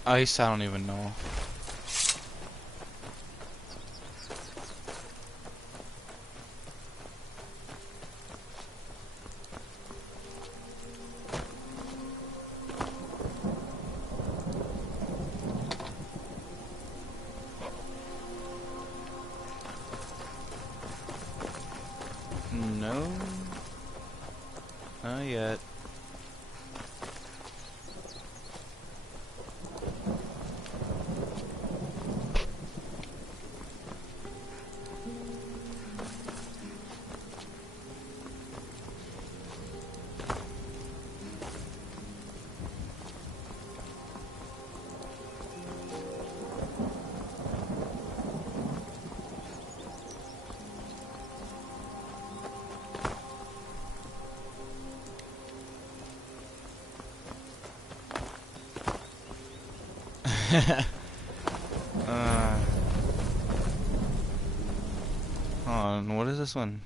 Ice, I don't even know. No, not yet. Hold on, what is this one?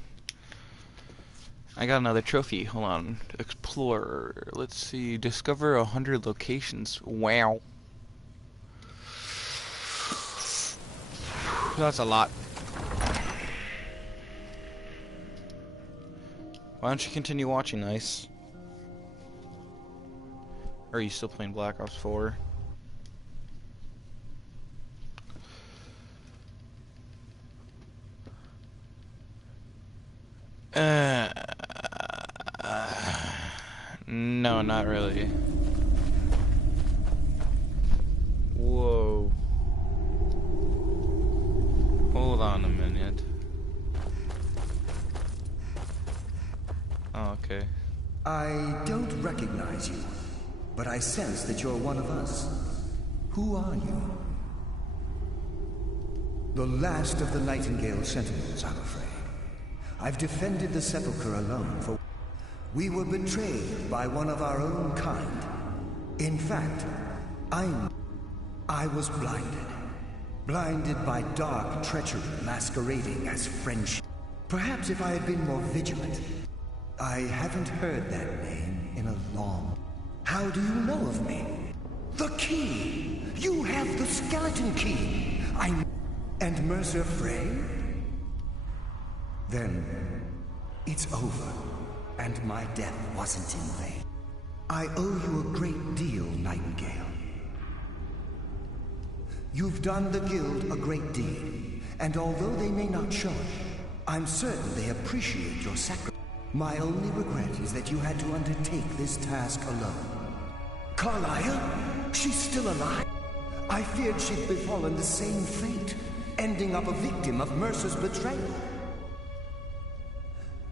I got another trophy. Hold on. Explorer. Let's see. Discover 100 locations. Wow. That's a lot. Why don't you continue watching, Ice? Or are you still playing Black Ops 4? No, not really. Whoa. Hold on a minute. Oh, okay. I don't recognize you, but I sense that you're one of us. Who are you? The last of the Nightingale Sentinels, I'm afraid. I've defended the Sepulchre alone for... We were betrayed by one of our own kind. In fact, I was blinded. Blinded by dark treachery masquerading as friendship. Perhaps if I had been more vigilant. I haven't heard that name in a long... How do you know of me? The key! You have the skeleton key! And Mercer Frey? Then, it's over, and my death wasn't in vain. I owe you a great deal, Nightingale. You've done the Guild a great deed, and although they may not show it, I'm certain they appreciate your sacrifice. My only regret is that you had to undertake this task alone. Carlyle? She's still alive? I feared she'd befallen the same fate, ending up a victim of Mercer's betrayal.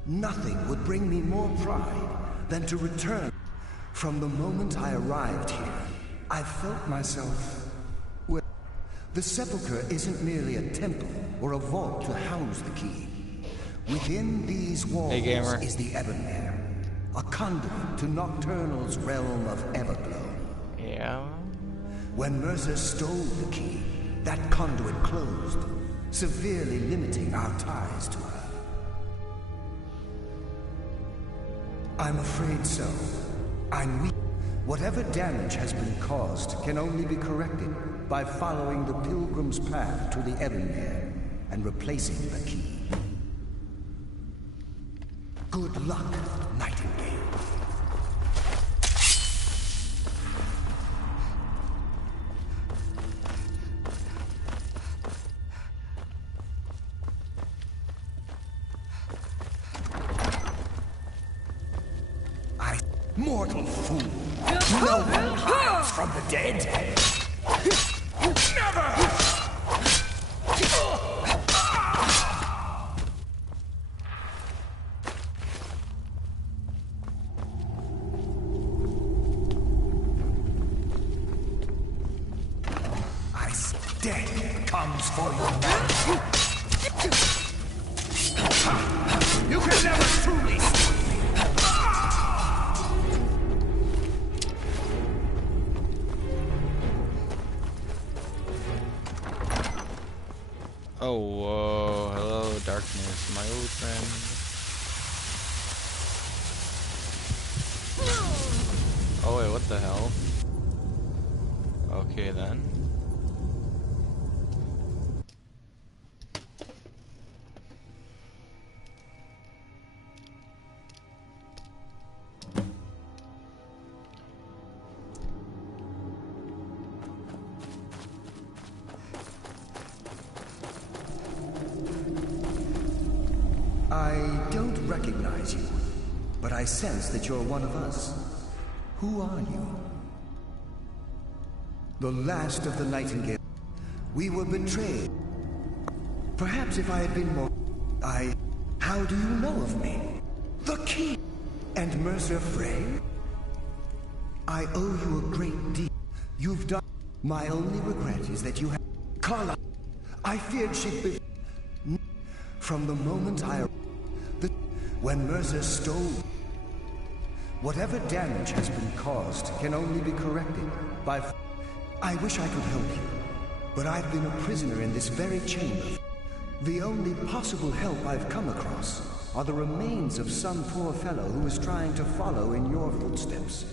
Nothing would bring me more pride than to return. From the moment I arrived here, I felt myself... Well, the Sepulchre isn't merely a temple or a vault to house the key. Within these walls is the Ebonmere, a conduit to Nocturnal's realm of Everglow. Yeah? When Mercer stole the key, that conduit closed, severely limiting our ties to her. I'm afraid so. I'm weak. Whatever damage has been caused can only be corrected by following the Pilgrim's path to the Ebonmere and replacing the key. Good luck, Nightingale. Mortal fool! No one hides from the dead! Never! Death comes for your man. You can never truly stop me. Oh, whoa. Hello, darkness, my old friend. Oh, wait, what the hell? Okay, then. I don't recognize you, but I sense that you're one of us. Who are you? The last of the Nightingale. We were betrayed. Perhaps if I had been more... How do you know of me? The key! And Mercer Frey? I owe you a great deal. You've done... My only regret is that you have... Carla! I feared she'd be... From the moment I... When Mercer stole... Whatever damage has been caused can only be corrected by... I wish I could help you, but I've been a prisoner in this very chamber. The only possible help I've come across are the remains of some poor fellow who is trying to follow in your footsteps.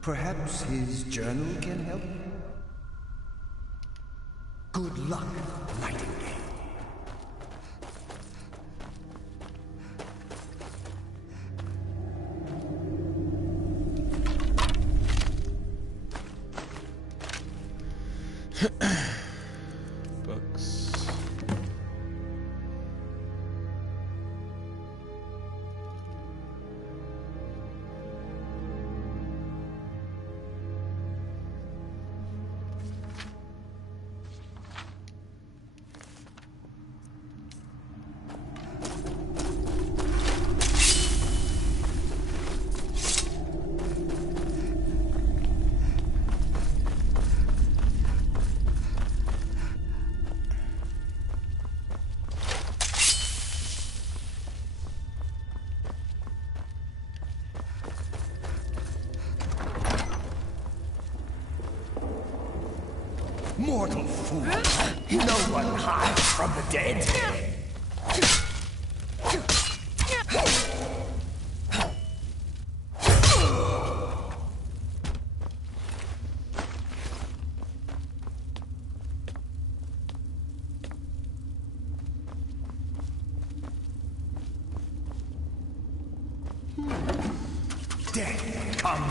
Perhaps his journal can help? Good luck, Nightingale. Books. Mortal fool! No one hides from the dead!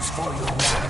comes for you now.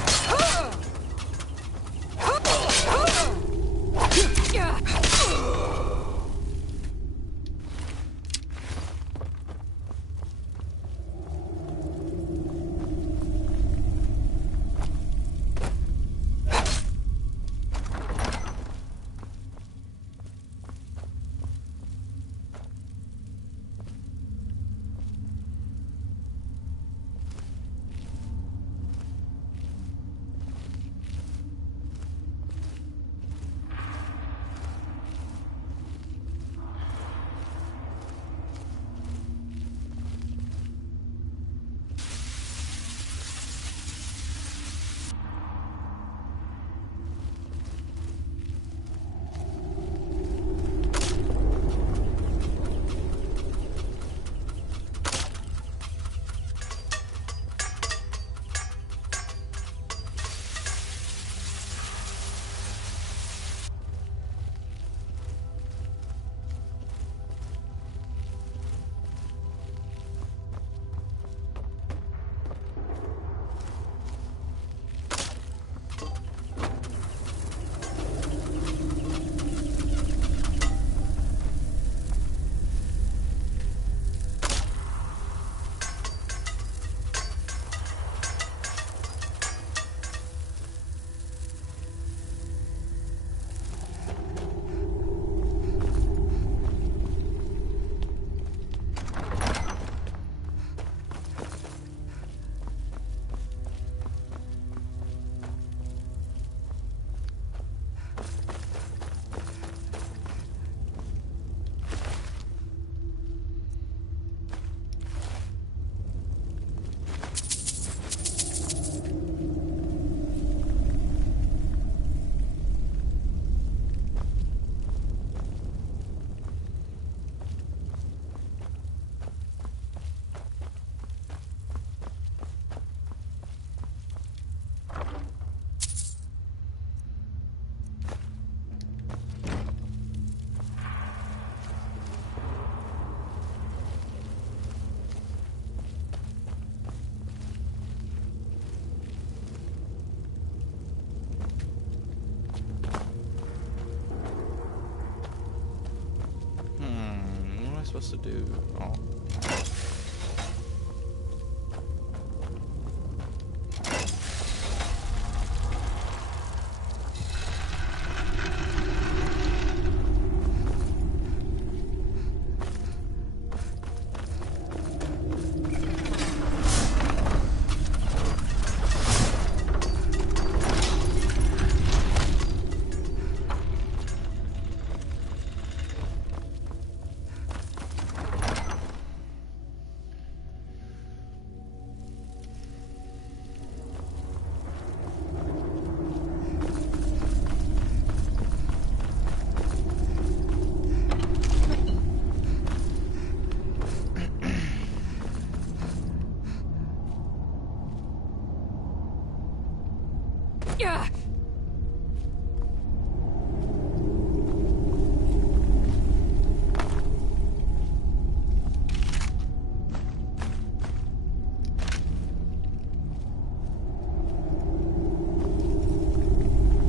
Supposed to do? Oh.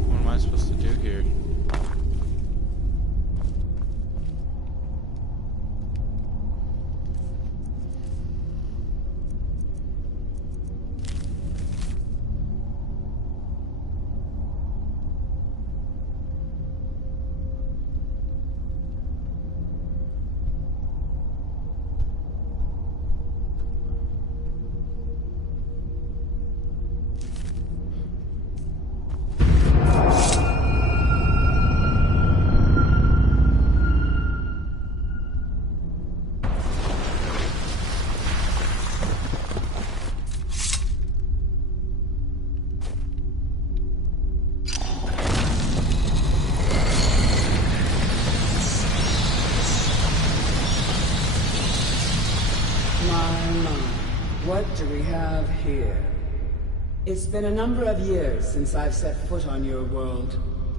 What am I supposed to do here? What do we have here? It's been a number of years since I've set foot on your world.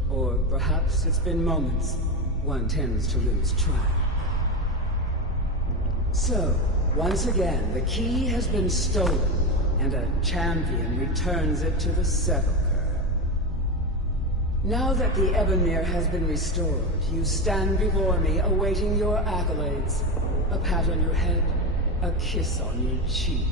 Or perhaps it's been moments. One tends to lose track. So, once again, the key has been stolen, and a champion returns it to the sepulchre. Now that the Ebonmere has been restored, you stand before me awaiting your accolades. A pat on your head, a kiss on your cheek.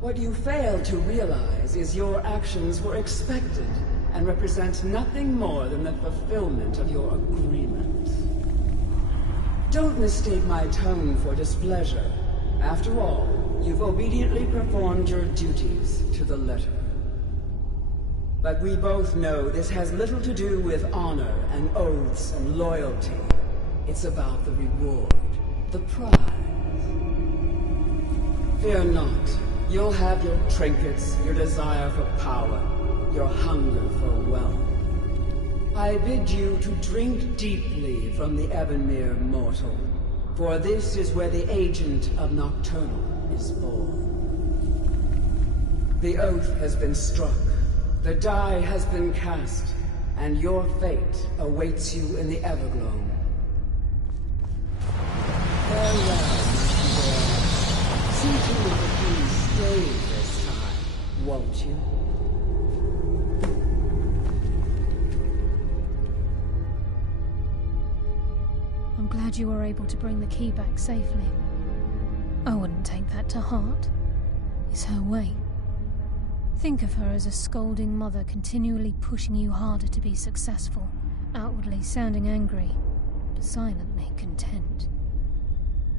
What you fail to realize is your actions were expected and represent nothing more than the fulfillment of your agreement. Don't mistake my tone for displeasure. After all, you've obediently performed your duties to the letter. But we both know this has little to do with honor and oaths and loyalty. It's about the reward, the prize. Fear not. You'll have your trinkets, your desire for power, your hunger for wealth. I bid you to drink deeply from the Ebonmere mortal, for this is where the agent of Nocturnal is born. The oath has been struck, the die has been cast, and your fate awaits you in the Everglow. Farewell, Nightingale. See to it that you stay this time, won't you? I'm glad you were able to bring the key back safely. I wouldn't take that to heart. It's her way. Think of her as a scolding mother continually pushing you harder to be successful, outwardly sounding angry, but silently content.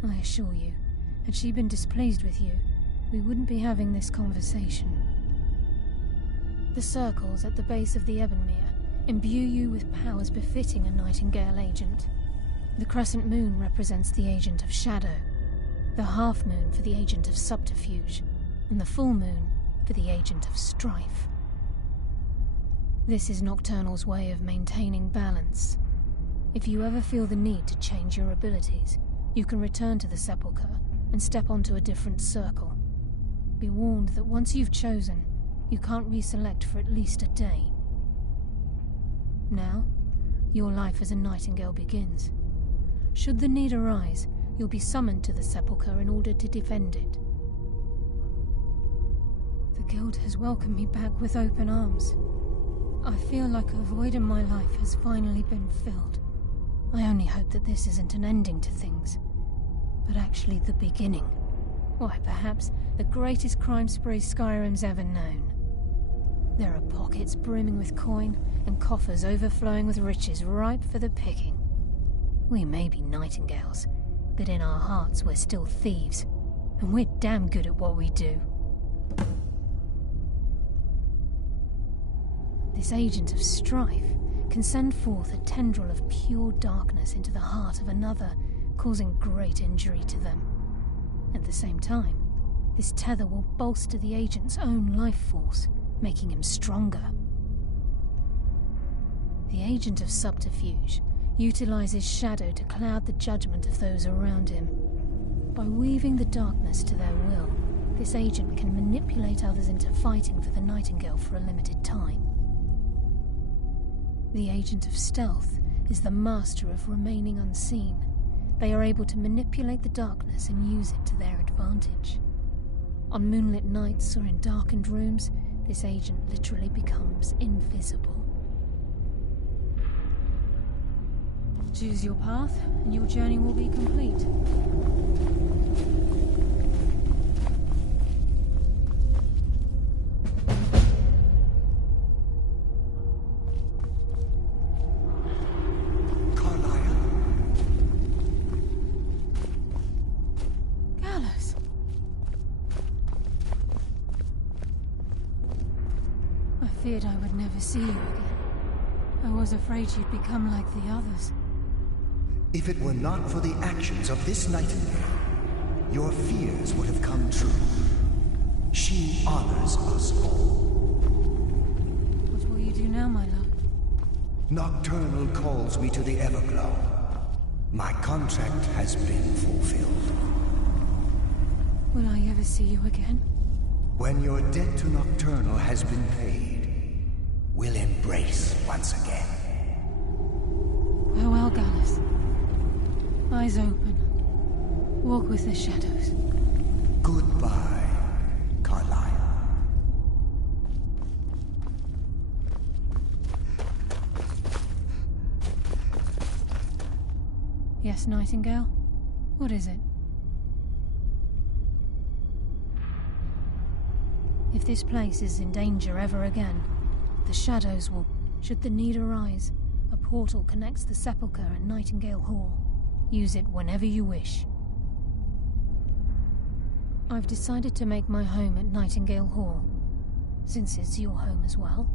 I assure you, had she been displeased with you, we wouldn't be having this conversation. The circles at the base of the Ebonmere imbue you with powers befitting a Nightingale agent. The crescent moon represents the agent of shadow, the half moon for the agent of subterfuge, and the full moon for the agent of strife. This is Nocturnal's way of maintaining balance. If you ever feel the need to change your abilities, you can return to the sepulchre and step onto a different circle. Be warned that once you've chosen, you can't reselect for at least a day. Now, your life as a Nightingale begins. Should the need arise, you'll be summoned to the sepulchre in order to defend it. The Guild has welcomed me back with open arms. I feel like a void in my life has finally been filled. I only hope that this isn't an ending to things, but actually the beginning. Why, perhaps the greatest crime spree Skyrim's ever known. There are pockets brimming with coin and coffers overflowing with riches ripe for the picking. We may be Nightingales, but in our hearts we're still thieves, and we're damn good at what we do. This agent of strife can send forth a tendril of pure darkness into the heart of another, causing great injury to them. At the same time, this tether will bolster the agent's own life force, making him stronger. The agent of subterfuge utilizes shadow to cloud the judgment of those around him. By weaving the darkness to their will, this agent can manipulate others into fighting for the Nightingale for a limited time. The agent of stealth is the master of remaining unseen. They are able to manipulate the darkness and use it to their advantage. On moonlit nights or in darkened rooms, this agent literally becomes invisible. Choose your path, and your journey will be complete. Gallus! I feared I would never see you again. I was afraid you'd become like the others. If it were not for the actions of this Nightingale, your fears would have come true. She honors us all. What will you do now, my love? Nocturnal calls me to the Everglow. My contract has been fulfilled. Will I ever see you again? When your debt to Nocturnal has been paid, we'll embrace once again. Farewell, Gallus. Eyes open. Walk with the shadows. Goodbye, Yes, Nightingale? What is it? If this place is in danger ever again, the shadows will... Should the need arise, a portal connects the Sepulchre and Nightingale Hall. Use it whenever you wish. I've decided to make my home at Nightingale Hall. Since it's your home as well,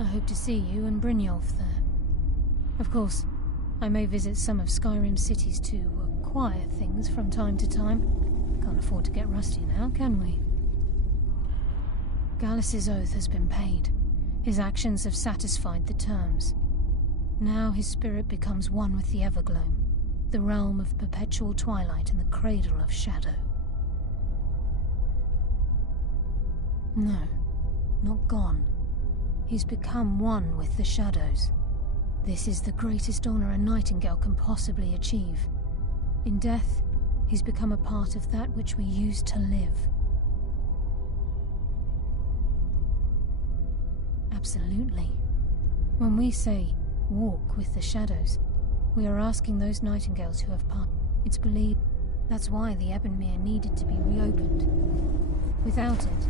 I hope to see you and Brynjolf there. Of course, I may visit some of Skyrim's cities to acquire things from time to time. Can't afford to get rusty now, can we? Gallus's oath has been paid. His actions have satisfied the terms. Now his spirit becomes one with the Evergloam, the realm of perpetual twilight and the cradle of shadow. No, not gone. He's become one with the shadows. This is the greatest honor a Nightingale can possibly achieve. In death, he's become a part of that which we used to live. Absolutely. When we say, walk with the shadows, we are asking those Nightingales who have passed. It's believed that's why the Ebonmere needed to be reopened. Without it,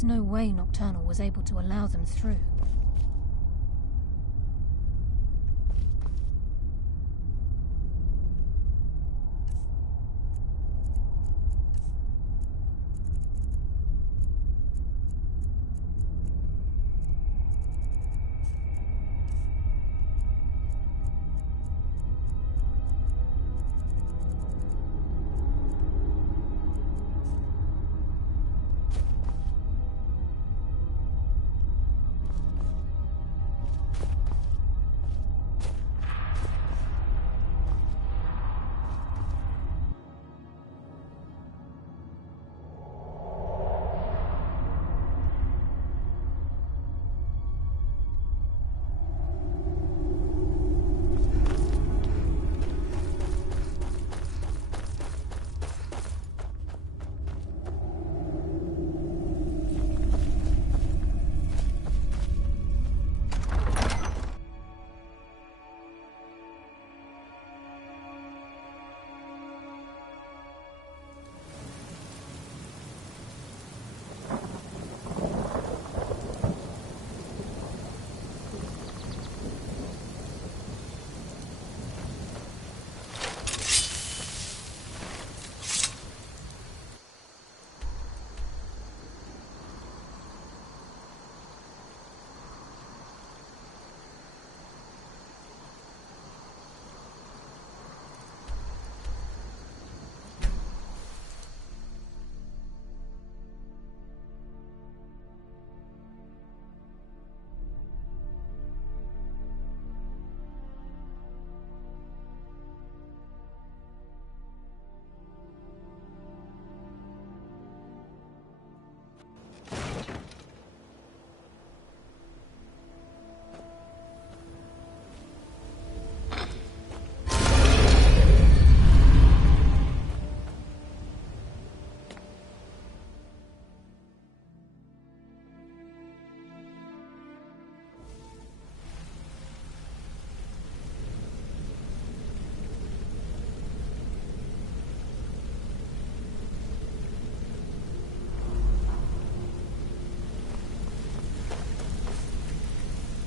there's no way Nocturnal was able to allow them through.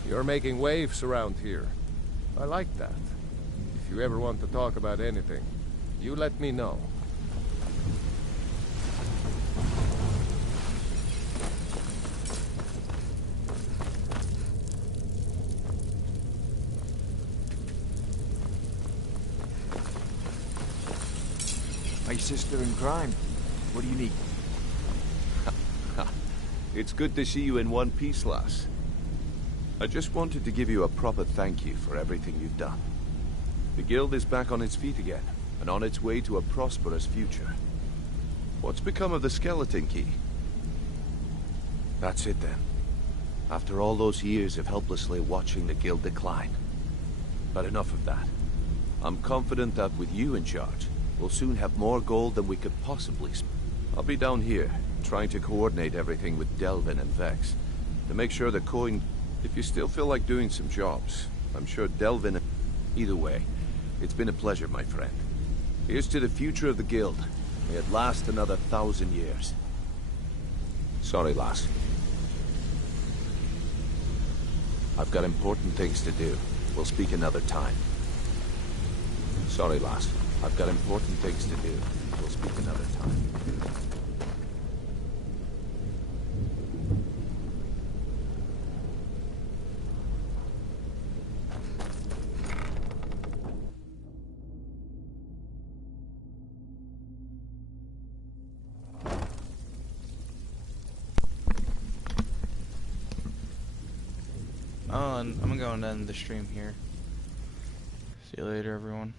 You're making waves around here. I like that. If you ever want to talk about anything, you let me know. My sister in crime. What do you need? It's good to see you in one piece, lass. I just wanted to give you a proper thank you for everything you've done. The guild is back on its feet again, and on its way to a prosperous future. What's become of the skeleton key? That's it then. After all those years of helplessly watching the guild decline. But enough of that. I'm confident that with you in charge, we'll soon have more gold than we could possibly spend. I'll be down here, trying to coordinate everything with Delvin and Vex, to make sure the coin... If you still feel like doing some jobs, I'm sure Delvin... Either way, it's been a pleasure, my friend. Here's to the future of the guild. May it last another 1,000 years. Sorry, lass. I've got important things to do. We'll speak another time. Sorry, lass. I've got important things to do. We'll speak another time. Oh, and I'm going to end the stream here. See you later, everyone.